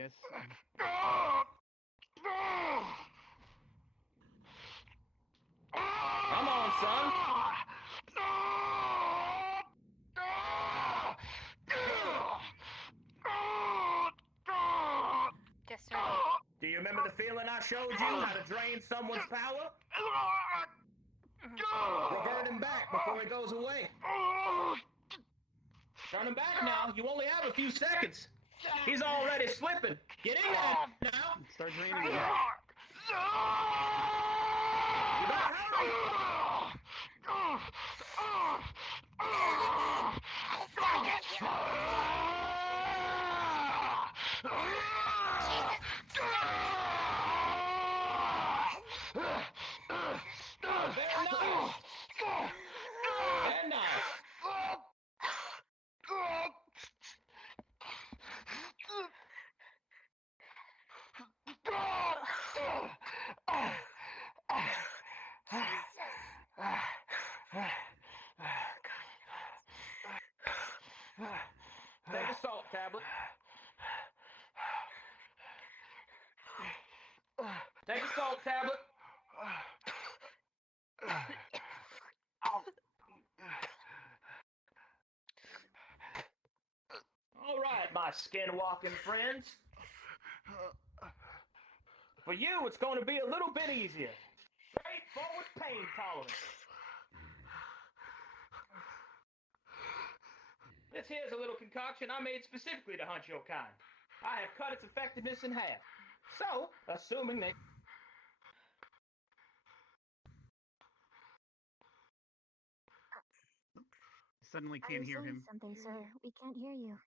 Come on, son. Yes, sir. Do you remember the feeling I showed you, how to drain someone's power? Revert him back before he goes away. Turn him back now. You only have a few seconds. He's already slipping. Get in there now. Start draining it. You better hurry. salt tablet. All right, my skin-walking friends. For you, it's going to be a little bit easier. Straightforward pain tolerance. This here's a little concoction I made specifically to hunt your kind. I have cut its effectiveness in half. So, assuming that... Suddenly Are can't you hear saying him. something, sir? We can't hear you.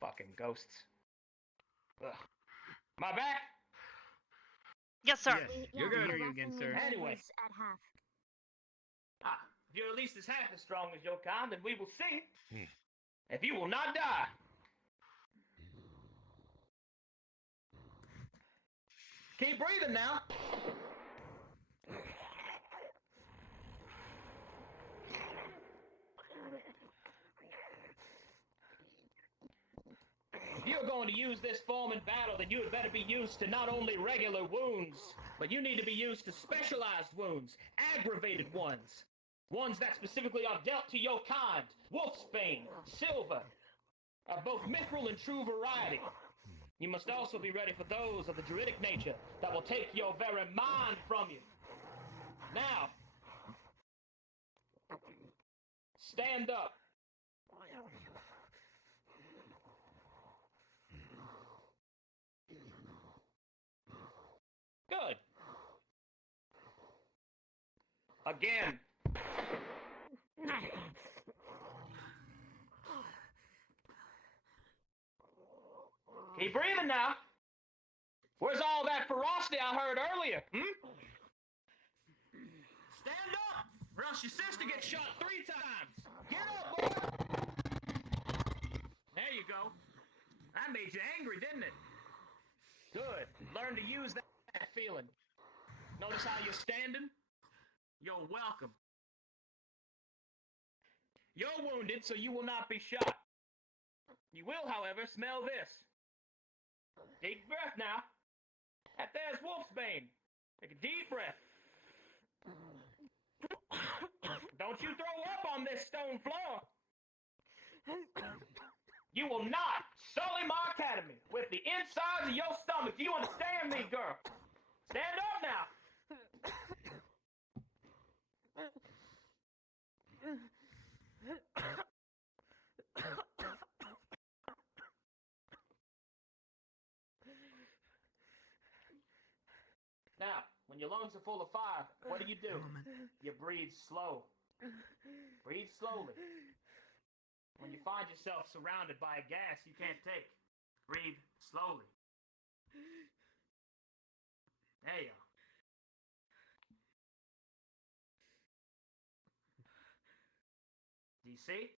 Fucking ghosts. Ugh. My back? Yes, sir. Yes, You're we good. hear you again, sir. Anyway. At half. If you're at least as half as strong as your kind, then we will see if you will not die. Keep breathing now. If you're going to use this form in battle, then you had better be used to not only regular wounds, but you need to be used to specialized wounds, aggravated ones. Ones that specifically are dealt to your kind, wolfsbane, silver, of both mithril and true variety. You must also be ready for those of the druidic nature that will take your very mind from you. Now, stand up. Good. Again. Keep breathing now. Where's all that ferocity I heard earlier, Stand up, or else your sister gets shot 3 times. Get up, boy. There you go. That made you angry, didn't it? Good. Learn to use that feeling. Notice how you're standing? You're welcome. You're wounded, so you will not be shot. You will, however, smell this. Deep breath now. That there's wolfsbane. Take a deep breath. Don't you throw up on this stone floor. You will not sully my academy with the insides of your stomach. Do you understand me, girl? Stand up now. Now, when your lungs are full of fire, what do? You breathe slow. Breathe slowly. When you find yourself surrounded by a gas you can't take, breathe slowly. There you are. Do you see?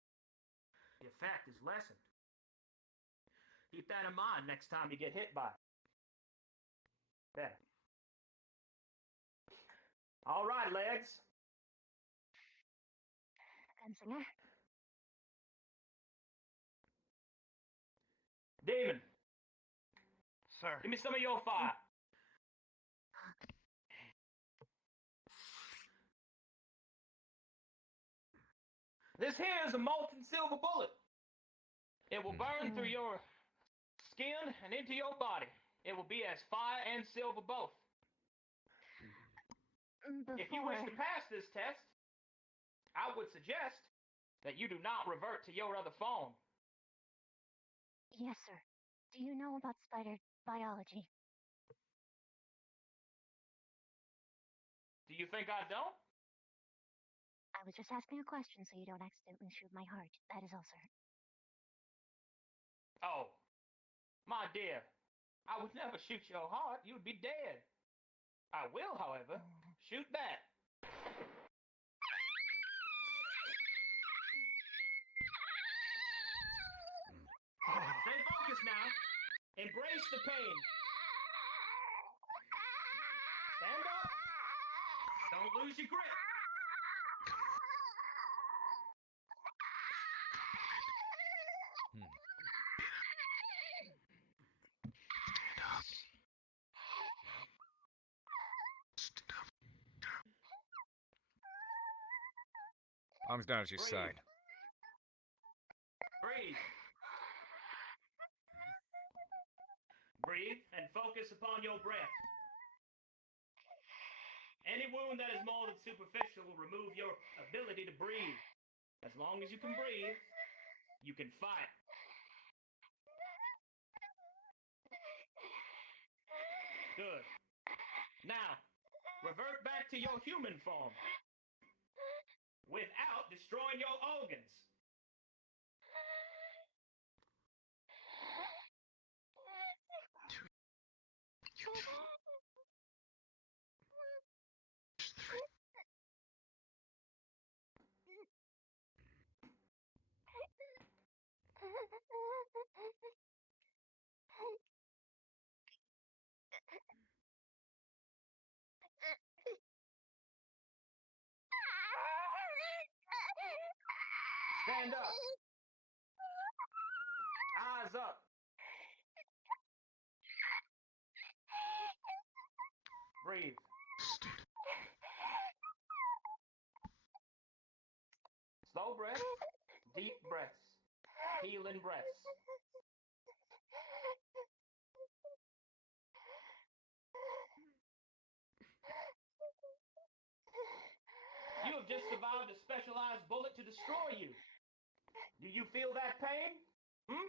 The effect is lessened. Keep that in mind next time you get hit by it. There. All right, legs. Gunslinger. Demon. Sir. Give me some of your fire. This here is a molten silver bullet. It will burn through your skin and into your body. It will be as fire and silver both. If you wish to pass this test, I would suggest that you do not revert to your other phone. Yes, sir. Do you know about spider biology? Do you think I don't? I was just asking a question so you don't accidentally shoot my heart. That is all, sir. Oh, my dear, I would never shoot your heart. You would be dead. I will, however, shoot that. Stay focused now. Embrace the pain. Stand up. Don't lose your grip. Arms down at your side. Breathe. Breathe and focus upon your breath. Any wound that is more than superficial will remove your ability to breathe. As long as you can breathe, you can fight. Good. Now, revert back to your human form without destroying your organs. Stand up. Eyes up. Breathe. Slow breaths, deep breaths, healing breaths. You have just survived a specialized bullet to destroy you. Do you feel that pain? Hmm?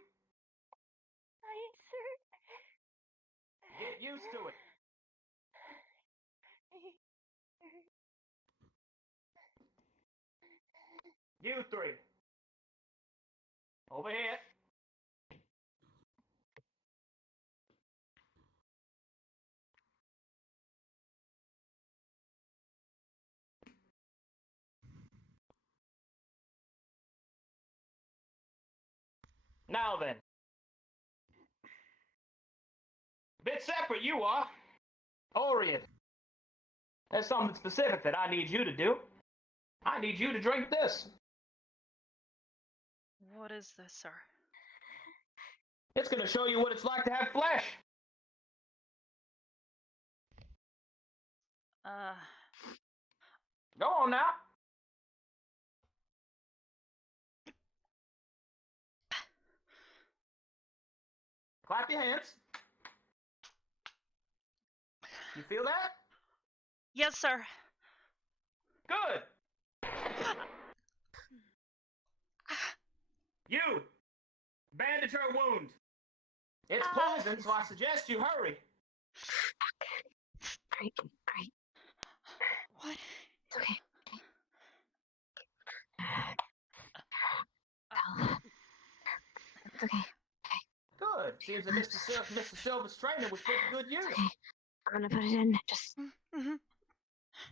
Get used to it. You three. Over here. Now then. Bit separate you are. Orion. There's something specific that I need you to do. I need you to drink this. What is this, sir? It's gonna show you what it's like to have flesh. Go on now. Clap your hands. You feel that? Yes, sir. Good. You, bandage her wound. It's poison, so I suggest you hurry. Great. What? It's okay. It's okay. Good. Seems that Mr. Silver's training was put to good use. Okay. I'm gonna put it in. Just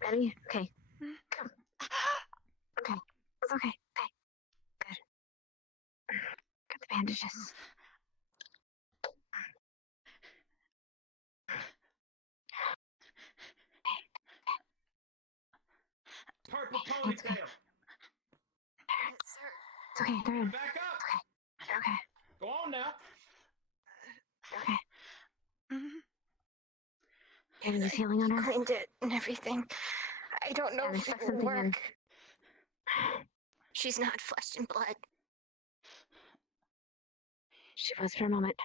ready? Okay. Come. Okay. It's okay. Okay. Good. Got the bandages. Purple ponytail. It's okay. They're in. Back up. Okay. Go on now. Okay. Getting this healing on her. Cleaned it and everything. I don't know if it will work. She's not flesh and blood. She was for a moment.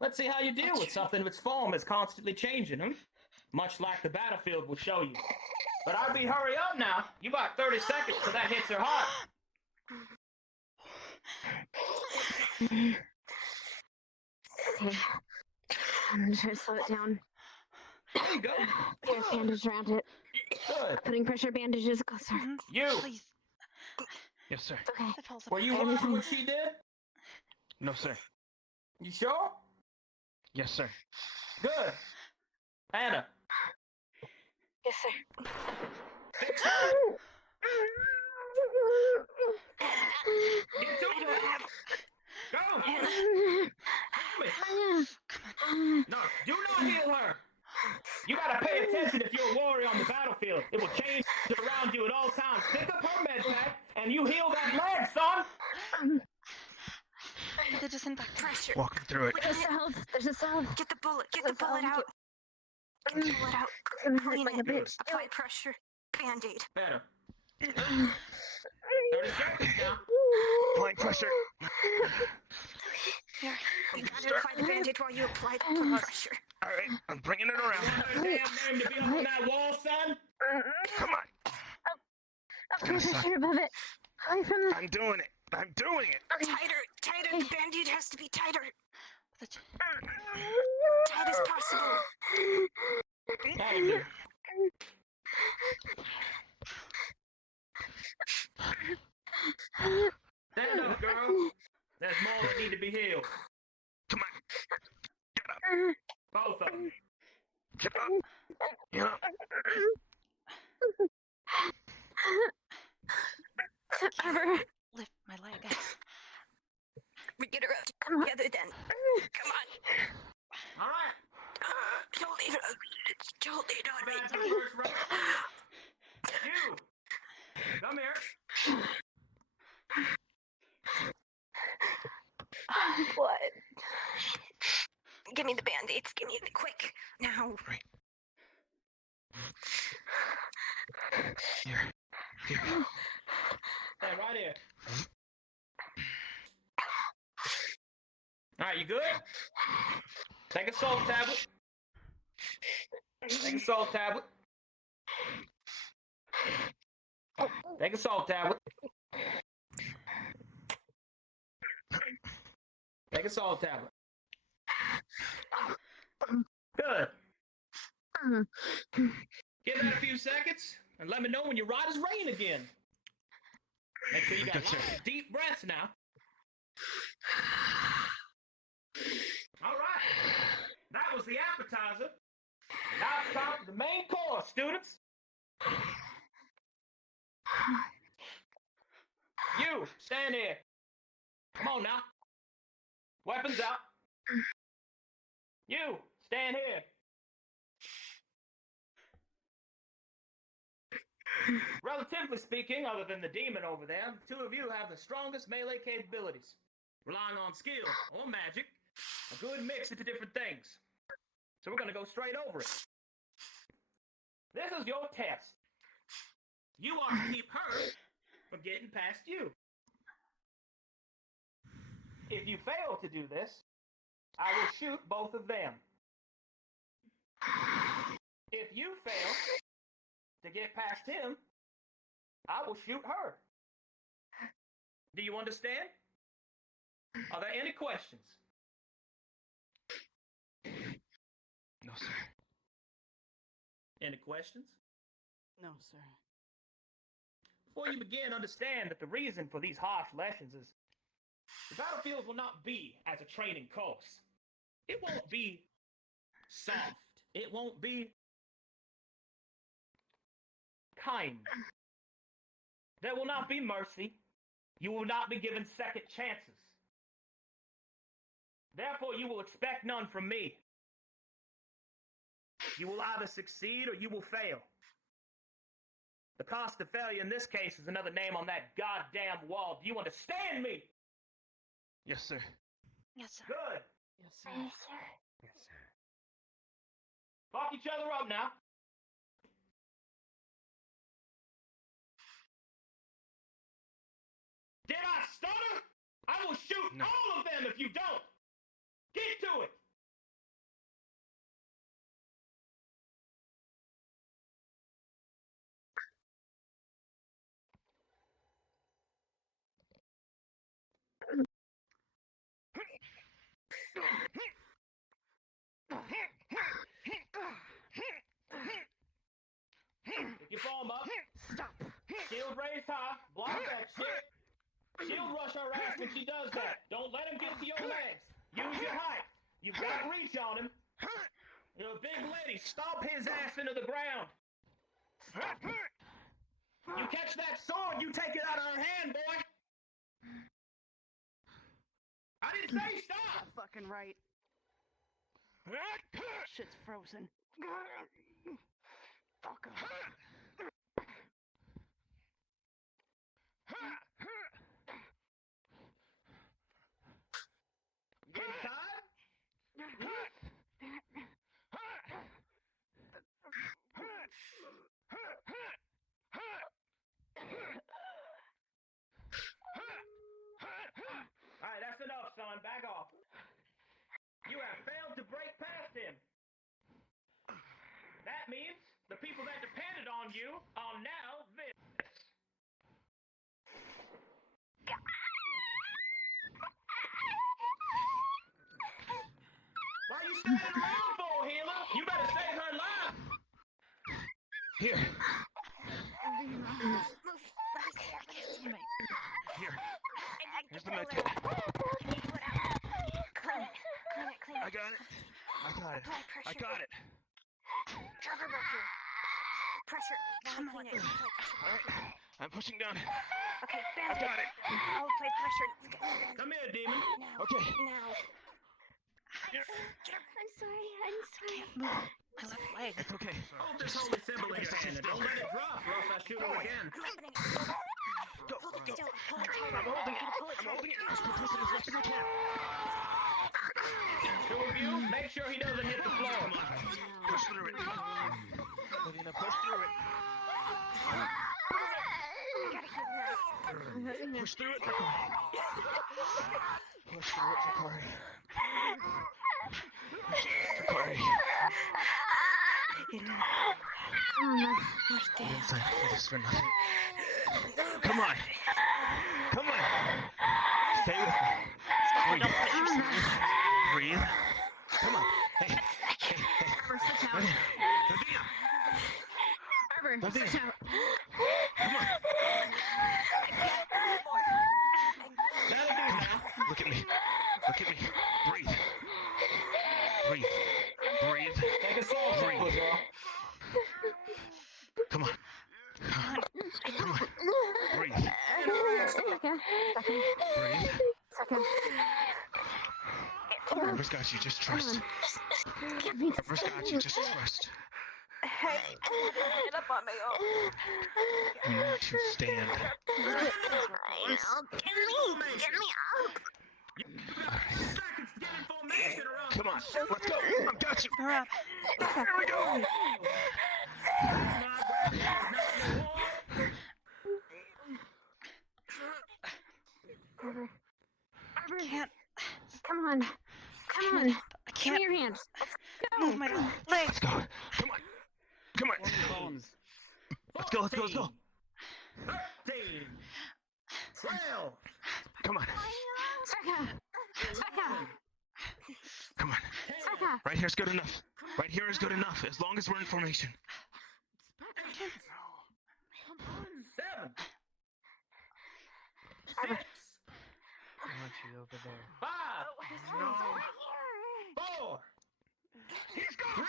Let's see how you deal with something of its form is constantly changing, much like the battlefield will show you. But I'd be hurry up now. You got 30 seconds till that hits her heart. Okay. I'm gonna try to slow it down. There you go. There's bandage around it. Good. Putting pressure bandages closer. You. Please. Yes, sir. Okay. Were you watching what she did? No, sir. You sure? Yes, sir. Good. Anna. Yes, sir. Fix her. Get to it. Go. No, do not heal her. You gotta pay attention if you're a warrior on the battlefield. It will change around you at all times. Pick up her med pack and you heal that leg, son. The disinfectant. Pressure. Walking through it. There's a salve. There's a salve. Get the bullet. Get the bullet out. Get the bullet out. It's gonna hurt Clean like a it. bitch. Apply pressure. band-aid. Better. 30 seconds now. Applying pressure. Here, you gotta apply the band-aid while you apply the pressure. All right, I'm bringing it around. Damn name to be up on that wall, son. Come on. I'll put pressure above it. Away from the... I'm doing it. I'm doing it. Tighter. The band-aid has to be tighter. Tight as possible. Stand up, girl. There's more that need to be healed. Come on. Get up. Both of them. Get up. Get up. Arbor. Lift my leg. We get her out together then. Come on. All right. Don't leave it. Don't lean on me. You. Come here. What? Give me the band-aids. Give me the quick. Now. Right. Here. Hey, right here. All right, you good? Take a salt tablet. Take a salt tablet. Take a salt tablet. Take a salt tablet. Good. Give that a few seconds and let me know when your ride is rain again. Make sure you got lots of deep breaths now. All right. That was the appetizer. Now it's time for the main course, students. You, stand here. Come on now. Weapons out. You, stand here. Relatively speaking, other than the demon over there, the two of you have the strongest melee capabilities, relying on skill or magic, a good mix into different things. So we're going to go straight over it. This is your test. You are to keep her from getting past you. If you fail to do this, I will shoot both of them. If you fail to get past him, I will shoot her. Do you understand? Are there any questions? No, sir. Any questions? No, sir. Before you begin, understand that the reason for these harsh lessons is the battlefields will not be as a training course. It won't be soft. It won't be kind. There will not be mercy. You will not be given second chances. Therefore, you will expect none from me. You will either succeed or you will fail. The cost of failure in this case is another name on that goddamn wall. Do you understand me? Yes, sir. Yes, sir. Good. Yes, sir. Yes, sir. Yes, sir. Fuck each other up now. Did I stutter? I will shoot all of them if you don't. Get to it. Pick your form up. Stop. Shield raised high. Block that shit. Shield rush her ass when she does that. Don't let him get to your legs. Use your height. You've got reach on him. You're a big lady. Stomp his ass into the ground. You catch that sword, you take it out of her hand, boy. I didn't say stop. Fucking right. Shit's frozen. Fuck off. Get tired? around for, healer? You better save her life. Here. Here. Here's the med kit. I got it. I got it. Trevor back here. Pressure. Come on. Alright. I'm pushing down. Okay, I got it. I'll apply pressure. Come here, demon. Now. Okay. Now. I'm sorry. Move my left leg. It's okay. Hold this holy symbol in your hand and don't let it drop or else I shoot her again. Go. Hold it still. Pull it tighter. I'm holding it. Pull it I'm holding it. tighter. I'm pressing as much as I can. Two of you, make sure he doesn't hit the floor. Push through it. Melina, push through it. Push through it for Corey. Push through it for Corey. Push through it for Corey. We didn't sign up for this for nothing. Come on. Come on. Stay with me. Breathe. Come on. Hey. Arbor, sit down. Arbor, sit down. Come on. That'll do now. Look at me. Look at me. Breathe. Breathe. Breathe. Take a soul sample, girl. Come on. Come on. Breathe. Second. Breathe. Second. Whoever's got you, just trust. Whoever's got you, just trust. Hey, get up on me. You need to stand. Get me up. Come on. Let's go. I've got you. Hurry up. Here we go. Arbor. I can't. Come on. Come on. I Give can't me your hands. move my leg. Let's go. Come on. Come on. Let's go. Let's go. Let's go. 13. 12. Come on. Second. Come on. Second. Right here's good enough. Right here is good enough, as long as we're in formation. 7. Arbor. 6. I want you over there. 5. No. 4. 3.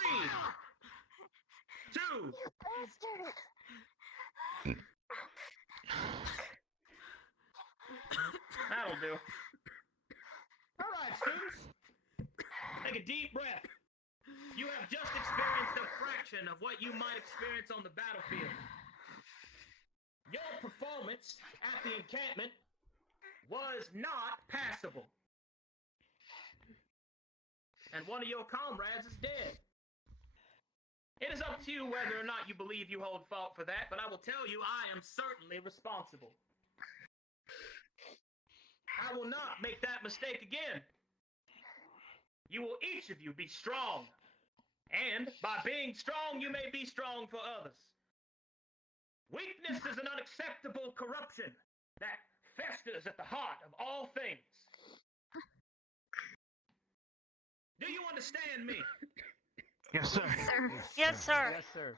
2. That'll do. All right, students. Take a deep breath. You have just experienced a fraction of what you might experience on the battlefield. Your performance at the encampment was not passable. And one of your comrades is dead. It is up to you whether or not you believe you hold fault for that, but I will tell you I am certainly responsible. I will not make that mistake again. You will each of you be strong. And by being strong, you may be strong for others. Weakness is an unacceptable corruption that festers at the heart of all things. Do you understand me? Yes, sir. Yes, sir. Yes, sir.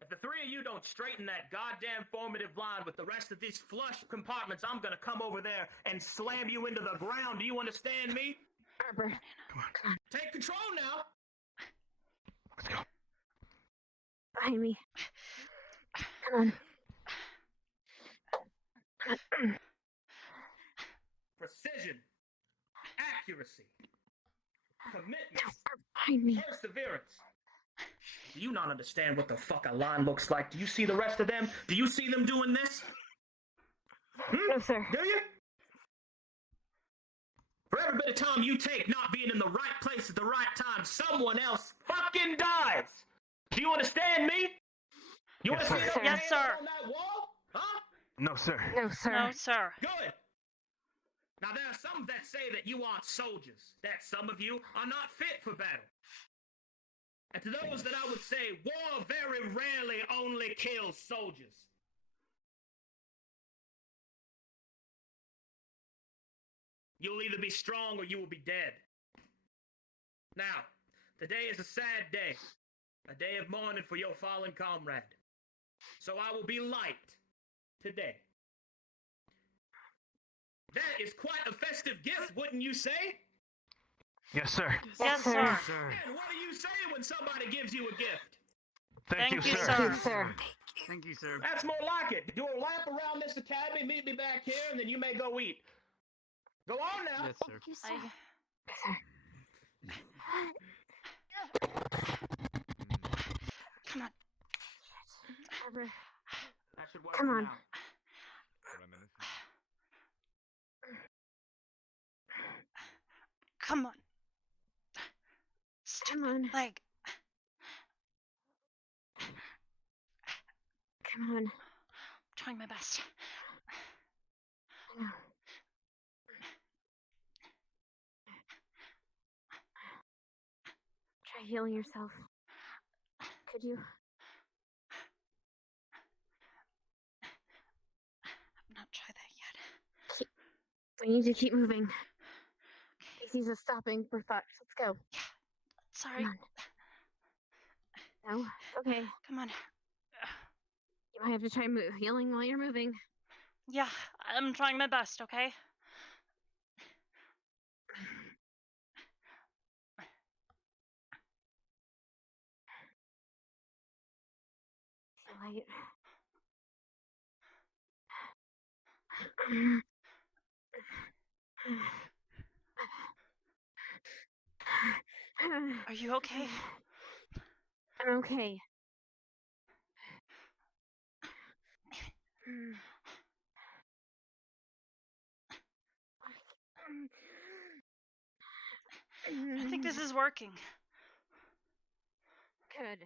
If the three of you don't straighten that goddamn formative line with the rest of these flush compartments, I'm gonna come over there and slam you into the ground. Do you understand me? Arbor. Come on. Take control now. Let's go. Behind me. Come on. Precision, accuracy, commitment, Behind me. perseverance. Do you not understand what the fuck a line looks like? Do you see the rest of them? Do you see them doing this? No, sir. Do you? For every bit of time you take not being in the right place at the right time, someone else fucking dies. Do you understand me? You Yes, want to sir. see Yes, sir. on that wall? Huh? No, sir. No, sir. No, sir. Good. Now there are some that say that you aren't soldiers, that some of you are not fit for battle. And to those that I would say, war very rarely only kills soldiers. You'll either be strong or you will be dead. Now, today is a sad day, a day of mourning for your fallen comrade. So I will be light today. That is quite a festive gift, wouldn't you say? Yes, sir. Yes, sir. And what do you say when somebody gives you a gift? Thank you, sir. Thank you, sir. Thank you, sir. That's more like it. Do a lap around this academy, meet me back here, and then you may go eat. Go on now. Yes, sir. Come on. Arbor, That should work come for on. now. Come on. Come on. Leg. Come on. I'm trying my best. I know. Try healing yourself. Could you? I've not tried that yet. We need to keep moving. Casey's is stopping. We're fucked. Let's go. Sorry. Come on. No, it's okay. Come on. You might have to try healing while you're moving. Yeah, I'm trying my best, okay? See light. Are you okay? I'm okay. I think this is working. Good.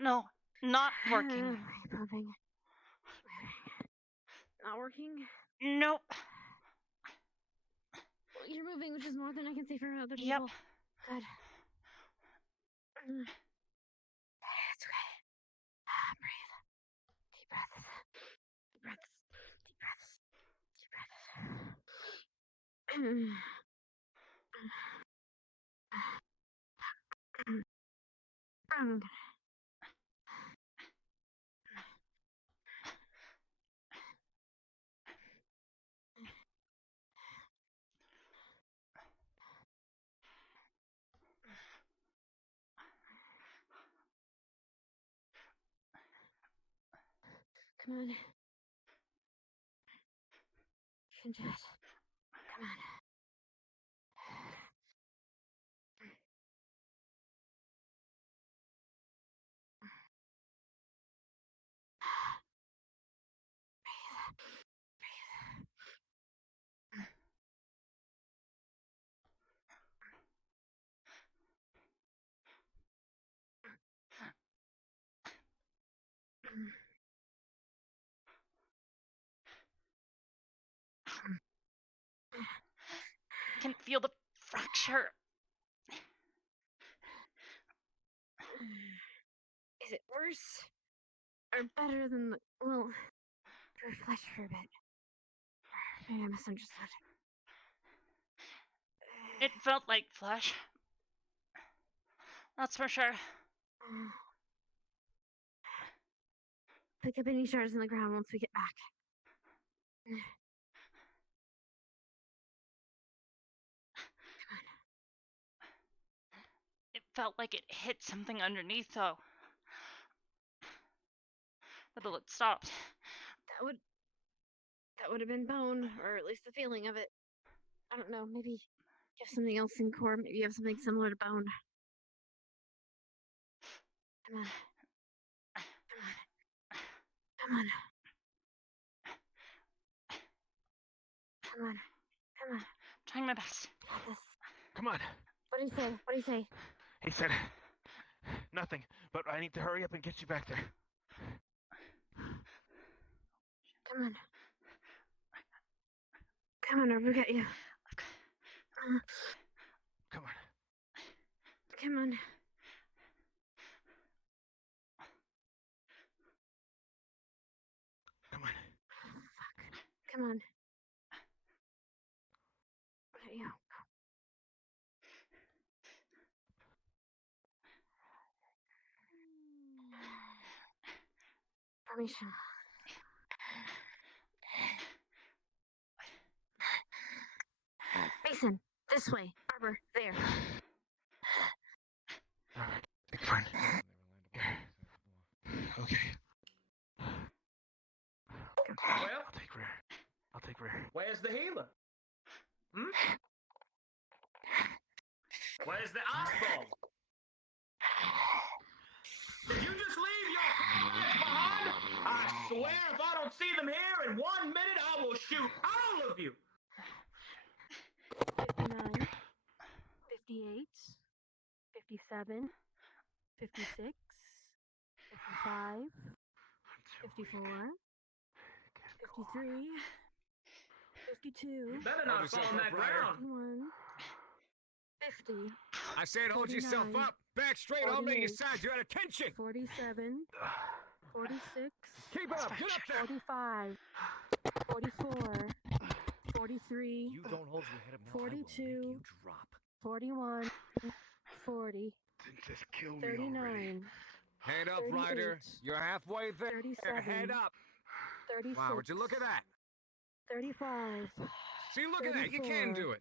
No, not working. Moving. Not working? Nope. Well, you're moving, which is more than I can say for other people. Yep. Good. It's okay. Breathe. Deep breaths. Deep breaths. Deep breaths. Deep breaths. Come on. You can do it. Come on. I can feel the fracture. Is it worse or better than the? Well, your flesh for a bit. Maybe I misunderstood. It felt like flesh. That's for sure. Pick up any shards on the ground once we get back. It felt like it hit something underneath, though. The bullet stopped. That would have been bone, or at least the feeling of it. I don't know. Maybe you have something else in core. Maybe you have something similar to bone. Come on. Come on. Come on. Come on. I'm trying my best. Got this. Come on. What do you say? What do you say? He said nothing, but I need to hurry up and get you back there. Come on. Come on, Arbor, get you. Come on. Come on. Come on. Fuck. Come on. What are you? Information. Mason, this way. Arbor, there. Alright, big friend. Okay. Well, I'll take rear. I'll take rear. where's the healer? Hmm? Where's the Ascension? Did you just leave your comrades behind? I swear if I don't see them here in 1 minute, I will shoot all of you. 59, 58, 57, 56, 55, 54, 53, 52, You better not fall on that ground. 51, 50. I said hold yourself 49, up. Back straight, all men 48, your sides. You're out of tension. 47, 46, Keep up. Get up there. 45, 44, 43, You don't hold your head up now. 42, Drop. 41, 40, Just kill me 39, Head up, 38, Ryder. You're halfway there. 37, Head up. 36, Wow, would you look at that? 35, See, look at that. You can do it.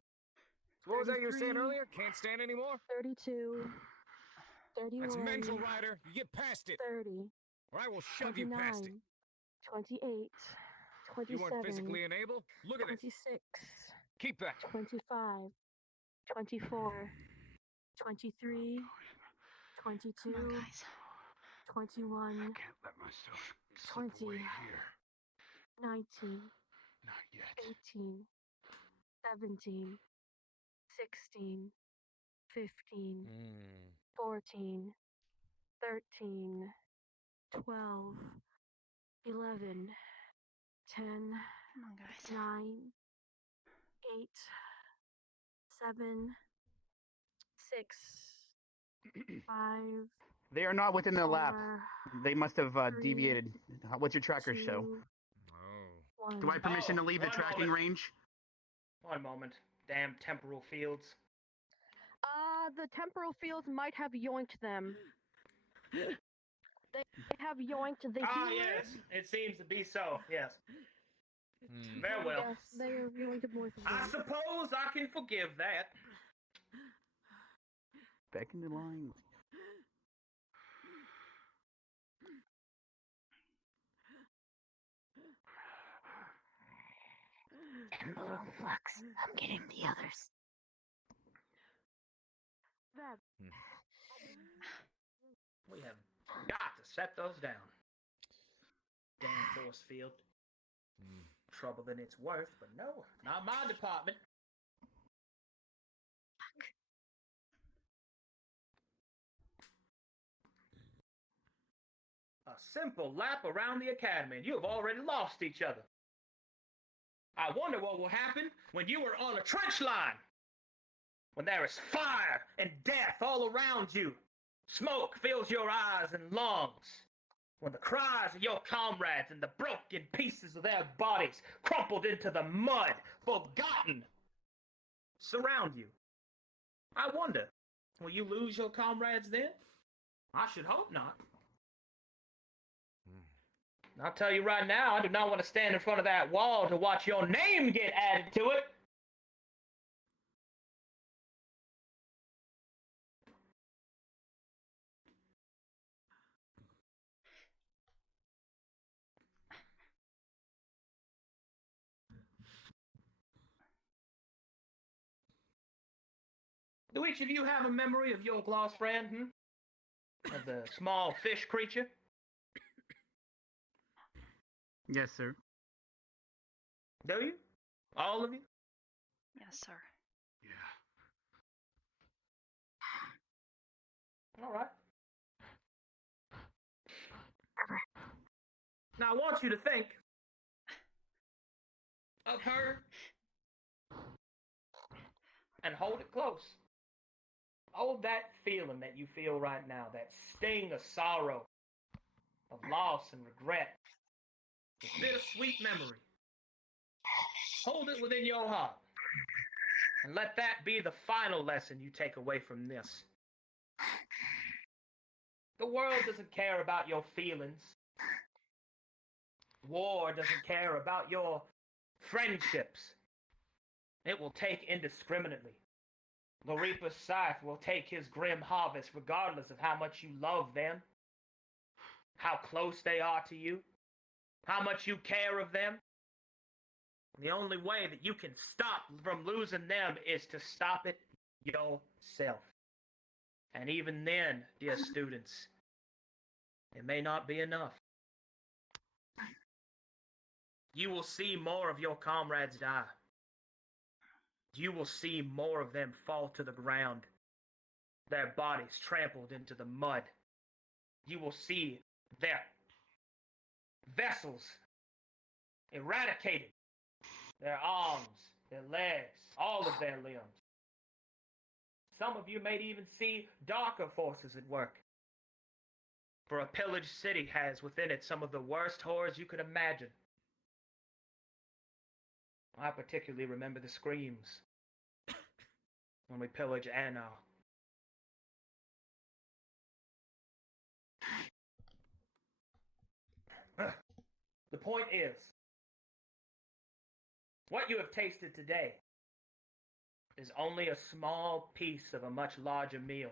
So what was that you were saying 33, earlier? Can't stand anymore? 32, 31, That's mental, Ryder. You get past it. 30, Or I will shove you past it. 28, 27, You weren't physically unable? Look at this. 26, Keep back. 25, 24, 23, 22, 21, Can't let myself slip 20, away here. 19, Not yet. 18, 17, 16, 15, 14, 13, 12, 11, 10, 9, 8, 7, 6, 5, They are not within the lap. 4, They must have deviated. What's your tracker show? 1. Do I have permission to leave the one tracking moment. range? 1 moment. Damn temporal fields. The temporal fields might have yoinked them. They have yoinked the Ah, healer. yes. It seems to be so, yes. Very well. Yes, they are yoinked both of I them. suppose I can forgive that. Back in the line. Oh, Flux. I'm getting the others. We have got to set those down. Damn force field. Trouble than it's worth, but no, not my department. A simple lap around the academy, and you have already lost each other. I wonder what will happen when you are on a trench line. When there is fire and death all around you. Smoke fills your eyes and lungs. When the cries of your comrades and the broken pieces of their bodies, crumpled into the mud, forgotten, surround you. I wonder, will you lose your comrades then? I should hope not. I'll tell you right now, I do not want to stand in front of that wall to watch your name get added to it. Do each of you have a memory of your lost friend, Of the small fish creature? Yes, sir. Do you? All of you? Yes, sir. All right. Now I want you to think of her and hold it close. Hold that feeling that you feel right now, that sting of sorrow, of loss and regret, this bittersweet memory. Hold it within your heart. And let that be the final lesson you take away from this. The world doesn't care about your feelings. War doesn't care about your friendships. It will take indiscriminately. The Reaper's scythe will take his grim harvest regardless of how much you love them, how close they are to you, how much you care of them. The only way that you can stop from losing them is to stop it yourself. And even then, dear students, it may not be enough. You will see more of your comrades die. You will see more of them fall to the ground, their bodies trampled into the mud. You will see their vessels eradicated, their arms, their legs, all of their limbs. Some of you may even see darker forces at work. For a pillaged city has within it some of the worst horrors you could imagine. I particularly remember the screams when we pillage Anna. The point is, what you have tasted today is only a small piece of a much larger meal.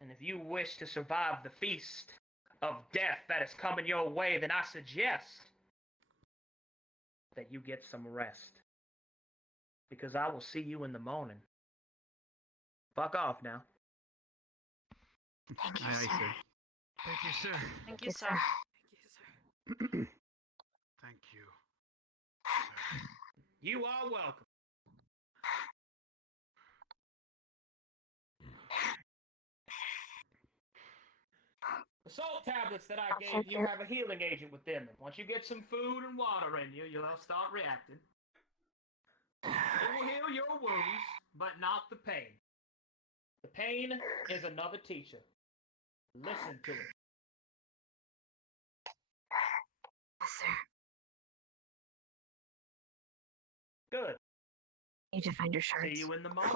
And if you wish to survive the feast of death that is coming your way, then I suggest that you get some rest. Because I will see you in the morning. Fuck off now. Thank you, Aye, sir. aye, sir. Thank you, sir. Thank you, sir. Thank you. You are welcome. The salt tablets that I gave you have a healing agent with them. Once you get some food and water in you, you'll start reacting. It will heal your wounds, but not the pain. The pain is another teacher. Listen to it. Yes, sir. Good. Need to find your shards. See you in the morning.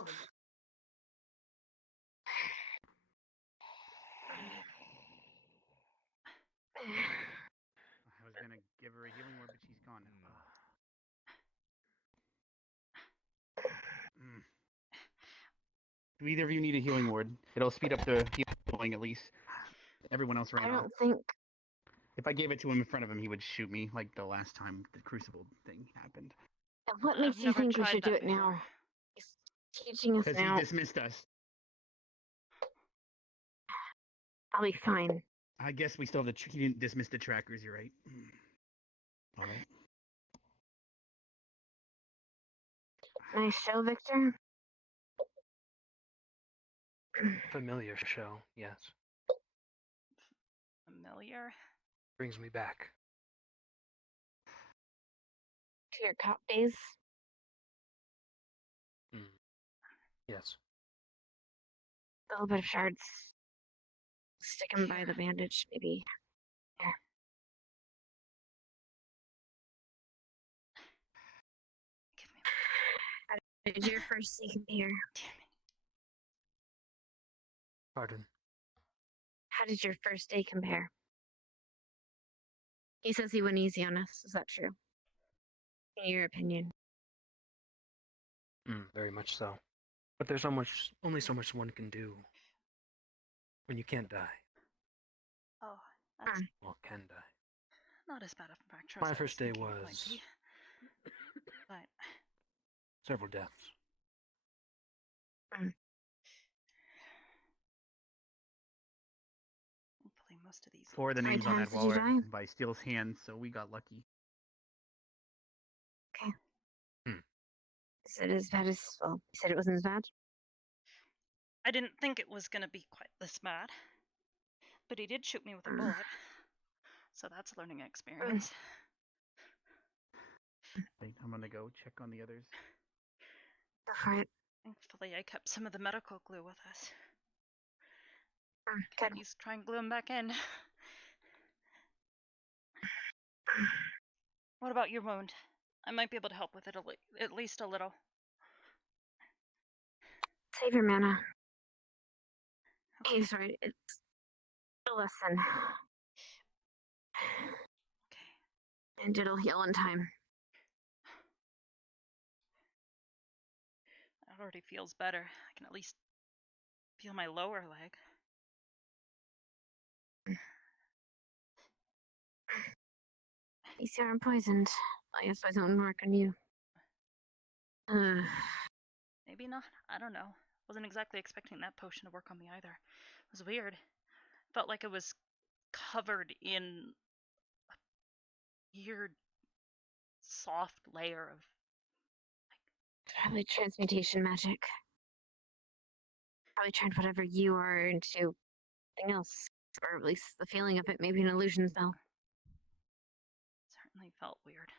I was gonna give her a healing word, but she's gone now. Do either of you need a healing word? It'll speed up the healing at least. Everyone else ran I off. don't think. If I gave it to him in front of him, he would shoot me like the last time the Crucible thing happened. What makes you never think we tried should that do it before. now? He's teaching us Because he now. dismissed us. I'll be fine. I guess we still have he didn't dismiss the trackers, you're right. Alright. Nice show, Victor. Familiar show, yes. Familiar? Brings me back. To your cop days. Yes. A little bit of shards. Stick them by the bandage, maybe. There. How did your first day compare? Pardon? How did your first day compare? He says he went easy on us. Is that true? In your opinion? Very much so. But there's only so much one can do when you can't die. Oh, that's Well, can die. not as bad a fracture. My as I first day thinking it might was be. But several deaths. hopefully most of these. 4 of the How many names on times that did you wall are die? by Steele's hand, so we got lucky. Okay. Is it as bad as? Well, you said it wasn't as bad. I didn't think it was gonna be quite this bad, but he did shoot me with a bullet, so that's a learning experience. Wait, I'm gonna go check on the others. Go for it. Thankfully, I kept some of the medical glue with us. Good. He's trying to glue him back in. What about your wound? I might be able to help with it at least a little. Save your mana. He's right. It's a lesson. And it'll heal in time. It already feels better. I can at least feel my lower leg. At least you aren't poisoned. I guess poison wouldn't work on you. Maybe not. I don't know. Wasn't exactly expecting that potion to work on me either. It was weird. Felt like it was covered in a weird, soft layer of. Probably transmutation magic. Probably turned whatever you are into something else. Or at least the feeling of it, maybe an illusion spell. Certainly felt weird.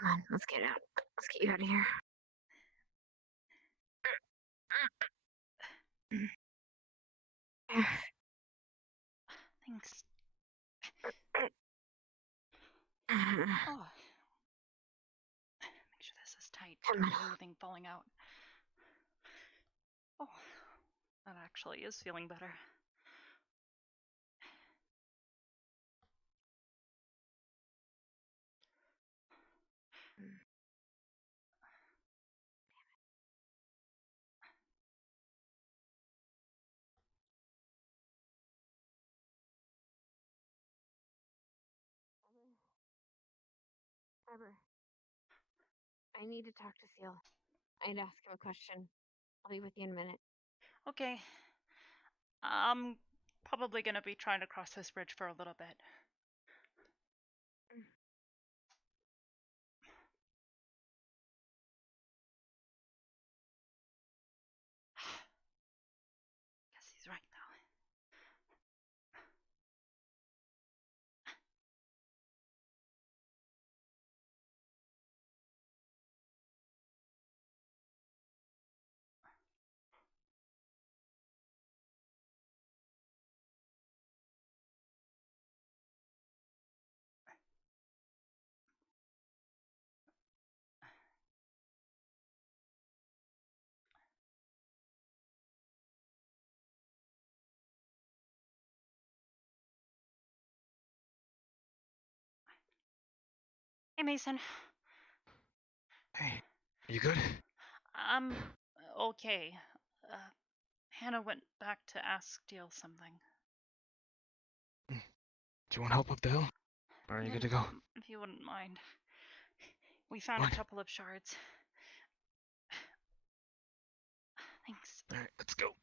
Come on, let's get out. Let's get you out of here. Thanks. Oh. Make sure this is tight. Don't have anything falling out. Oh, that actually is feeling better. Arbor, I need to talk to Seal. I'd ask him a question. I'll be with you in a minute. Okay. I'm probably gonna be trying to cross this bridge for a little bit. Guess he's right though. Hey, Mason. Hey, you good? I'm okay. Hannah went back to ask Deal something. Do you want help up the hill? Or are you good to go? If you wouldn't mind. We found What? a couple of shards. Thanks. Alright, let's go.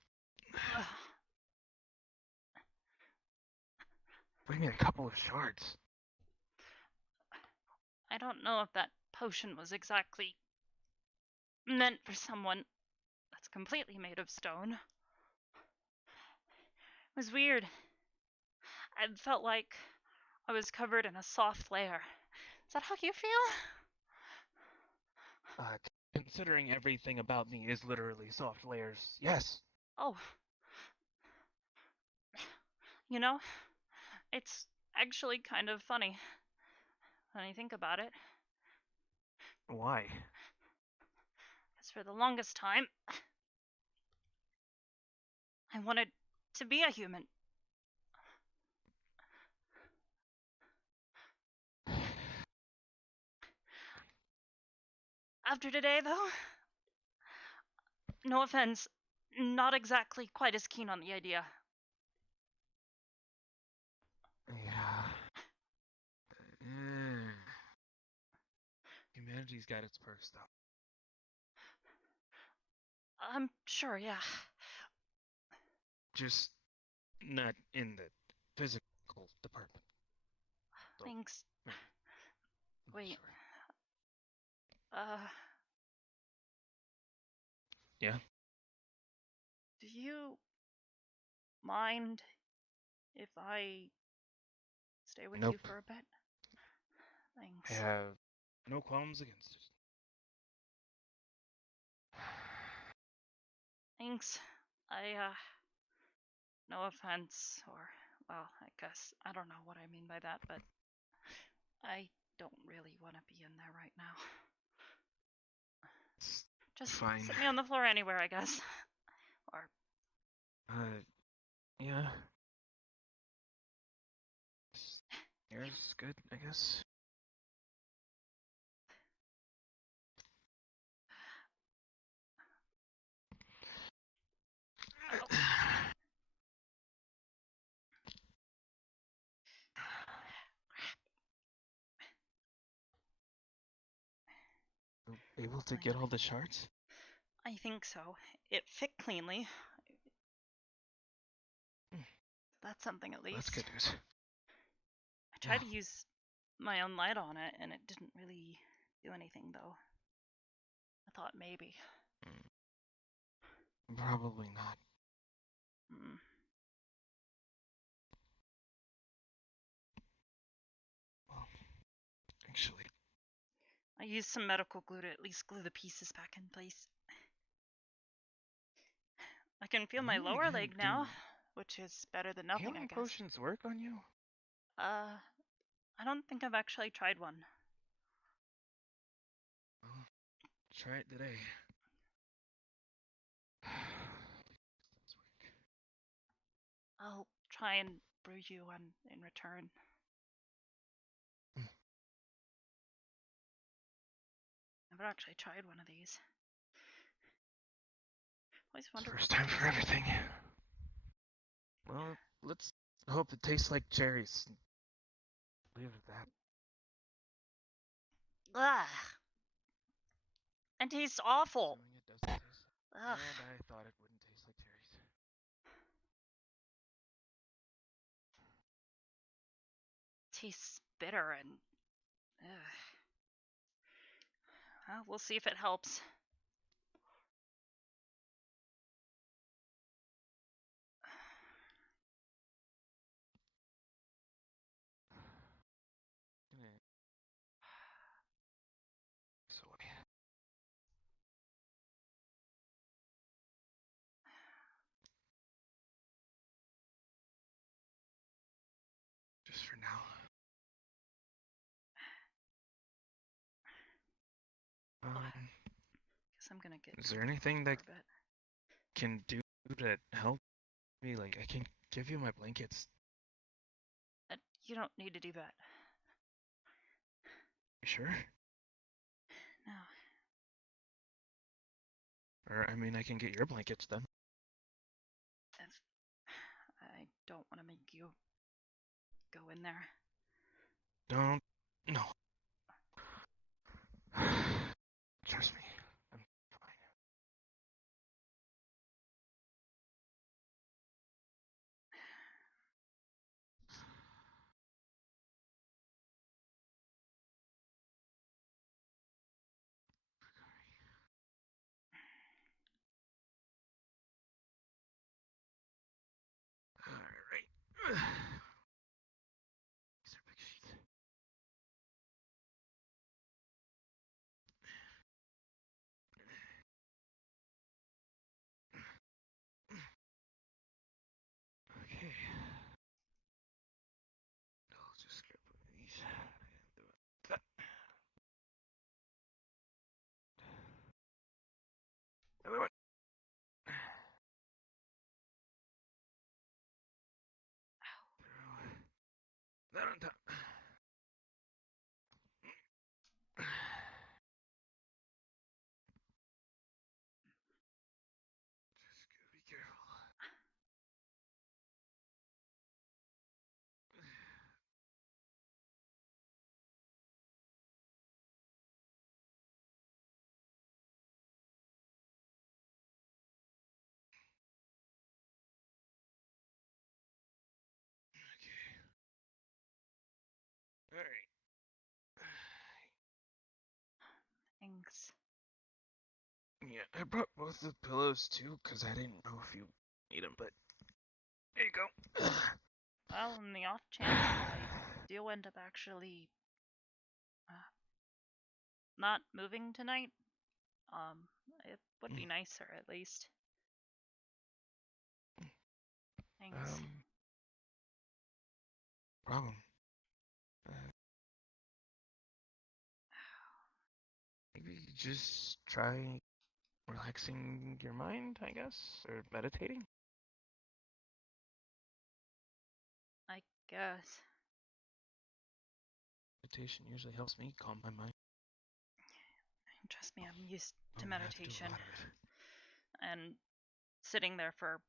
What do you mean a couple of shards? I don't know if that potion was exactly meant for someone that's completely made of stone. It was weird. I felt like I was covered in a soft layer. Is that how you feel? Considering everything about me is literally soft layers, yes. Oh. You know, it's actually kind of funny when I think about it. Why? Because for the longest time, I wanted to be a human. After today, though, no offense, not exactly quite as keen on the idea. Yeah. Humanity's got its perks, though. I'm sure, yeah. Just not in the physical department. So, Thanks. Wait. Sure. Yeah? Do you mind if I stay with you for a bit? Thanks. I have no qualms against it. Thanks. No offense, or, well, I guess, I don't know what I mean by that, but I don't really want to be in there right now. Just fine. sit me on the floor anywhere, I guess. Or, Yeah. Air's good, I guess. Able to get all the shards? I think so. It fit cleanly. That's something at least. That's good news. I tried to use my own light on it, and it didn't really do anything, though. I thought maybe. Probably not. Mm. Well, actually. I used some medical glue to at least glue the pieces back in place. I can feel my lower leg now, which is better than nothing, I Healing guess. potions work on you? I don't think I've actually tried one. Well, try it today. I'll try and brew you one in return. Never actually tried one of these. Always wondered First what time they for taste like. everything. Well, let's hope it tastes like cherries. Leave it at that. Ugh. It tastes awful. Assuming it doesn't taste Ugh. And I thought it wouldn't taste like cherries. Tastes bitter and ugh. Well, we'll see if it helps. Just for now. Guess I'm gonna get. Is there anything that for a bit. can do to help me? Like, I can give you my blankets. You don't need to do that. You sure? No. Or, I mean, I can get your blankets then. I don't want to make you go in there. Don't. No. Trust me. I'm fine. Alright. These are big sheets. Okay. I'll just grab one of these and do it. Other one. Throw that on top. Just gotta be careful. Alright. Thanks. Yeah, I brought both the pillows too, because I didn't know if you need them, but there you go. Well, in the off chance I do end up actually not moving tonight, it would be nicer at least. Thanks. Problem. Maybe just try relaxing your mind, I guess, or meditating. I guess. meditation usually helps me calm my mind. Trust me, I'm used to I'm gonna have to do a meditation. lot of it. And sitting there for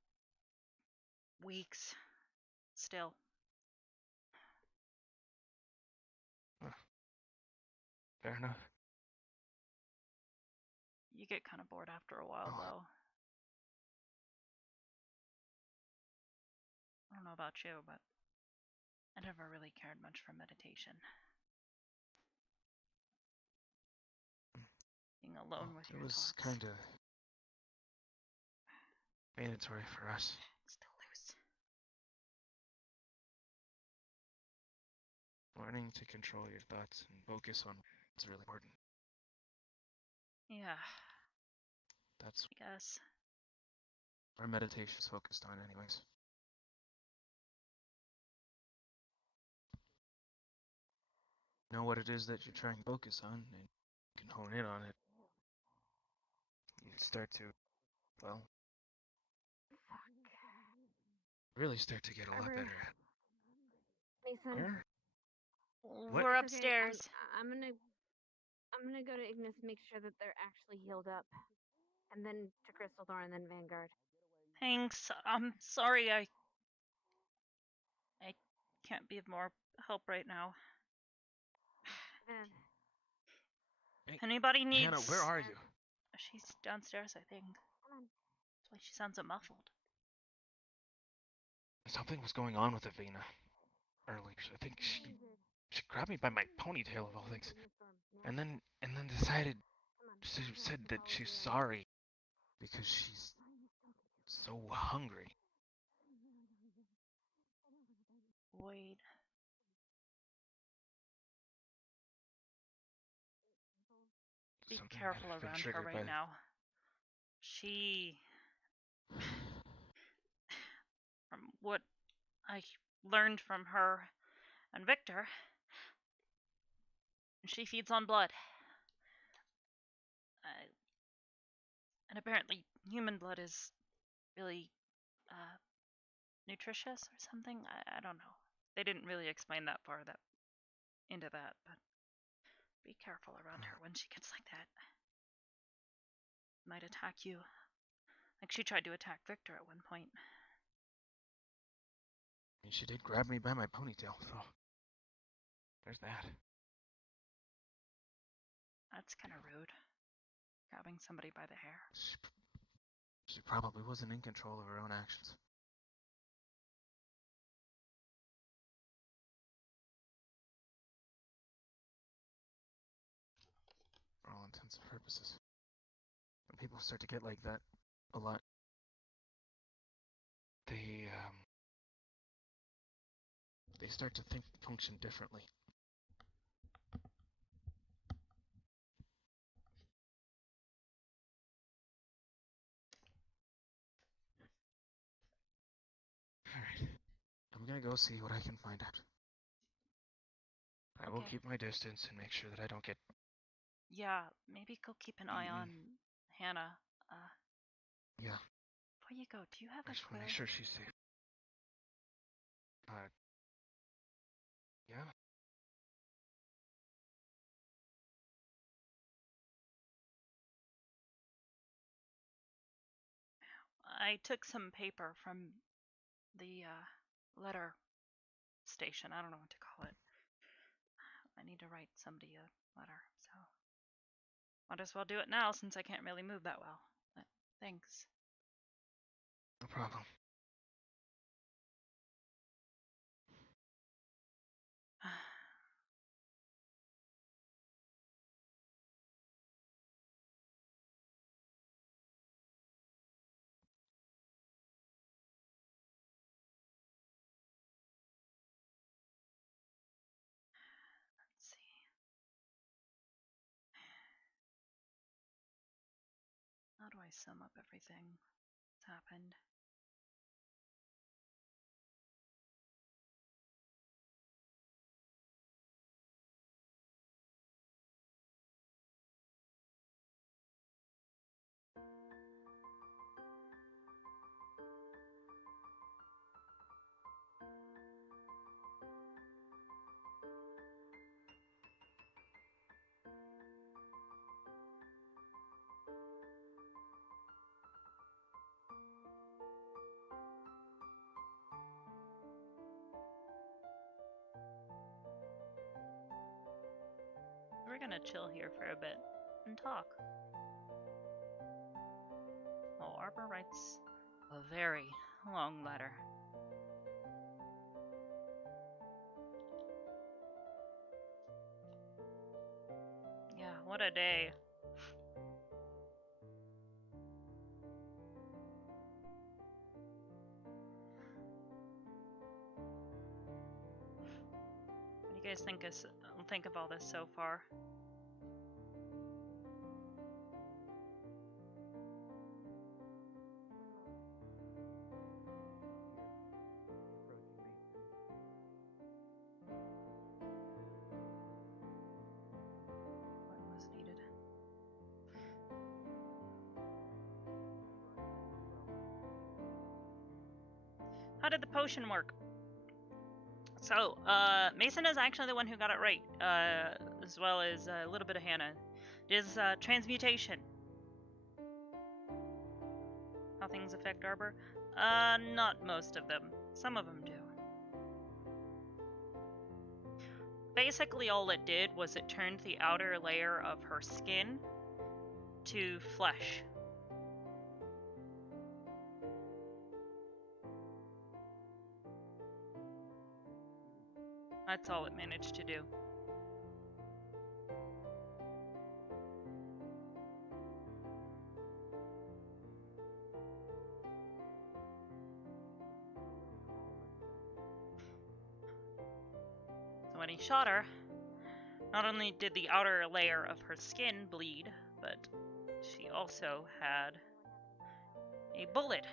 weeks still. Huh. Fair enough. You get kind of bored after a while, Oh. though. I don't know about you, but I never really cared much for meditation. Being alone with It your was thoughts. kind of mandatory for us. Still loose. Learning to control your thoughts and focus on what's really important. Yeah, That's I guess. our meditation's focused on anyways. Know what it is that you're trying to focus on, and you can hone in on it. You start to, well, really start to get a lot Arbor. better at it. Mason. Yeah? What? We're It's okay. upstairs. I'm gonna go to Ignis, make sure that they're actually healed up, and then to Crystal Thorn, and then Vanguard. Thanks. I'm sorry. I can't be of more help right now. Then. Hey, If anybody needs. Hannah, where are you? She's downstairs, I think. Come on. That's why she sounds so muffled. Something was going on with Avena earlier. I think she grabbed me by my ponytail of all things, and then decided she said that she's sorry because she's so hungry. Wait. Be Something careful might have been around her triggered by right the- now. She. From what I learned from her and Victor, she feeds on blood. And apparently, human blood is really nutritious or something. I don't know. They didn't really explain that far into that, but be careful around her when she gets like that. Might attack you. Like she tried to attack Victor at one point. And she did grab me by my ponytail, so there's that. That's kind of rude. Grabbing somebody by the hair. She probably wasn't in control of her own actions. For all intents and purposes. When people start to get like that a lot, they start to function differently. Alright. I'm gonna go see what I can find out. I will keep my distance and make sure that I don't get... Yeah, maybe go keep an eye on Hannah. Yeah. Before you go, do you have I a just want quill? to make sure she's safe. Yeah. I took some paper from the letter station. I don't know what to call it. I need to write somebody a letter, so might as well do it now since I can't really move that well. But thanks. No problem. Let's see. How do I sum up everything that's happened? chill here for a bit and talk. Oh, Arbor writes a very long letter. Yeah, what a day. What do you guys think of all this so far? What was needed? How did the potion work? So, Mason is actually the one who got it right, as well as a little bit of Hannah. It is transmutation. How things affect Arbor? Not most of them. Some of them do. Basically, all it did was it turned the outer layer of her skin to flesh. That's all it managed to do. So when he shot her, not only did the outer layer of her skin bleed, but she also had a bullet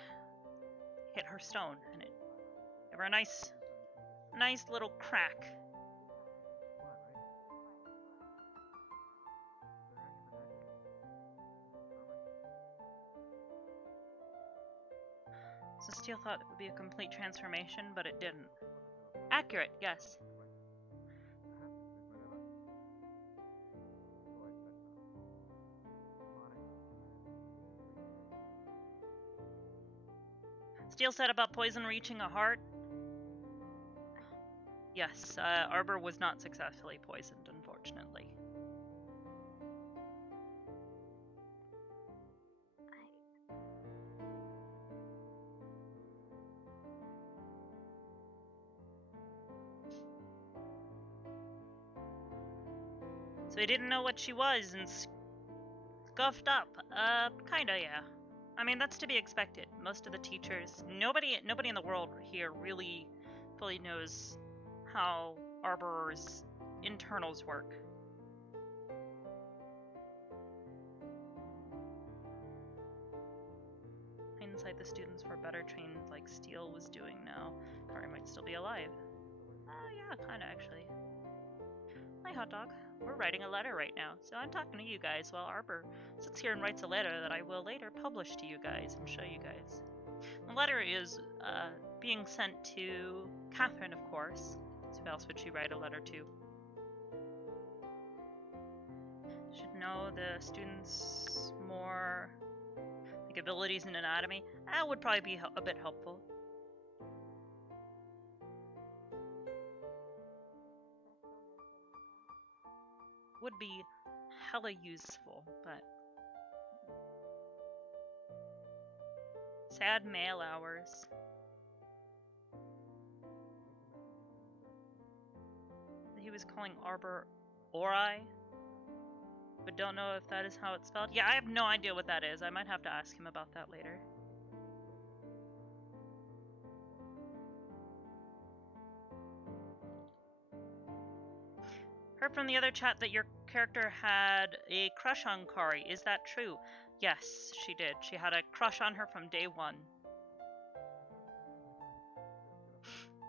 hit her stone, and it gave her a nice little crack. So Steele thought it would be a complete transformation, but it didn't. Accurate, yes. Steele said about poison reaching a heart. Yes, Arbor was not successfully poisoned, unfortunately. So he didn't know what she was and scuffed up. Kinda, yeah. I mean, that's to be expected. Most of the teachers, nobody in the world here really fully knows how Arbor's internals work. Hindsight, the students were better trained like Steele was doing now. Kari might still be alive. Yeah, kinda actually. Hi, Hot Dog. We're writing a letter right now, so I'm talking to you guys while Arbor sits here and writes a letter that I will later publish to you guys and show you guys. The letter is being sent to Catherine, of course. So who else would she write a letter to? Should know the students' more like abilities in anatomy. That would probably be a bit helpful. Would be hella useful, but sad mail hours. He was calling Arbor Ori, but don't know if that is how it's spelled. Yeah, I have no idea what that is. I might have to ask him about that later. Heard from the other chat that your character had a crush on Kari. Is that true? Yes, she did. She had a crush on her from day one.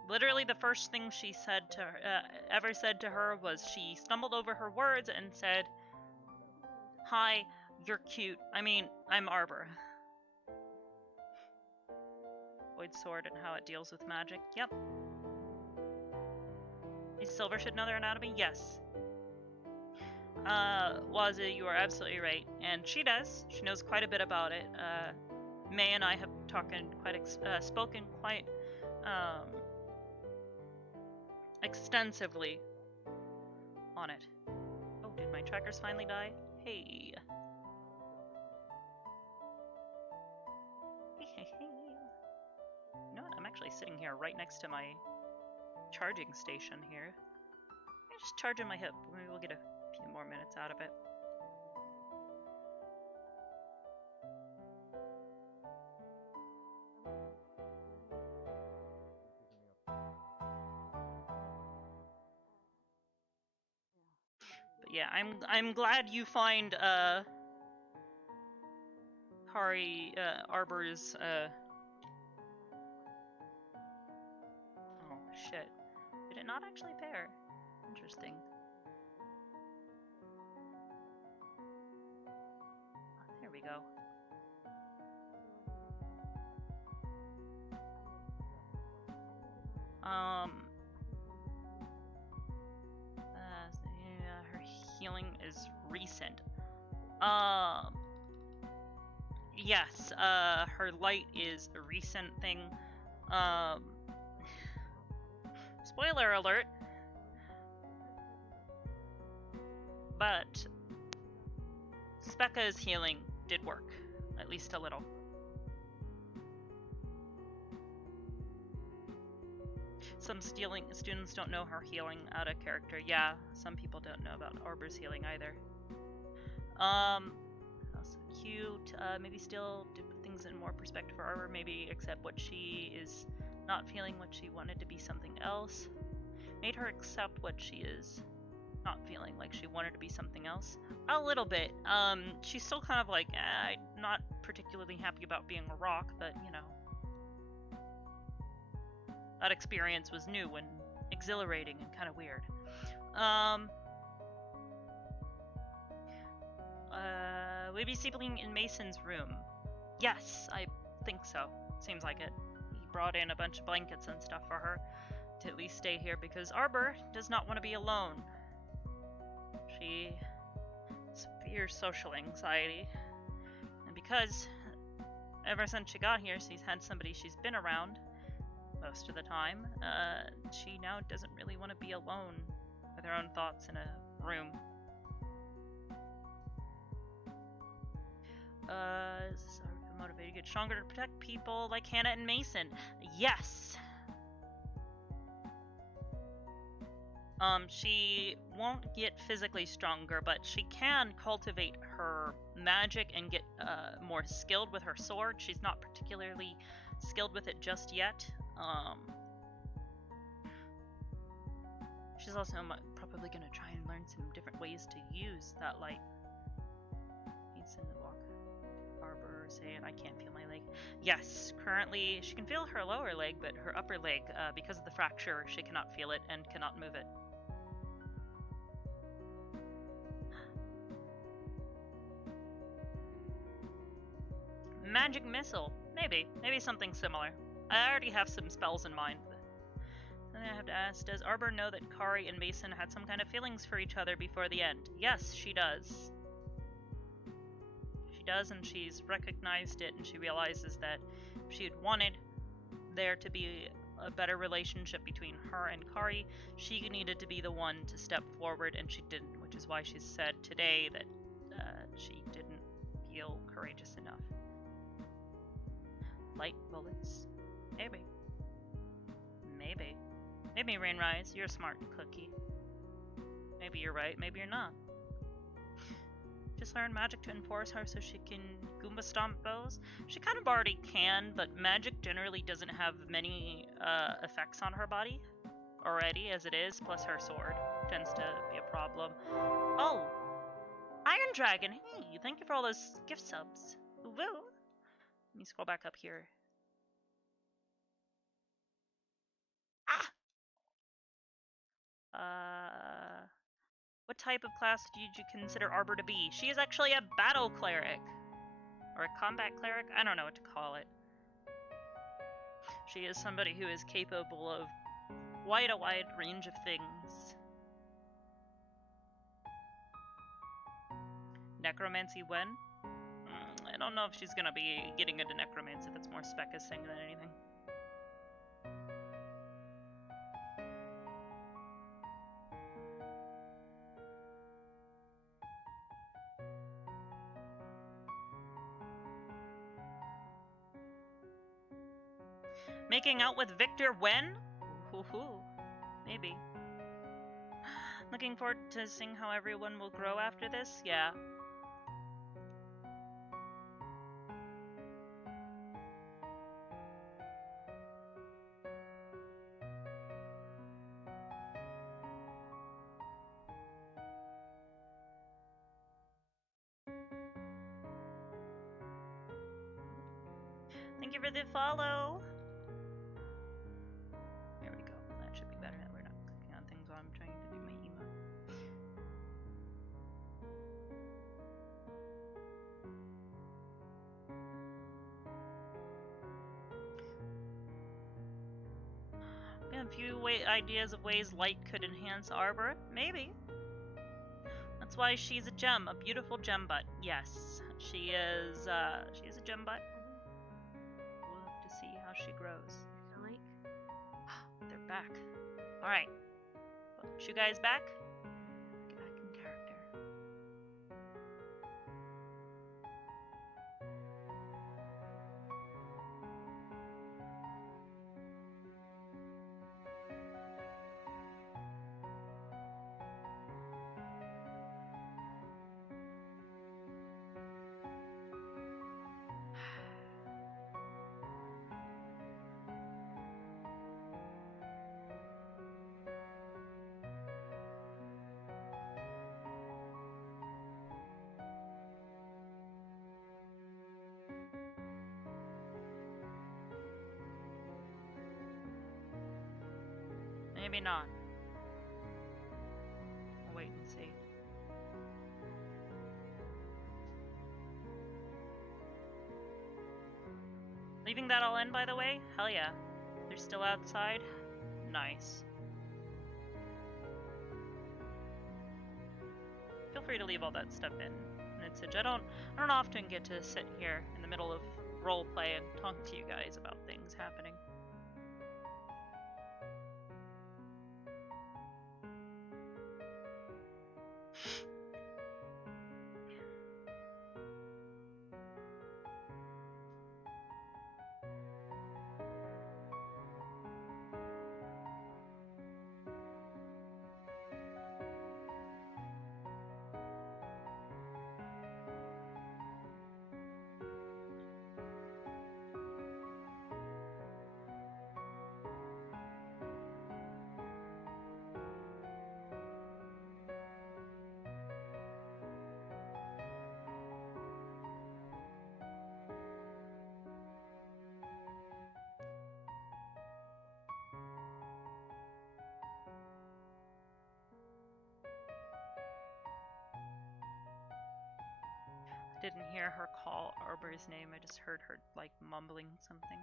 Literally the first thing she said to her, ever said to her was she stumbled over her words and said, "Hi, you're cute. I mean, I'm Arbor." Void Sword and how it deals with magic. Yep. Is Silver should know their anatomy? Yes. Wazoo, you are absolutely right. And she does. She knows quite a bit about it. May and I have spoken quite extensively on it. Oh, Did my trackers finally die? Hey. You know what? I'm actually sitting here right next to my charging station here. I'm just charging my hip. Maybe we'll get a few more minutes out of it. But yeah, I'm glad you find Arbor's oh shit. Did it not actually pair? Interesting. There we go. Yeah, her healing is recent. Yes, her light is a recent thing. Spoiler alert. But Specca's healing did work, at least a little. Some students don't know her healing out of character. Yeah, some people don't know about Arbor's healing either. Also cute. Maybe still to put things in more perspective for Arbor. Maybe accept what she is not feeling, what she wanted to be something else. Made her accept what she is not feeling, like she wanted to be something else. A little bit. She's still kind of like, I'm not particularly happy about being a rock, but you know. That experience was new and exhilarating and kind of weird. We'd be sleeping in Mason's room. Yes, I think so. Seems like it. He brought in a bunch of blankets and stuff for her to at least stay here because Arbor does not want to be alone. She has severe social anxiety. And because ever since she got here, she's had somebody she's been around most of the time, she now doesn't really want to be alone with her own thoughts in a room. Is motivated to get stronger to protect people like Hannah and Mason. Yes! She won't get physically stronger, but she can cultivate her magic and get more skilled with her sword. She's not particularly skilled with it just yet. She's also probably going to try and learn some different ways to use that light. Needs to walk. Arbor saying, I can't feel my leg. Yes, currently she can feel her lower leg, but her upper leg, because of the fracture, she cannot feel it and cannot move it. Magic missile. Maybe something similar. I already have some spells in mind. Something I have to ask, does Arbor know that Kari and Mason had some kind of feelings for each other before the end? Yes, she does. She does, and she's recognized it, and she realizes that if she had wanted there to be a better relationship between her and Kari, she needed to be the one to step forward, and she didn't, which is why she said today that she didn't feel courageous enough. Light bullets? Maybe. Maybe, Rainrise, you're a smart cookie. Maybe you're right, maybe you're not. Just learn magic to enforce her so she can Goomba stomp bows? She kind of already can, but magic generally doesn't have many effects on her body already as it is, plus her sword tends to be a problem. Oh! Iron Dragon, hey, thank you for all those gift subs. Woo! Let me scroll back up here. What type of class did you consider Arbor to be? She is actually a battle cleric. Or a combat cleric? I don't know what to call it. She is somebody who is capable of quite a wide range of things. Necromancy when? I don't know if she's gonna be getting into necromancy. That's more Specca's thing than anything. Making out with Victor when? Hoo-hoo. Maybe. Looking forward to seeing how everyone will grow after this? Yeah. Thank you for the follow. There we go. That should be better. We're not clicking on things while I'm trying to do my emote. We have a few ideas of ways light could enhance Arbor. Maybe. That's why she's a gem, a beautiful gem butt. Yes, she is a gem butt. We'll have to see how she grows. They're back. Alright. Put you guys back. Get back in character. Maybe not. I'll wait and see. Leaving that all in, by the way? Hell yeah. They're still outside? Nice. Feel free to leave all that stuff in. I don't often get to sit here in the middle of roleplay and talk to you guys about things happening. Didn't hear her call Arbor's name, I just heard her, like, mumbling something.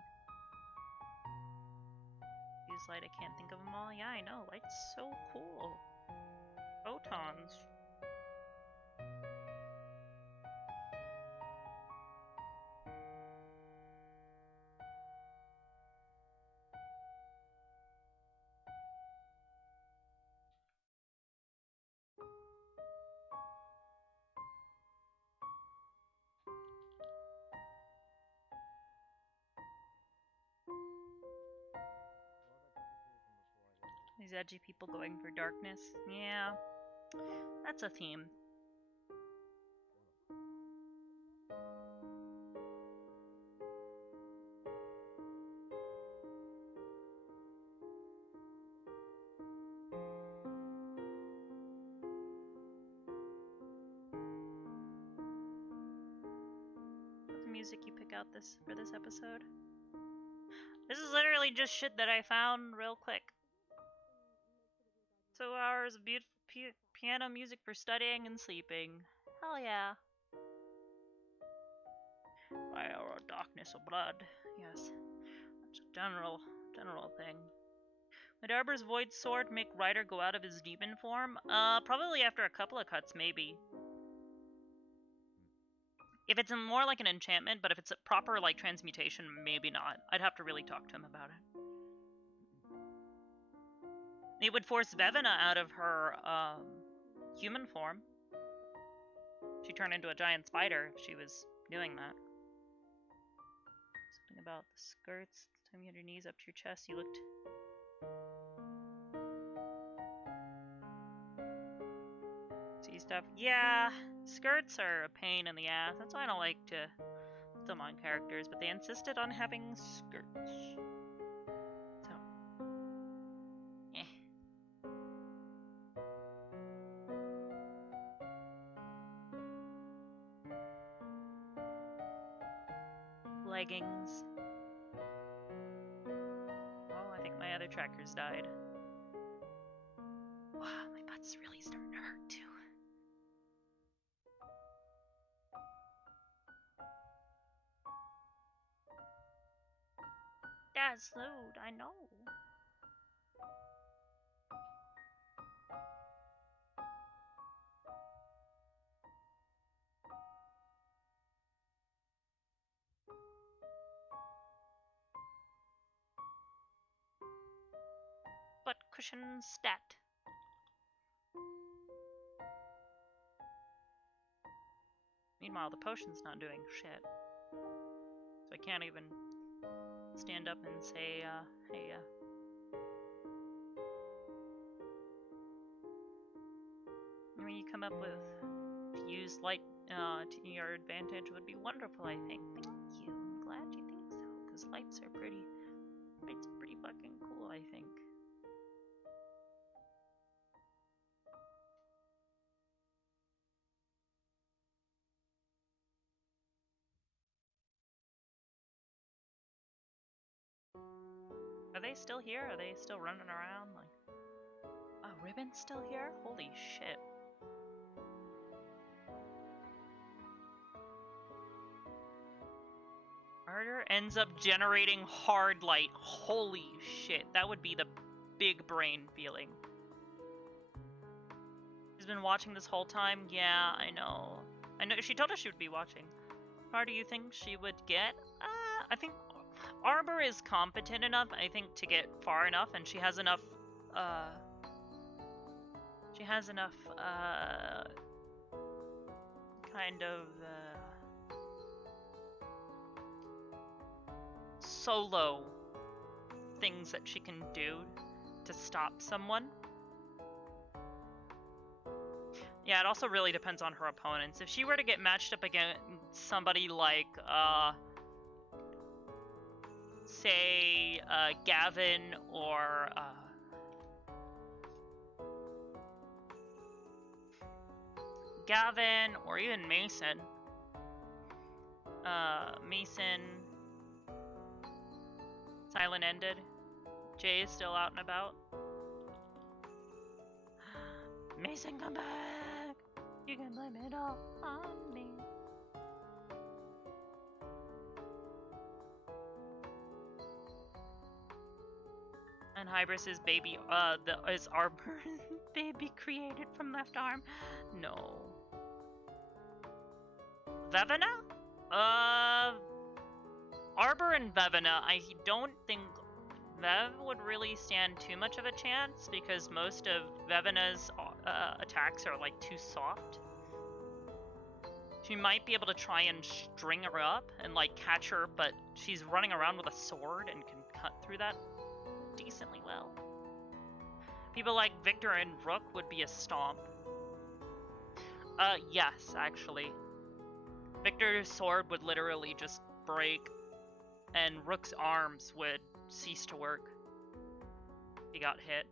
Use light, I can't think of them all. Yeah, I know, light's so cool. Photons. These edgy people going for darkness. Yeah, that's a theme. What's the music you pick out for this episode? This is literally just shit that I found real quick. 2 hours of beautiful piano music for studying and sleeping. Hell yeah. Fire or darkness or blood. Yes. That's a general thing. Would Arbor's Void Sword make Ryder go out of his demon form? Probably after a couple of cuts, maybe. If it's more like an enchantment, but if it's a proper, like, transmutation, maybe not. I'd have to really talk to him about it. It would force Vevena out of her, human form. She'd turn into a giant spider if she was doing that. Something about the skirts Swing your knees up to your chest. You looked. See stuff? Yeah, skirts are a pain in the ass. That's why I don't like to put them on characters, but they insisted on having skirts. So, leggings. Oh, I think my other trackers died. Wow, my butt's really starting to hurt too. That's loud, I know. Butt cushion stat. Meanwhile, the potion's not doing shit. So I can't even stand up and say, hey, when you come up with to use light to your advantage would be wonderful, I think. Thank you. I'm glad you think so, because lights are pretty fucking cool, I think. Are they still here? Are they still running around? Like, oh, Ribbon's still here? Holy shit. Arbor ends up generating hard light. Holy shit. That would be the big brain feeling. She's been watching this whole time? Yeah, I know. I know. She told us she would be watching. How far do you think she would get? I think Arbor is competent enough, I think, to get far enough, and she has enough, kind of, solo things that she can do to stop someone. Yeah, it also really depends on her opponents. If she were to get matched up against somebody like, say, Gavin or, even Mason. Mason, silent ended. Jay is still out and about. Mason, come back! You can blame it all on me. And Hybris's baby, is Arbor baby created from left arm? No. Vevena? Arbor and Vevena, I don't think Vev would really stand too much of a chance because most of Vevena's attacks are like too soft. She might be able to try and string her up and like catch her, but she's running around with a sword and can cut through that decently well. People like Victor and Rook would be a stomp. Yes, actually. Victor's sword would literally just break, and Rook's arms would cease to work. He got hit.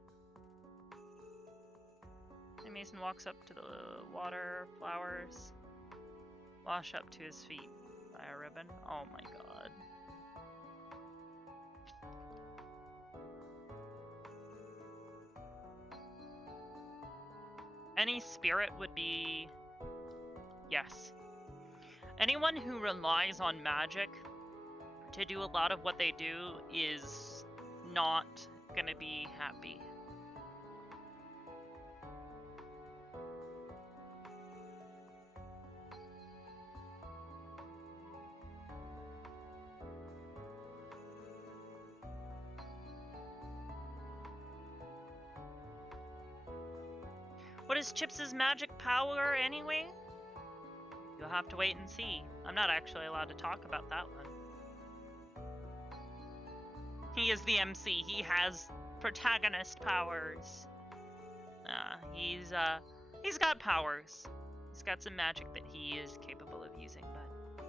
And Mason walks up to the water, flowers, wash up to his feet by a ribbon. Oh my god. Any spirit would be... yes. Anyone who relies on magic to do a lot of what they do is not gonna be happy. What is Chips' magic power anyway? You'll have to wait and see. I'm not actually allowed to talk about that one. He is the MC. He has protagonist powers. He's got powers. He's got some magic that he is capable of using, but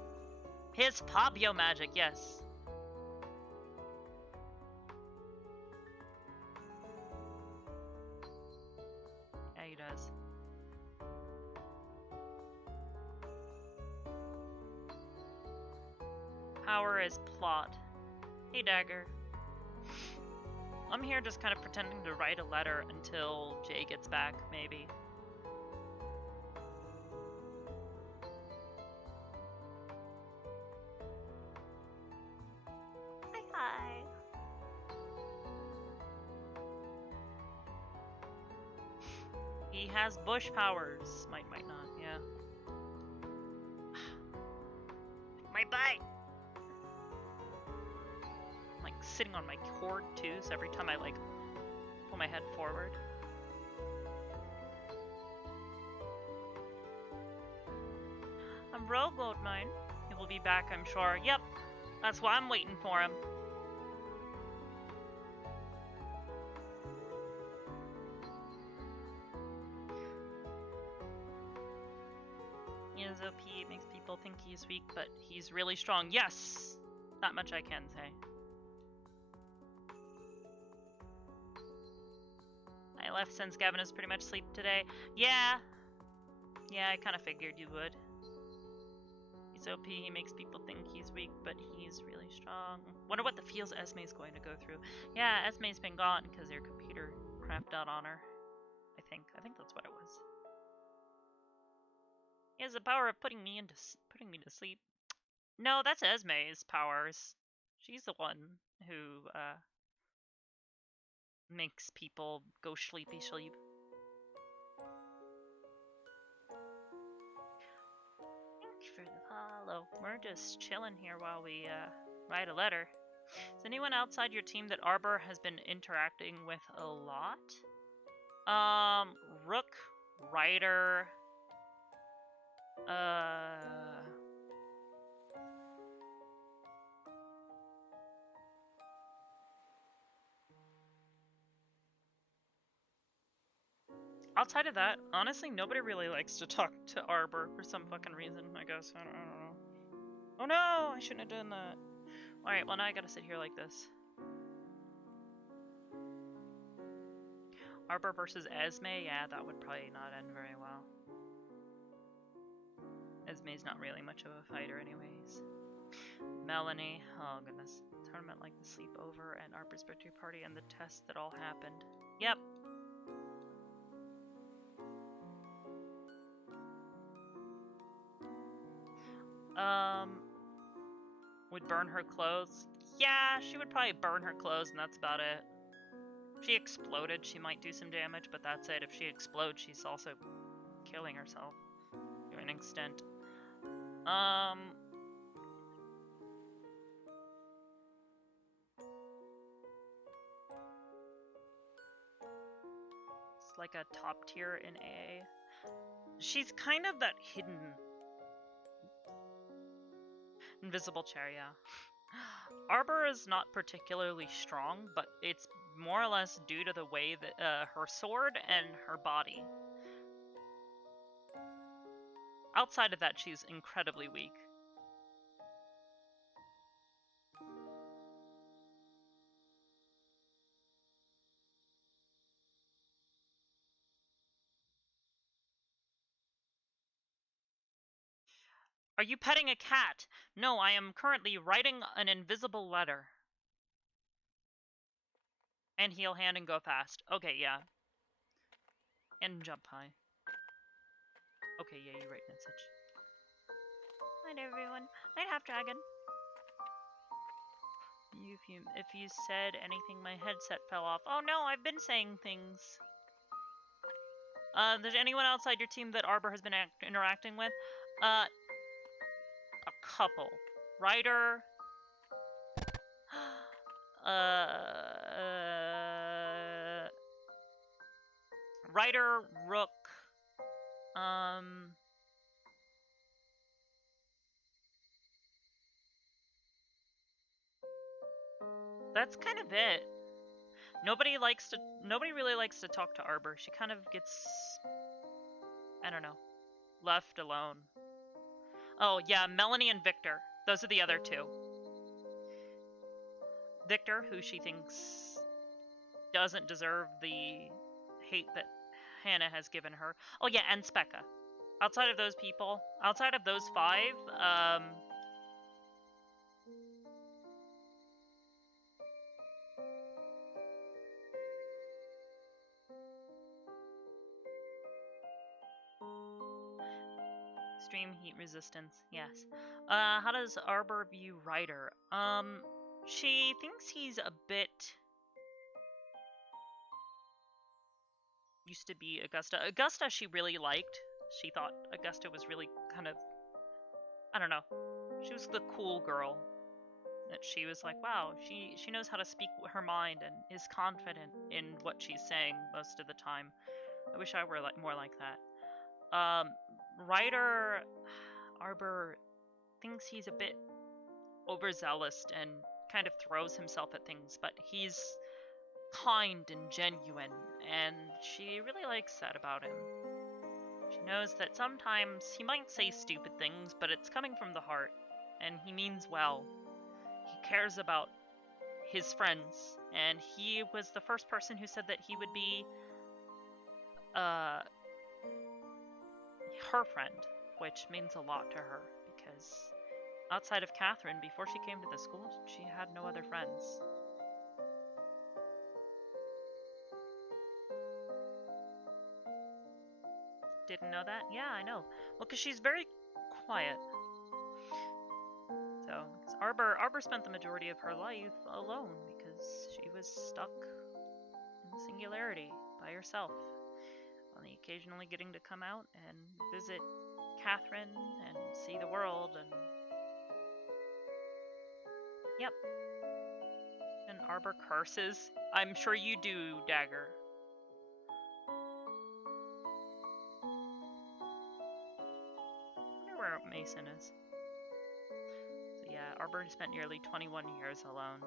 his Fabio magic, yes. Yeah, he does. Power is plot. Hey, Dagger. I'm here just kind of pretending to write a letter until Jay gets back, maybe. Hi. He has bush powers. Might not, yeah. My butt! I'm like sitting on my cord too, so every time I like pull my head forward. I'm Rogue Gold Mine. He will be back, I'm sure. Yep, that's why I'm waiting for him. He is OP, it makes people think he's weak, but he's really strong. Yes! That much I can say. I left since Gavin is pretty much asleep today. Yeah, I kind of figured you would. He's OP, he makes people think he's weak, but he's really strong. Wonder what the feels Esme's going to go through. Yeah, Esme's been gone because their computer crapped out on her. I think that's what it was. He has the power of putting me to sleep. No, that's Esme's powers. She's the one who makes people go sleepy sleep. Thank you for the follow. We're just chilling here while we write a letter. Is anyone outside your team that Arbor has been interacting with a lot? Rook, Ryder, outside of that, honestly, nobody really likes to talk to Arbor for some fucking reason, I guess. I don't know. Oh no, I shouldn't have done that. Alright, well now I gotta sit here like this. Arbor versus Esme? Yeah, that would probably not end very well. Esme's not really much of a fighter anyways. Melanie, oh goodness. Tournament like the sleepover and Arbor's birthday party and the test that all happened. Yep. Would burn her clothes? Yeah, she would probably burn her clothes and that's about it. If she exploded, she might do some damage, but that's it. If she explodes, she's also killing herself to an extent. It's like a top tier in AA. She's kind of that hidden invisible chair, yeah. Arbor is not particularly strong, but it's more or less due to the way that her sword and her body. Outside of that, she's incredibly weak. Are you petting a cat? No, I am currently writing an invisible letter. And heal hand and go fast. Okay, yeah. And jump high. Okay, yeah, you write message. Night, everyone. Night, Half Dragon. If you said anything, my headset fell off. Oh no, I've been saying things. There's anyone outside your team that Arbor has been interacting with? A couple. Ryder. Ryder, Rook. That's kind of it. Nobody really likes to talk to Arbor. She kind of gets, I don't know, left alone. Oh yeah, Melanie and Victor. Those are the other two. Victor, who she thinks doesn't deserve the hate that Hannah has given her. Oh yeah, and Specca. Outside of those people, outside of those five, extreme heat resistance, yes. How does Arbor view Ryder? She thinks he's a bit used to be Augusta. Augusta she really liked. She thought Augusta was really kind of, I don't know. She was the cool girl. That she was like, wow, she knows how to speak her mind and is confident in what she's saying most of the time. I wish I were more like that. Ryder Arbor thinks he's a bit overzealous and kind of throws himself at things, but he's kind and genuine, and she really likes that about him. She knows that sometimes he might say stupid things, but it's coming from the heart, and he means well. He cares about his friends, and he was the first person who said that he would be her friend, which means a lot to her, because outside of Catherine, before she came to the school, she had no other friends. Didn't know that? Yeah, I know. Well, because she's very quiet. So, Arbor spent the majority of her life alone because she was stuck in the singularity by herself. Only occasionally getting to come out and visit Catherine and see the world and... Yep. And Arbor curses. I'm sure you do, Dagger. I wonder where Mason is. So yeah, Arbor spent nearly 21 years alone.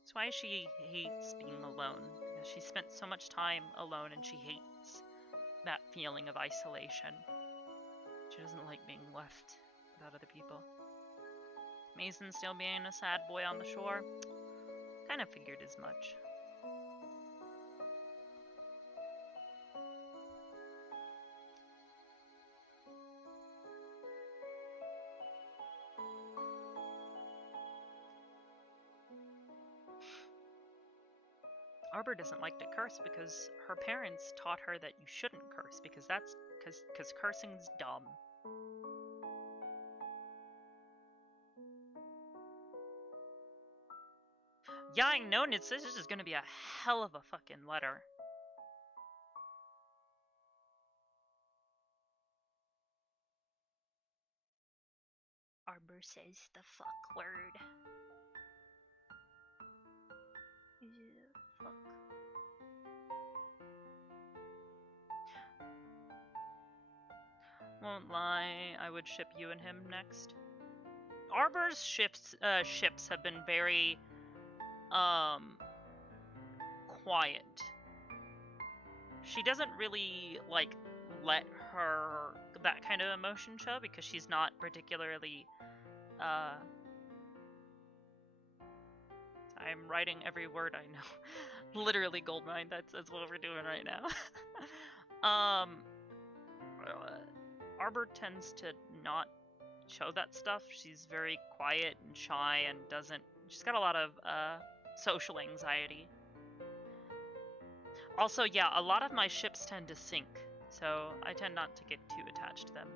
That's why she hates being alone, because she spent so much time alone and she hates that feeling of isolation. She doesn't like being left without other people. Mason still being a sad boy on the shore, kind of figured as much. Arbor doesn't like to curse because her parents taught her that you shouldn't curse because cursing's dumb. Yeah, I know, this is just gonna be a hell of a fucking letter. Arbor says the fuck word. Fuck. Won't lie, I would ship you and him next. Arbor's ships have been very quiet. She doesn't really like let her that kind of emotion show because she's not particularly I'm writing every word I know. Literally goldmine, that's what we're doing right now. Arbor tends to not show that stuff. She's very quiet and shy and she's got a lot of social anxiety. Also, yeah, a lot of my ships tend to sink, so I tend not to get too attached to them.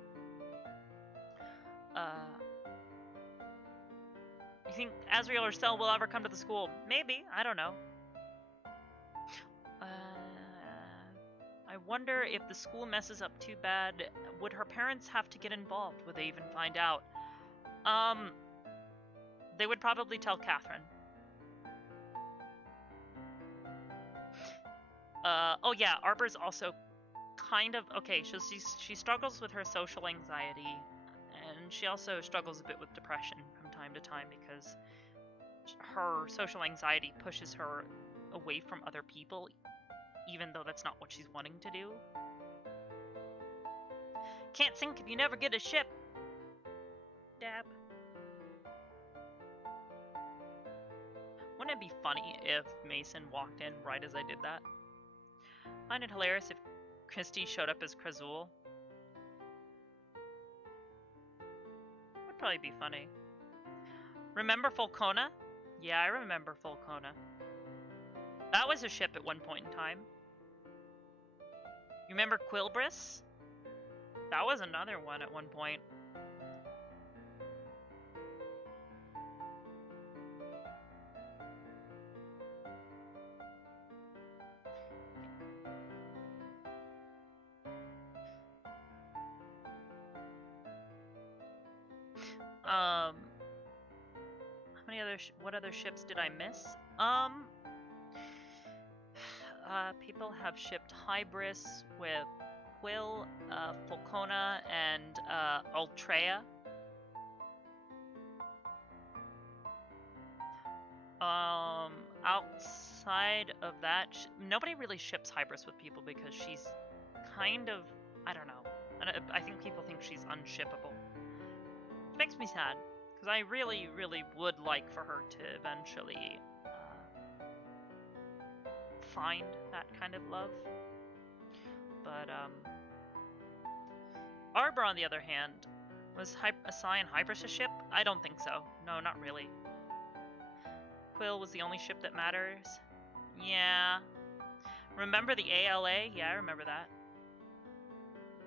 You think Azrael or Sel will ever come to the school? Maybe, I don't know. I wonder if the school messes up too bad, would her parents have to get involved? Would they even find out? They would probably tell Catherine. Oh yeah, Arbor's also kind of, okay, so she struggles with her social anxiety, and she also struggles a bit with depression from time to time because her social anxiety pushes her away from other people, even though that's not what she's wanting to do. Can't sink if you never get a ship. Dab. Wouldn't it be funny if Mason walked in right as I did that? Find it hilarious if Christy showed up as Krazul. Would probably be funny. Remember Fulcona? Yeah, I remember Fulcona. That was a ship at one point in time. You remember Quilbris? That was another one at one point. How many other what other ships did I miss? People have shipped Hybris with Quill, Fulcona, and Ultrea. Outside of that, nobody really ships Hybris with people because she's kind of, I don't know. I think people think she's unshippable. Which makes me sad, because I really, really would like for her to eventually find that kind of love. But, Arbor, on the other hand, was Ascian Hybris a ship? I don't think so. No, not really. Quill was the only ship that matters. Yeah. Remember the ALA? Yeah, I remember that.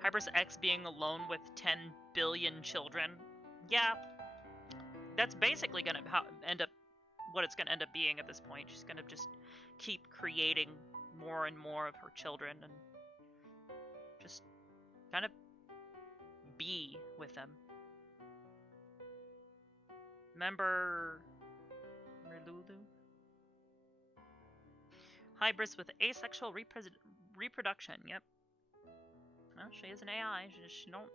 Hybris X being alone with 10 billion children. Yeah. That's basically going to end up what it's going to end up being at this point. She's going to just keep creating more and more of her children and just kind of be with them. Remember Merlulu? Hybris with asexual reproduction. Yep. Well, she is an AI. She don't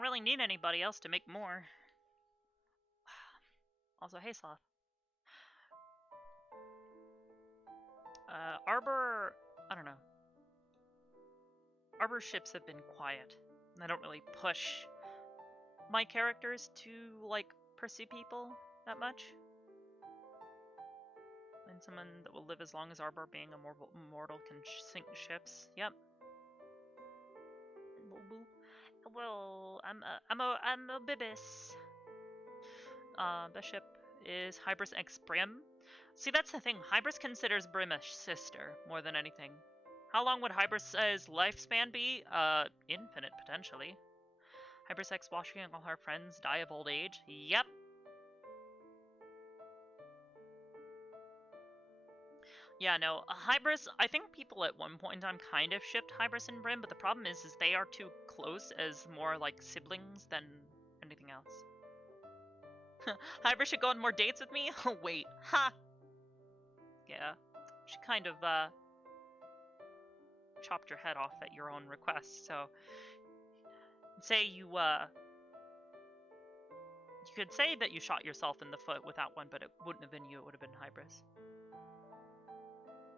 really need anybody else to make more. Also, hey Sloth. Arbor, I don't know. Arbor ships have been quiet. I don't really push my characters to, like, pursue people that much. And someone that will live as long as Arbor, being immortal, can sink ships. Yep. Well, I'm a bibis. The ship is Hybris X Brim. See, that's the thing. Hybris considers Brim a sister more than anything. How long would Hybris' lifespan be? Infinite, potentially. Hybris X watching all her friends die of old age? Yep. Yeah, no, Hybris, I think people at one point in time kind of shipped Hybris and Brim, but the problem is they are too close as more like siblings than anything else. Hybris should go on more dates with me? Oh, wait. Ha! Yeah. She kind of, chopped your head off at your own request, so... Say you could say that you shot yourself in the foot with that one, but it wouldn't have been you, it would have been Hybris.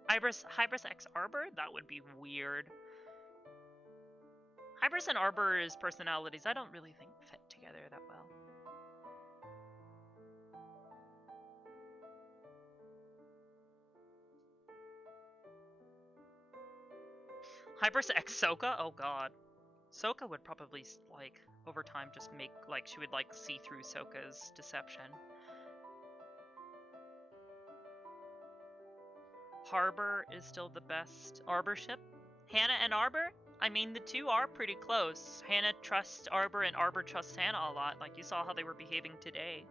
Hybris X Arbor? That would be weird. Hybris and Arbor's personalities, I don't really think fit together that well. Hybris X Soka? Oh god. Soka would probably, like, over time just make, like, she would, like, see through Soka's deception. Harbor is still the best Arbor ship. Hannah and Arbor? I mean, the two are pretty close. Hannah trusts Arbor and Arbor trusts Hannah a lot. Like, you saw how they were behaving today.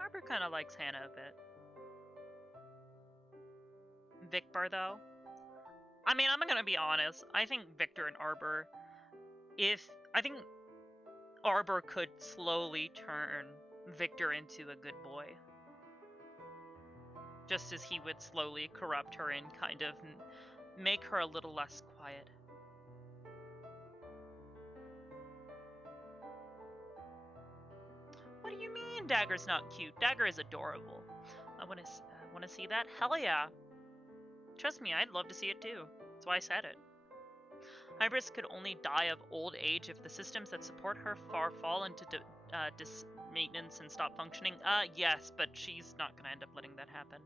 Arbor kind of likes Hannah a bit. Vicbar, though? I mean, I'm gonna be honest. I think Victor and Arbor, I think Arbor could slowly turn Victor into a good boy. just as he would slowly corrupt her and kind of make her a little less quiet. What do you mean Dagger's not cute? Dagger is adorable. I want to see that? Hell yeah. Trust me, I'd love to see it too. That's why I said it. Hybris could only die of old age if the systems that support her fall into dismaintenance and stop functioning. Yes, but she's not gonna end up letting that happen.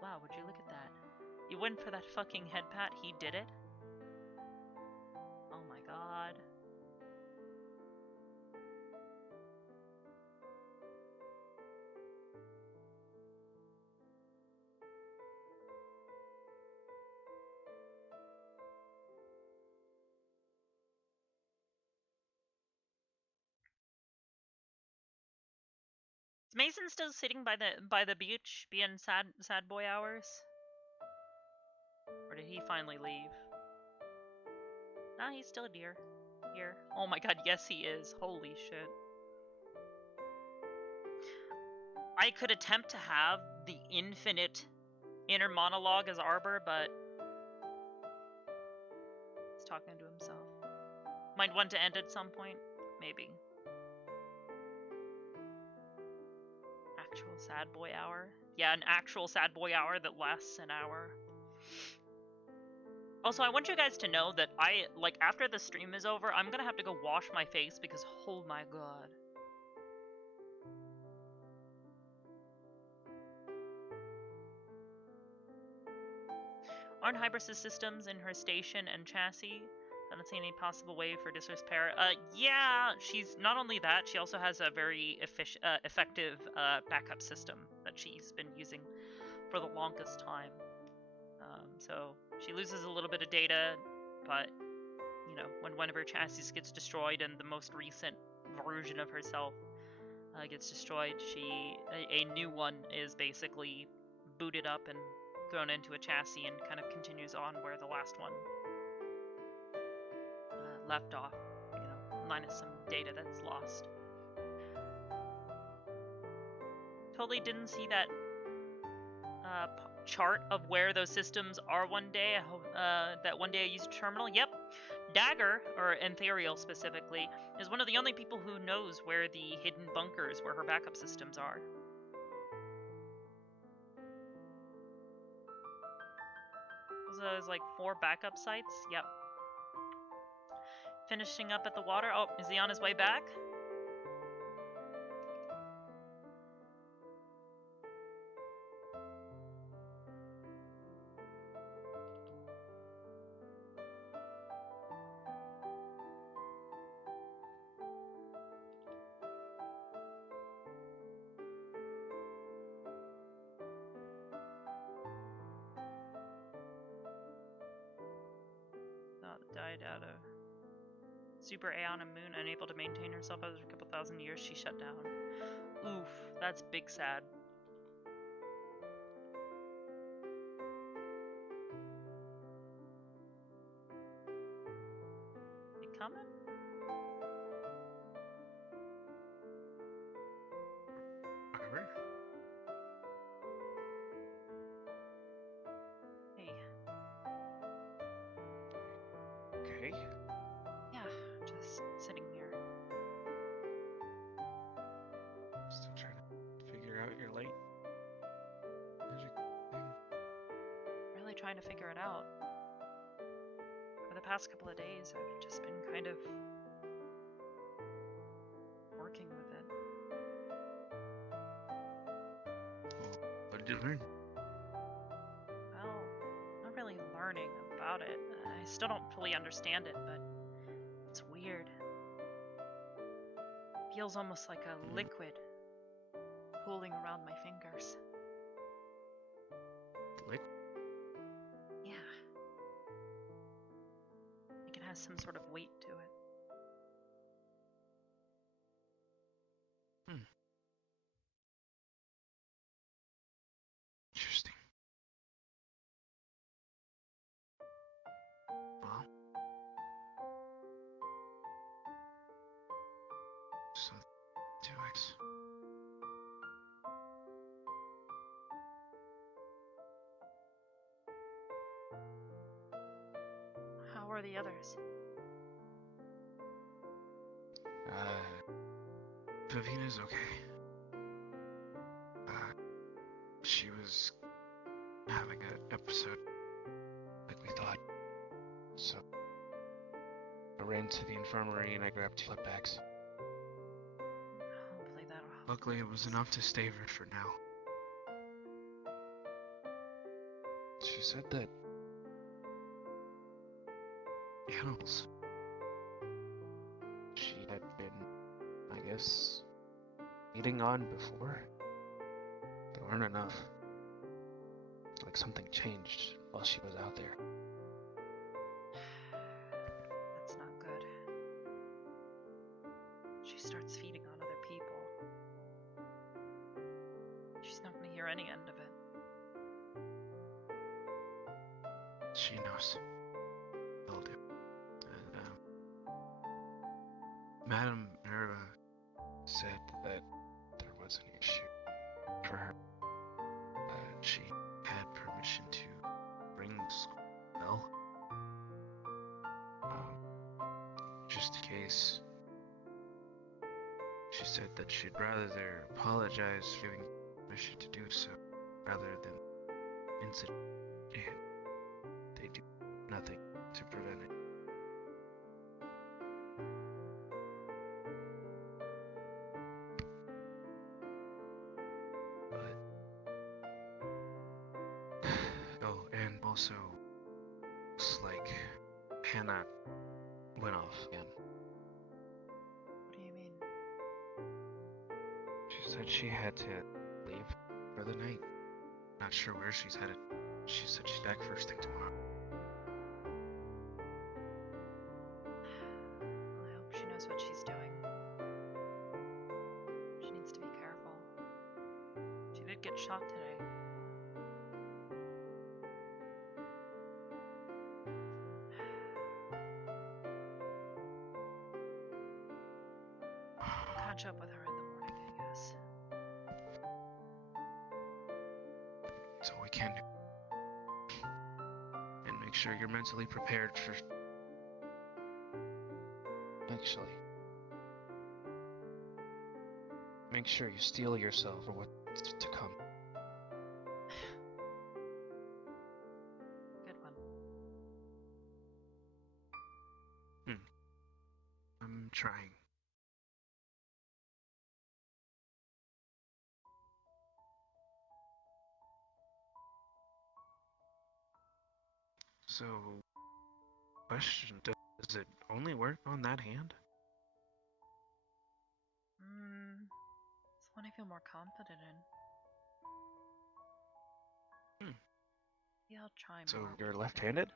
Wow, would you look at that? You went for that fucking head pat, he did it? Oh my god. Is Mason still sitting by the beach, being sad boy hours? Or did he finally leave? Nah, he's still here. Oh my god, yes he is. Holy shit. I could attempt to have the infinite inner monologue as Arbor, but he's talking to himself. Might want to end at some point, maybe. Actual sad boy hour? Yeah, an actual sad boy hour that lasts an hour. Also, I want you guys to know that after the stream is over, I'm gonna have to go wash my face because, oh my god. Aren't Hybris' systems in her station and chassis? I don't see any possible way for disrepair. Yeah, she's not only that, she also has a very effective backup system that she's been using for the longest time. So she loses a little bit of data, but you know, when one of her chassis gets destroyed and the most recent version of herself gets destroyed, a new one is basically booted up and thrown into a chassis and kind of continues on where the last one left off, you know, minus some data that's lost. Totally didn't see that chart of where those systems are one day. I hope that one day I use a terminal. Yep. Dagger, or Ethereal specifically, is one of the only people who knows where the hidden bunkers, where her backup systems are. So there's like 4 backup sites. Yep. Finishing up at the water. Oh, is he on his way back? Died out of Super Aeon and Moon, unable to maintain herself after a couple thousand years, she shut down. Oof, that's big sad. You coming? Whatever. Hey. Okay. Yeah, just sitting here. Still trying to figure out your light magic thing. Really trying to figure it out. For the past couple of days, I've just been kind of working with it. What did you learn? Well, not really learning about it. I still don't fully understand it, but it's weird. Feels almost like a liquid pooling around my fingers. Liquid? Yeah. Like it has some sort of weight to it. Interesting. Well, so 2x. are the others? Vivina's okay. She was having an episode like we thought. So I ran to the infirmary and I grabbed 2 blood bags. Hopefully that'll help. Luckily, it was enough to save her for now. She said that animals she had been, I guess, eating on before, they weren't enough. Like something changed while she was out there. That's not good. She starts feeding on other people. She's not gonna hear any end of it. She knows. Will do. And, Madame Minerva said that there was an issue for her. She had permission to ring the school bell. Just in case. She said that she'd rather apologize for giving permission to do so, rather than incident, and they do nothing to prevent it. Oh, and also, looks like Hannah went off again. What do you mean? She said she had to leave for the night. Not sure where she's headed. She said she's back first thing tomorrow. Well, I hope she knows what she's doing. She needs to be careful. She did get shot today. I'll catch up with her in the morning, I guess. That's all we can do. And make sure you're mentally prepared for... Actually... Make sure you steel yourself for what's to come. Good one. I'm trying. So... Question, does it only work on that hand? It's one I feel more confident in. Yeah, I'll try So more. you're left-handed?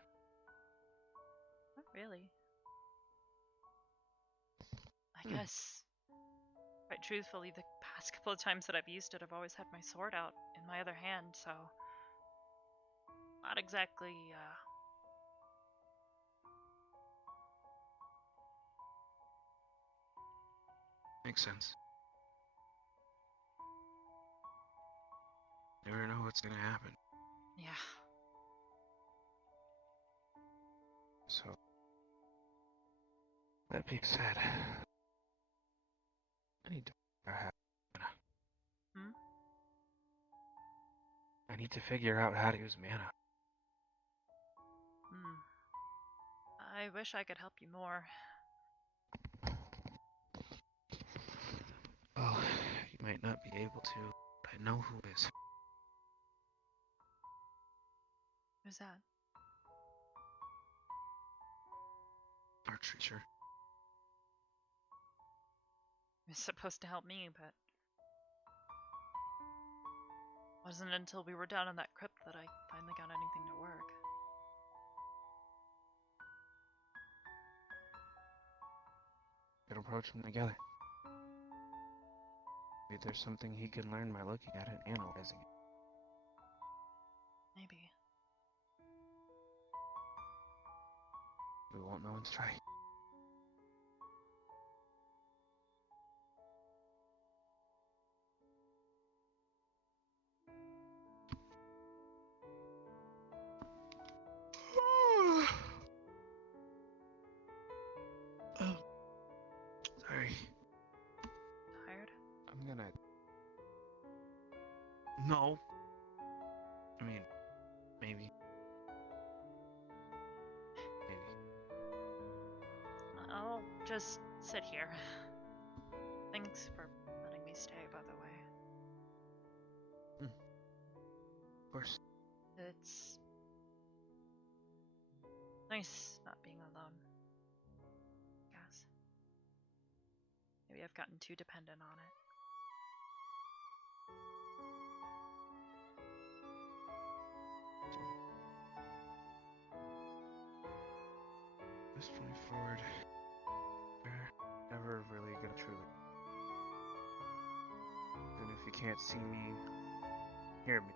Not really. I guess, quite truthfully, the past couple of times that I've used it, I've always had my sword out in my other hand, so not exactly, Makes sense. Never know what's gonna happen. yeah. So... That being said... I need to figure out I need to figure out how to use mana. I wish I could help you more. Well, you might not be able to, but I know who is. Who's that? Our teacher. He was supposed to help me, but wasn't until we were down in that crypt that I finally got anything to work. We could approach him together. Maybe there's something he can learn by looking at it and analyzing it. Maybe. We won't know until try. I'm gonna. No. I mean, maybe. Maybe. I'll just sit here. Thanks for letting me stay, by the way. Of course. It's nice not being alone. Guess. Maybe I've gotten too dependent on it. This point forward, you're never really gonna truly. Even if you can't see me, hear me,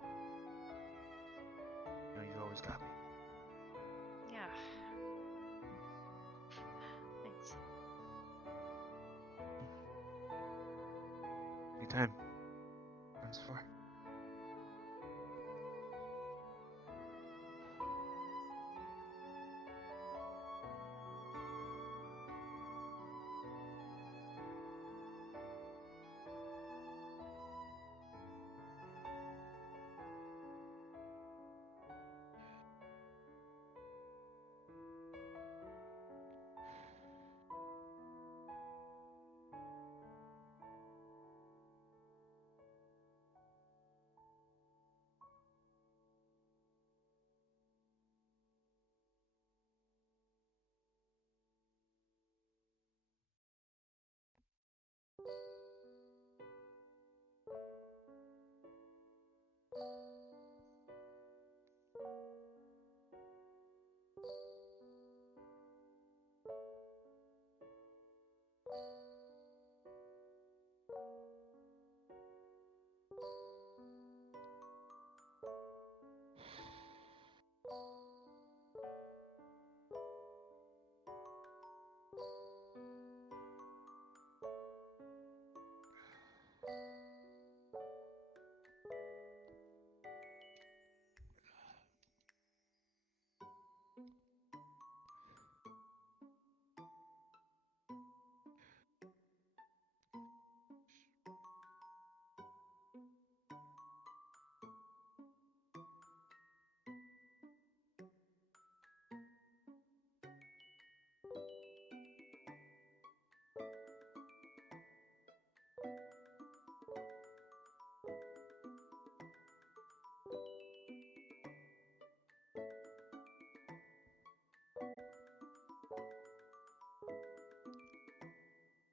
you know you always got me. Yeah. Thanks. Anytime. That's for.